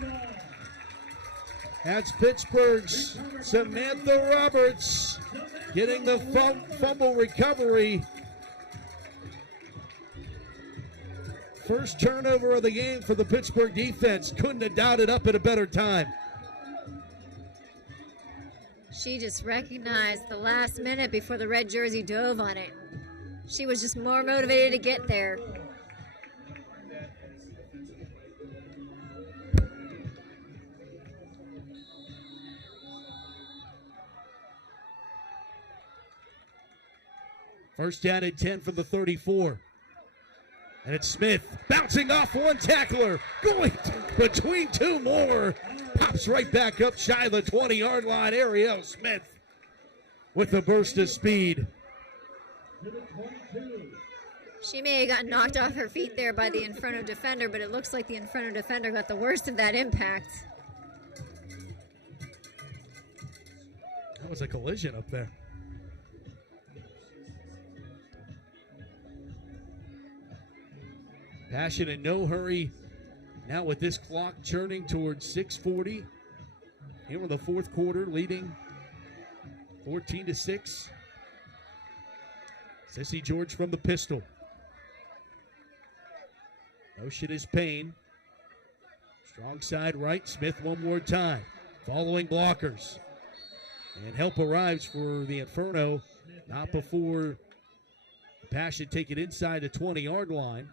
That's Pittsburgh's Samantha Roberts getting the fumble recovery. First turnover of the game for the Pittsburgh defense. Couldn't have dotted up at a better time. She just recognized the last minute before the red jersey dove on it. She was just more motivated to get there. First down and 10 from the 34. And it's Smith bouncing off one tackler, going between two more. Pops right back up shy of the 20-yard line. Ariel Smith with a burst of speed. She may have gotten knocked off her feet there by the Inferno defender, but it looks like the Inferno defender got the worst of that impact. That was a collision up there. Passion in no hurry. Now with this clock churning towards 6:40. Here in the fourth quarter, leading 14-6. Sissy George from the pistol. Motion is Payne. Strong side right. Smith one more time. Following blockers. And help arrives for the Inferno. Not before Passion take it inside the 20-yard line.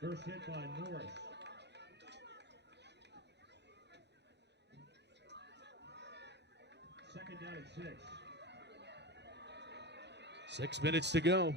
First hit by Norris. Second down and 6. 6 minutes to go.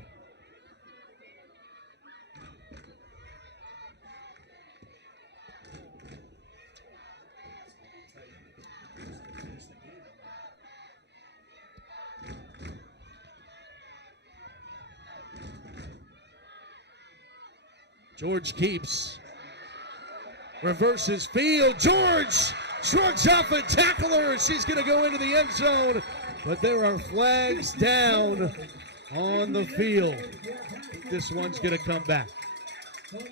George keeps. Reverses field. George shrugs off a tackler. She's going to go into the end zone. But there are flags down on the field. This one's going to come back. Block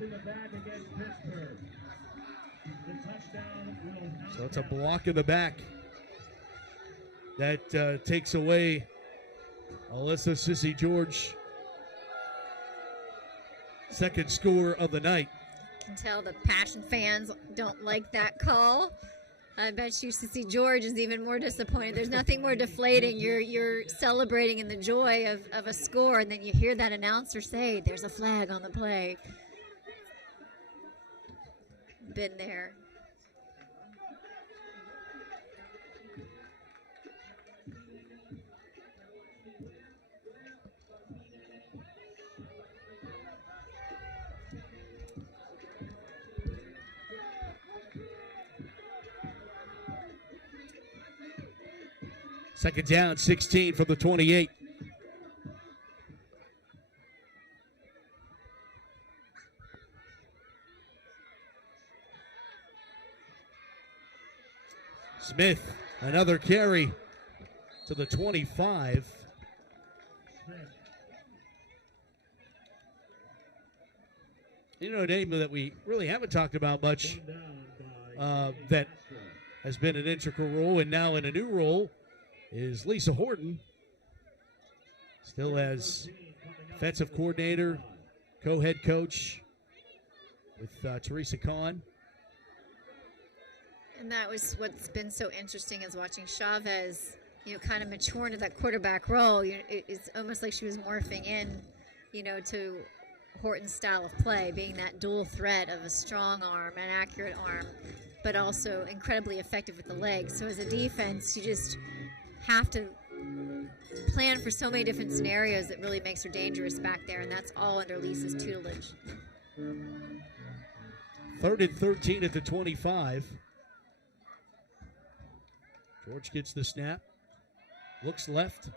in the back against Pittsburgh. The touchdown will not. So it's a block in the back. That takes away Alyssa Sissy George. Second score of the night. You can tell the Passion fans don't like that call. I bet you Sissy George is even more disappointed. There's nothing more deflating. You're celebrating in the joy of a score, and then you hear that announcer say, there's a flag on the play. Been there. Second down, 16 from the 28. Smith, another carry to the 25. You know, a name that we really haven't talked about much that has been an integral role and now in a new role is Lisa Horton. Still as defensive coordinator, co-head coach with Teresa Kahn. And that was what's been so interesting is watching Chavez, kind of mature into that quarterback role. It's almost like she was morphing in, to Horton's style of play, being that dual threat of a strong arm, an accurate arm, but also incredibly effective with the legs. So as a defense, you just have to plan for so many different scenarios that really makes her dangerous back there, and that's all under Lisa's tutelage. 3rd and 13 at the 25. George gets the snap, looks left,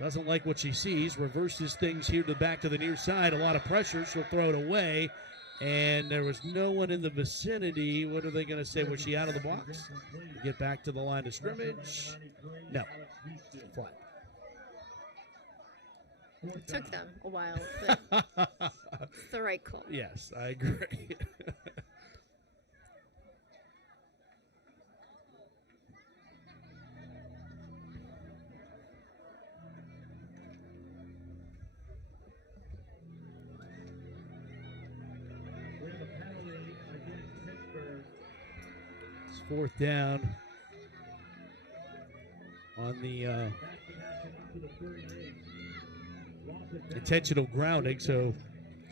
doesn't like what she sees, reverses things here to the back to the near side. A lot of pressure, she'll throw it away, and there was no one in the vicinity. What are they going to say? Was she out of the box? Get back to the line of scrimmage. No. Flat. It took them a while, but it's the right call. Yes, I agree. It's 4th down on the intentional grounding, so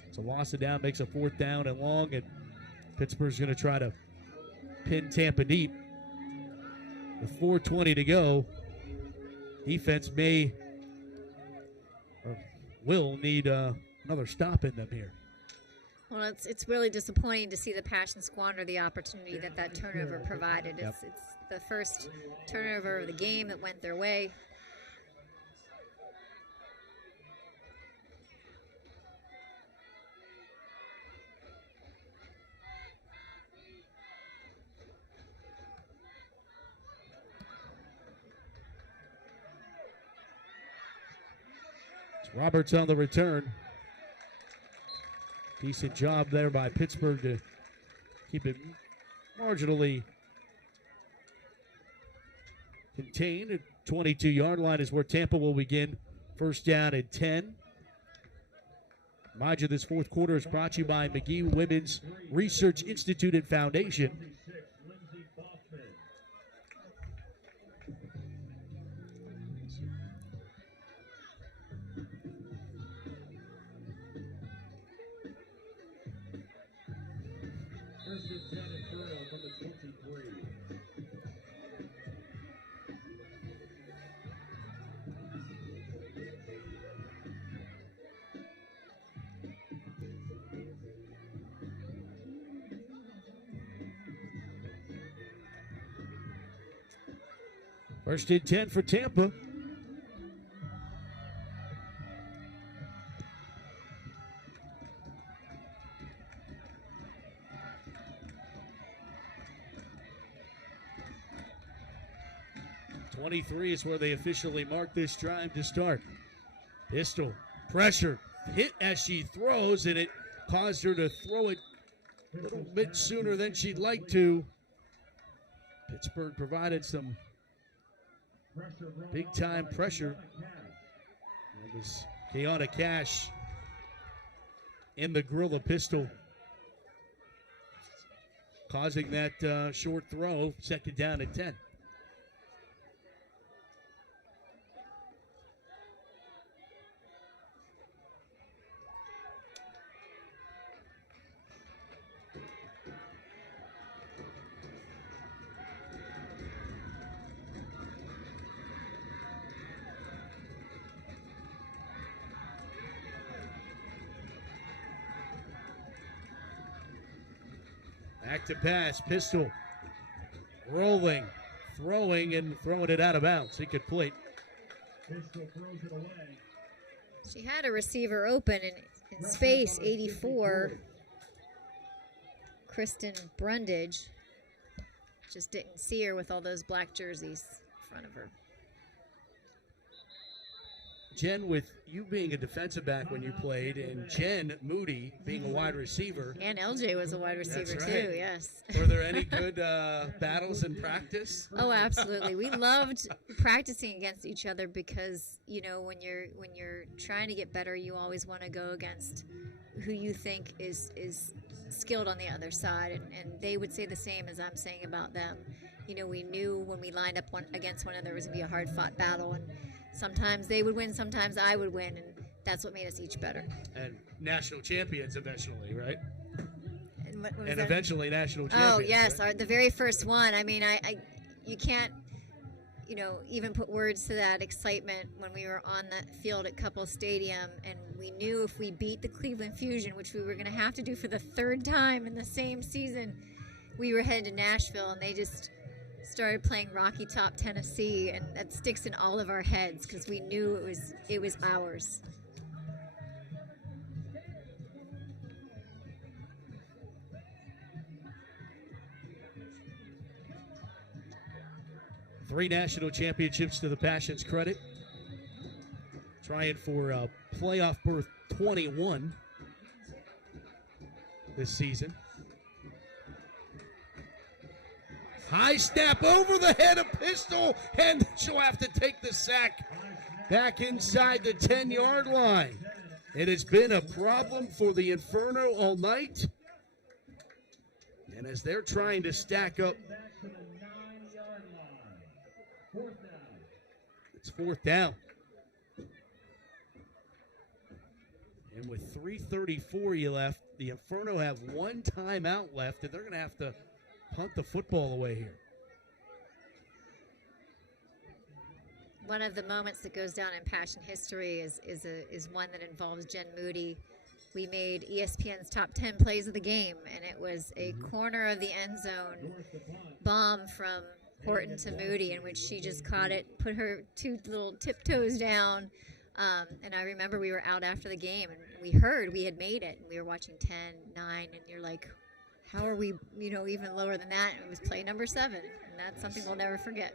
it's a loss of down, makes a 4th down and long, and Pittsburgh's going to try to pin Tampa deep. With 4:20 to go, defense may or will need another stop in them here. Well, it's really disappointing to see the Passion squander the opportunity that turnover provided. Yep. It's the first turnover of the game that went their way. Roberts on the return. Decent job there by Pittsburgh to keep it marginally contained. At 22-yard line is where Tampa will begin. 1st down and 10. Mind you, this 4th quarter is brought to you by McGee Women's Research Institute and Foundation. Inferno from the 23. First and 10 for Tampa. .23 is where they officially mark this drive to start. Pistol, pressure, hit as she throws, and it caused her to throw it a little bit sooner than she'd like to. Pittsburgh provided some big-time pressure. It was Keona Cash in the grill of Pistol, causing that short throw, 2nd down and 10. Back to pass, Pistol rolling, throwing, and throwing it out of bounds. Incomplete. Pistol throws it away. She had a receiver open in space, 84. Kristen Brundage. Just didn't see her with all those black jerseys in front of her. Jen, with you being a defensive back when you played, and Jen Moody being a wide receiver. And LJ was a wide receiver That's too, right. yes. Were there any good battles in practice? Oh, absolutely. We loved practicing against each other because, you know, when you're trying to get better, you always want to go against who you think is skilled on the other side, and they would say the same as I'm saying about them. You know, we knew when we lined up against one another it was going to be a hard-fought battle, and sometimes they would win, sometimes I would win, and that's what made us each better. And national champions eventually, right? And what was and that? eventually national champions. Oh yes, right? the very first one. I mean, you can't, even put words to that excitement when we were on that field at Couple Stadium, and we knew if we beat the Cleveland Fusion, which we were going to have to do for the third time in the same season, we were headed to Nashville, and they just started playing Rocky Top, Tennessee, and that sticks in all of our heads because we knew it was ours. Three national championships to the Passion's credit. Trying for playoff berth 21 this season. High snap over the head of Pistol, and she'll have to take the sack back inside the 10-yard line. It has been a problem for the Inferno all night. And as they're trying to stack up, it's fourth down. And with 3:34 left, the Inferno have one timeout left, and they're going to have to punt the football away here. One of the moments that goes down in Passion history is one that involves Jen Moody. We made ESPN's top 10 plays of the game, and it was a corner of the end zone bomb from Horton to Moody, in which she just caught it, put her two little tiptoes down, and I remember we were out after the game, and we heard we had made it, and we were watching 10, 9, and you're like, how are we, even lower than that? And it was play number 7, and that's something we'll never forget.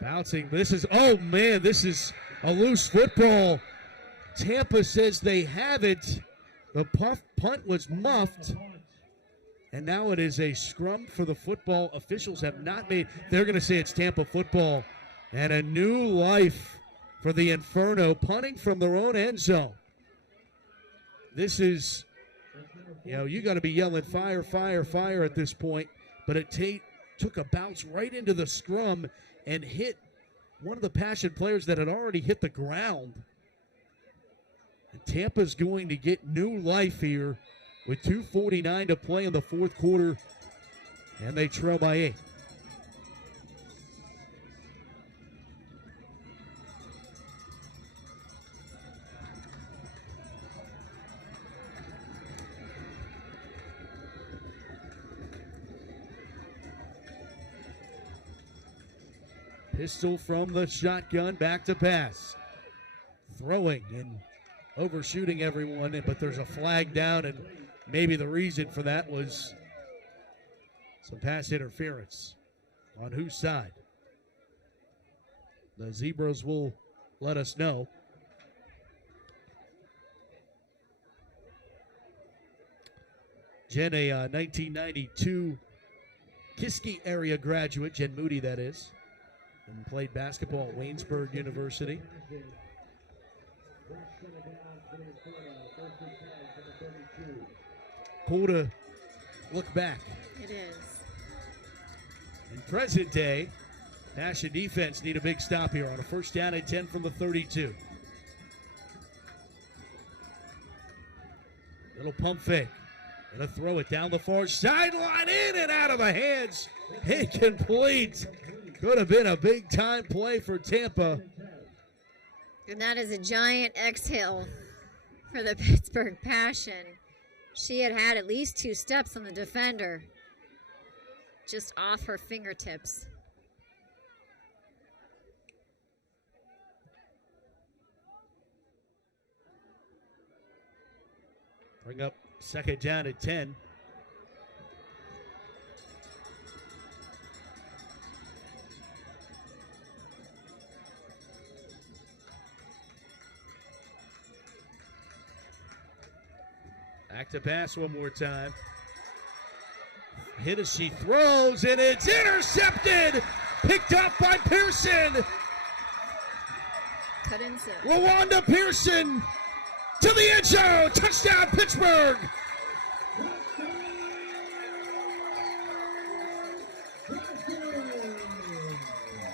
Bouncing. This is a loose football. Tampa says they have it. The punt was muffed. And now it is a scrum for the football. Officials have not made. They're going to say it's Tampa football. And a new life for the Inferno, punting from their own end zone. This is, you got to be yelling fire, fire, fire at this point. But it took a bounce right into the scrum and hit one of the Passion players that had already hit the ground. And Tampa's going to get new life here with 2:49 to play in the fourth quarter, and they trail by 8. Pistol from the shotgun, back to pass. Throwing and overshooting everyone, but there's a flag down, and maybe the reason for that was some pass interference. On whose side? The Zebras will let us know. Jen, a 1992 Kiski area graduate, Jen Moody that is, and played basketball at Waynesburg University. Cool to look back. It is. In present day, Passion defense need a big stop here on a first down and 10 from the 32. Little pump fake. Gonna throw it down the far sideline, in and out of the hands. Incomplete. Could have been a big time play for Tampa. And that is a giant exhale for the Pittsburgh Passion. She had at least 2 steps on the defender, just off her fingertips. Bring up second down at 10. Back to pass one more time. Hit as she throws, and it's intercepted. Picked up by Pearson. Cut inside. Lawanda Pearson to the end zone. Touchdown, Pittsburgh.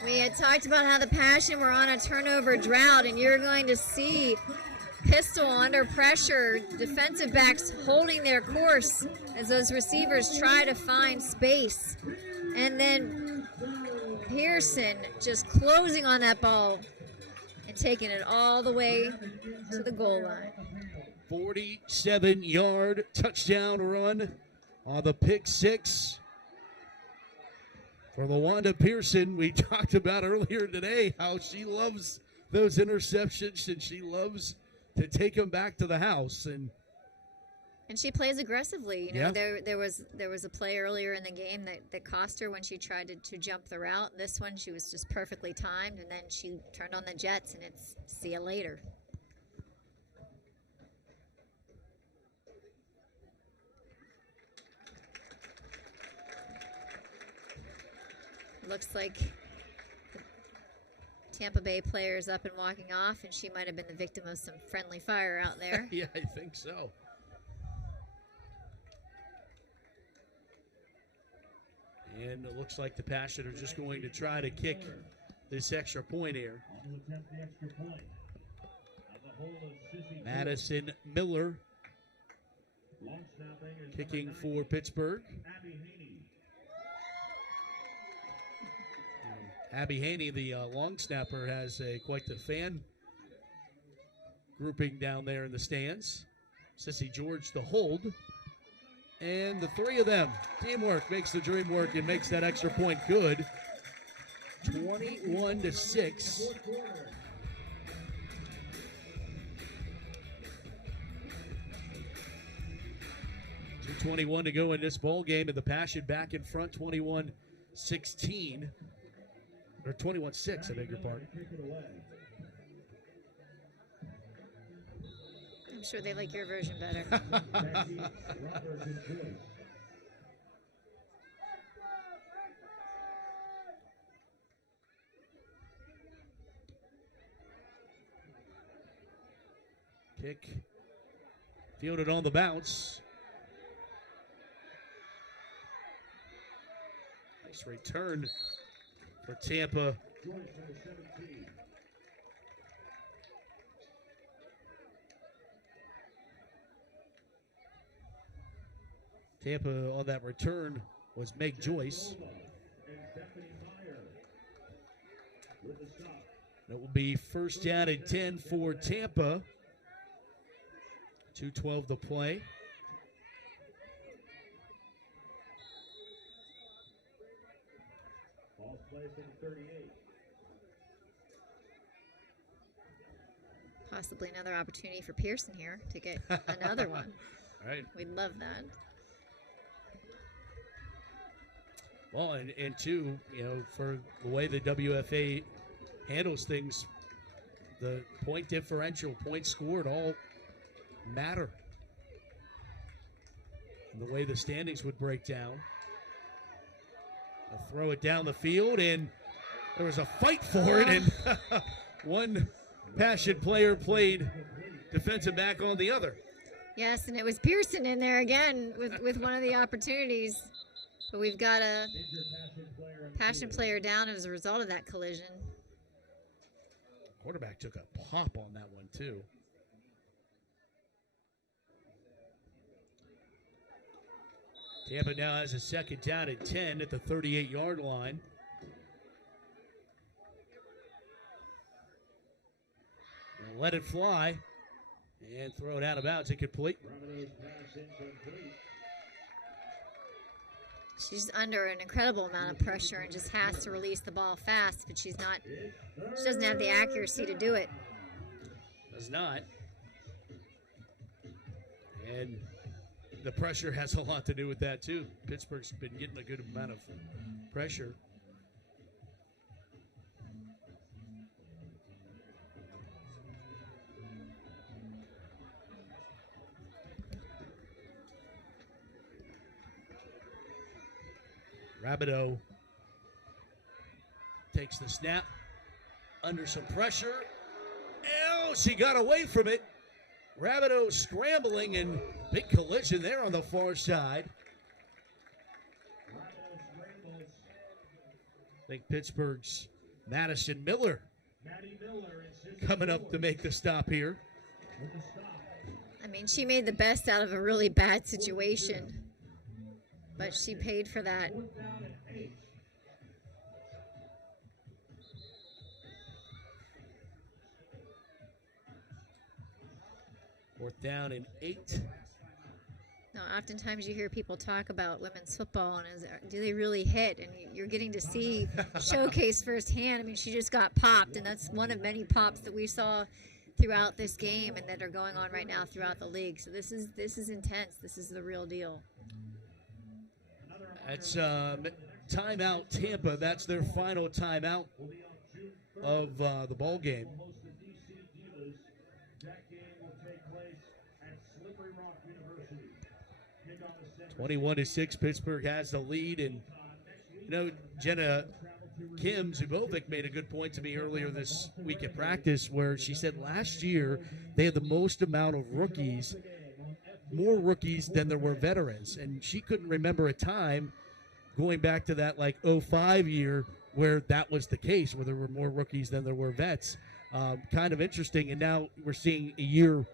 We had talked about how the Passion were on a turnover drought, and you're going to see Pistol under pressure. Defensive backs holding their course as those receivers try to find space. And then Pearson just closing on that ball and taking it all the way to the goal line. 47-yard touchdown run on the pick six for LaWanda Pearson. We talked about earlier today how she loves those interceptions and she loves to take them back to the house. And she plays aggressively. You know, yeah. there was a play earlier in the game that cost her when she tried to jump the route. This one, she was just perfectly timed, and then she turned on the jets, and it's see you later. Looks like the Tampa Bay player is up and walking off, and she might have been the victim of some friendly fire out there. Yeah, I think so. And it looks like the Passion are just going to try to kick this extra point here. Madison Miller kicking for Pittsburgh. Abby Haney, the long snapper, has quite the fan grouping down there in the stands. Sissy George, the hold. And the three of them, teamwork makes the dream work and makes that extra point good. 21-6. .221 to go in this ball game, and the Passion back in front, 21-16. Or 21-6, I beg your pardon. I'm sure they like your version better. Kick fielded on the bounce. Nice return for Tampa. Tampa on that return was Meg Joyce. That will be first down and 10 for Tampa. 2:12 to play. Possibly another opportunity for Pearson here to get another one. Right. We'd love that. Well, and two, you know, for the way the WFA handles things, the point differential, points scored all matter. And the way the standings would break down. They'll throw it down the field, and there was a fight for it, and one Passion player played defensive back on the other. Yes, and it was Pearson in there again with one of the opportunities. But we've got a Passion player down as a result of that collision. Quarterback took a pop on that one, too. Tampa now has a second down at 10 at the 38-yard line. They'll let it fly and throw it out of bounds. Incomplete. She's under an incredible amount of pressure and just has to release the ball fast, but she doesn't have the accuracy to do it. Does not. And the pressure has a lot to do with that, too. Pittsburgh's been getting a good amount of pressure. Rabideau takes the snap under some pressure. Oh, she got away from it. Rabideau scrambling and big collision there on the far side. I think Pittsburgh's Madison Miller coming up to make the stop here. I mean, she made the best out of a really bad situation, but she paid for that. Fourth down and 8. Now, oftentimes you hear people talk about women's football and do they really hit? And you're getting to see showcase firsthand. I mean, she just got popped, and that's one of many pops that we saw throughout this game and that are going on right now throughout the league. So this is intense. This is the real deal. That's timeout Tampa. That's their final timeout of the ball game. 21-6, Pittsburgh has the lead. And, you know, Jenna Kim Zubovic made a good point to me earlier this week at practice where she said last year they had the most amount of rookies, more rookies than there were veterans. And she couldn't remember a time going back to that, like, 05 year where that was the case, where there were more rookies than there were vets. Kind of interesting. And now we're seeing a year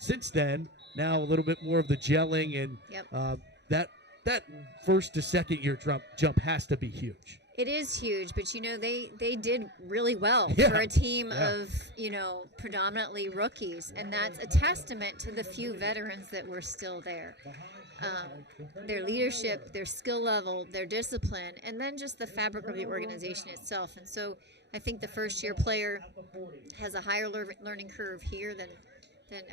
since then, now a little bit more of the gelling, and that first to second year jump has to be huge. It is huge, but you know they did really well for a team of predominantly rookies, and that's a testament to the few veterans that were still there. Their leadership, their skill level, their discipline, and then just the fabric of the organization itself. And so I think the first year player has a higher learning curve here than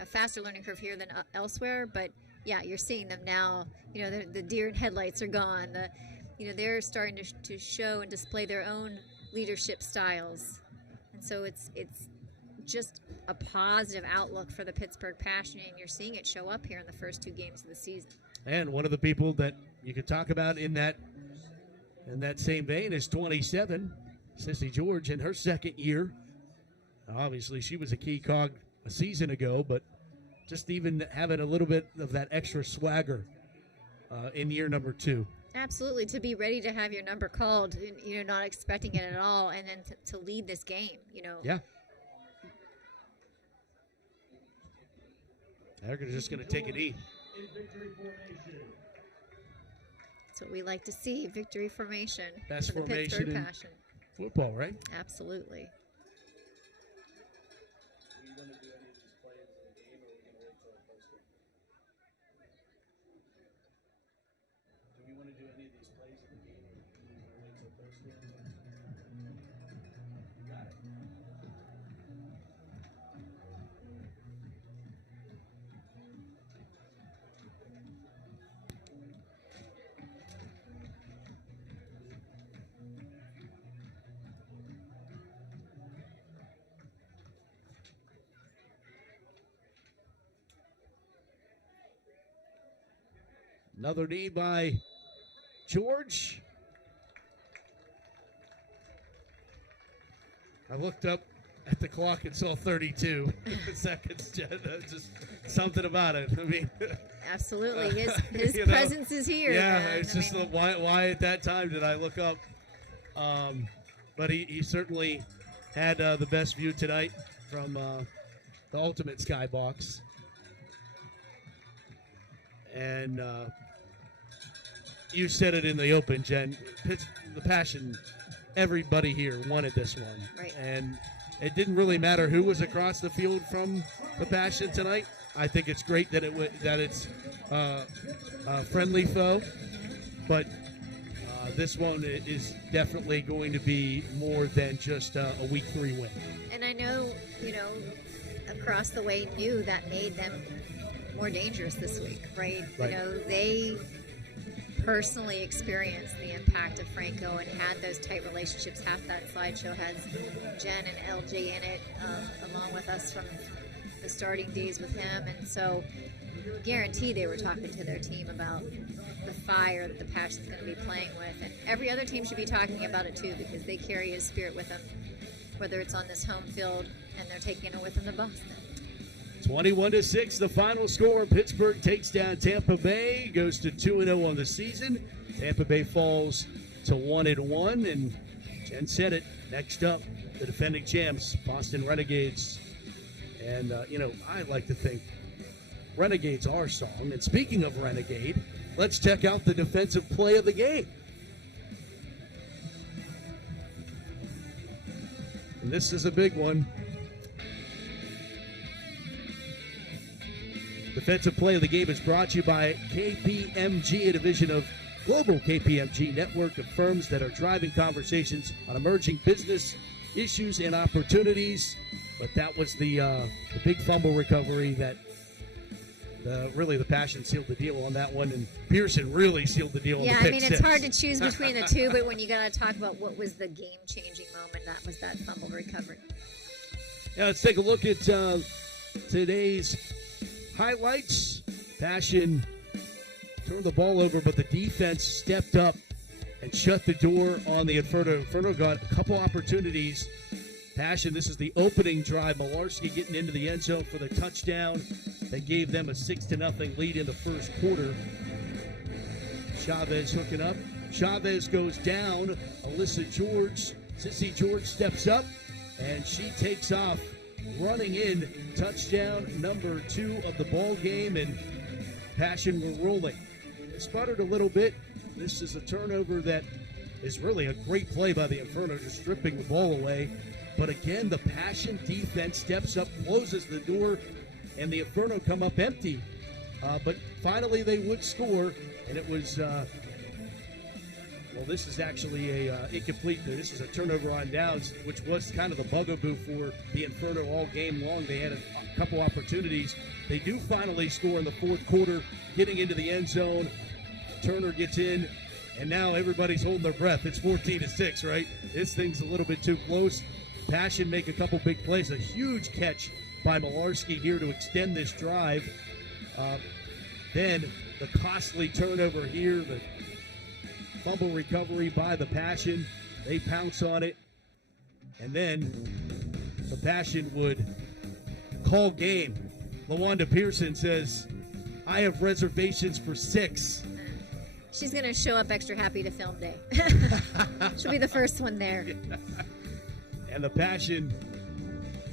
a faster learning curve here than elsewhere. But yeah, you're seeing them now. You know, the deer in headlights are gone. They're starting to show and display their own leadership styles, and so it's just a positive outlook for the Pittsburgh Passion, and you're seeing it show up here in the first 2 games of the season. And one of the people that you could talk about in that same vein is 27, Sissy George, in her second year. Obviously, she was a key cog a season ago, but just even having a little bit of that extra swagger in year number 2. Absolutely, to be ready to have your number called, not expecting it at all, and then to lead this game, Yeah. They're just going to take a knee. That's what we like to see, victory formation. Best for the formation Pittsburgh in Passion. Football, right? Absolutely. Another knee by George. I looked up at the clock and saw 32 seconds. Just something about it. I mean, absolutely. His presence is here. Yeah, it's just why at that time did I look up? But he certainly had the best view tonight from the ultimate skybox. And you said it in the open, Jen. The Passion, everybody here wanted this one. Right. And it didn't really matter who was across the field from the Passion tonight. I think it's great that it's a friendly foe. But this one is definitely going to be more than just a week 3 win. And I know, across the way knew that made them more dangerous this week, right? They personally experienced the impact of Franco and had those tight relationships. Half that slideshow has Jen and LJ in it, along with us from the starting days with him. And so guarantee they were talking to their team about the fire that the Passion's going to be playing with. And every other team should be talking about it too, because they carry his spirit with them, whether it's on this home field and they're taking it with them to Boston. 21-6, the final score. Pittsburgh takes down Tampa Bay, goes to 2-0 on the season. Tampa Bay falls to 1-1, and Jen said it. Next up, the defending champs, Boston Renegades. And, I like to think Renegade's our song. And speaking of Renegade, let's check out the defensive play of the game. And this is a big one. Defensive play of the game is brought to you by KPMG, a division of global KPMG network of firms that are driving conversations on emerging business issues and opportunities. But that was the big fumble recovery that really the Passion sealed the deal on that one, and Pearson really sealed the deal on the pick it's six. hard to choose between the two, but when you got to talk about what was the game-changing moment, that was that fumble recovery. Yeah, let's take a look at today's highlights. Passion turned the ball over, but the defense stepped up and shut the door on the Inferno. Inferno got a couple opportunities. Passion, this is the opening drive. Malarski getting into the end zone for the touchdown that gave them a 6-0 lead in the first quarter. Chavez hooking up. Chavez goes down. Alyssa George, Sissy George steps up, and she takes off, running in. Touchdown number 2 of the ball game, and Passion were rolling. It sputtered a little bit. This is a turnover that is really a great play by the Inferno, just stripping the ball away. But again, the Passion defense steps up, closes the door, and the Inferno come up empty. But finally they would score, and it was, this is actually a incomplete. This is a turnover on downs, which was kind of the bugaboo for the Inferno all game long. They had a couple opportunities. They do finally score in the fourth quarter, getting into the end zone. Turner gets in, and now everybody's holding their breath. It's 14-6, right? This thing's a little bit too close. Passion make a couple big plays. A huge catch by Malarski here to extend this drive. Then the costly turnover here, the fumble recovery by the Passion. They pounce on it. And then the Passion would call game. LaWanda Pearson says, I have reservations for 6. She's going to show up extra happy to film day. She'll be the first one there. And the Passion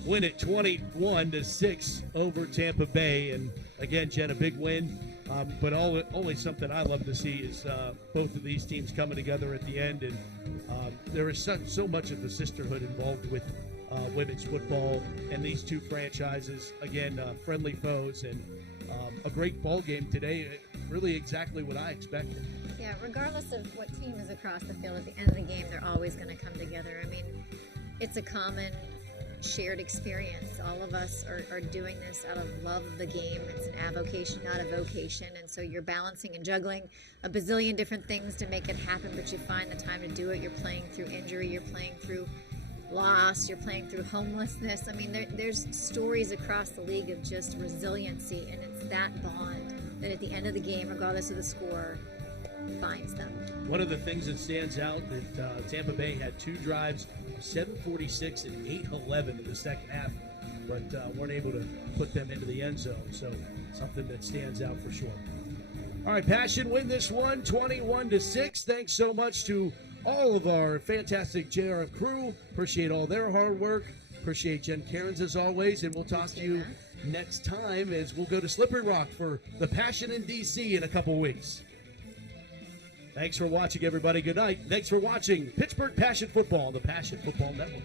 win it 21-6 over Tampa Bay. And again, Jen, a big win. But always something I love to see is both of these teams coming together at the end. And there is so much of the sisterhood involved with women's football and these two franchises. Again, friendly foes, and a great ball game today. Really exactly what I expected. Yeah, regardless of what team is across the field, at the end of the game, they're always going to come together. I mean, it's a common shared experience. All of us are doing this out of love of the game. It's an avocation, not a vocation. And so you're balancing and juggling a bazillion different things to make it happen, but you find the time to do it. You're playing through injury. You're playing through loss. You're playing through homelessness. I mean, there's stories across the league of just resiliency, and it's that bond that at the end of the game, regardless of the score, binds them. One of the things that stands out that Tampa Bay had 2 drives, 7:46 and 8:11 in the second half, but weren't able to put them into the end zone. So something that stands out for sure. All right, Passion win this one, 21-6. Thanks so much to all of our fantastic JRF crew. Appreciate all their hard work. Appreciate Jen Cairns as always, and we'll talk to you next time as we'll go to Slippery Rock for the Passion in DC in a couple weeks. Thanks for watching, everybody. Good night. Thanks for watching Pittsburgh Passion Football on the Passion Football Network.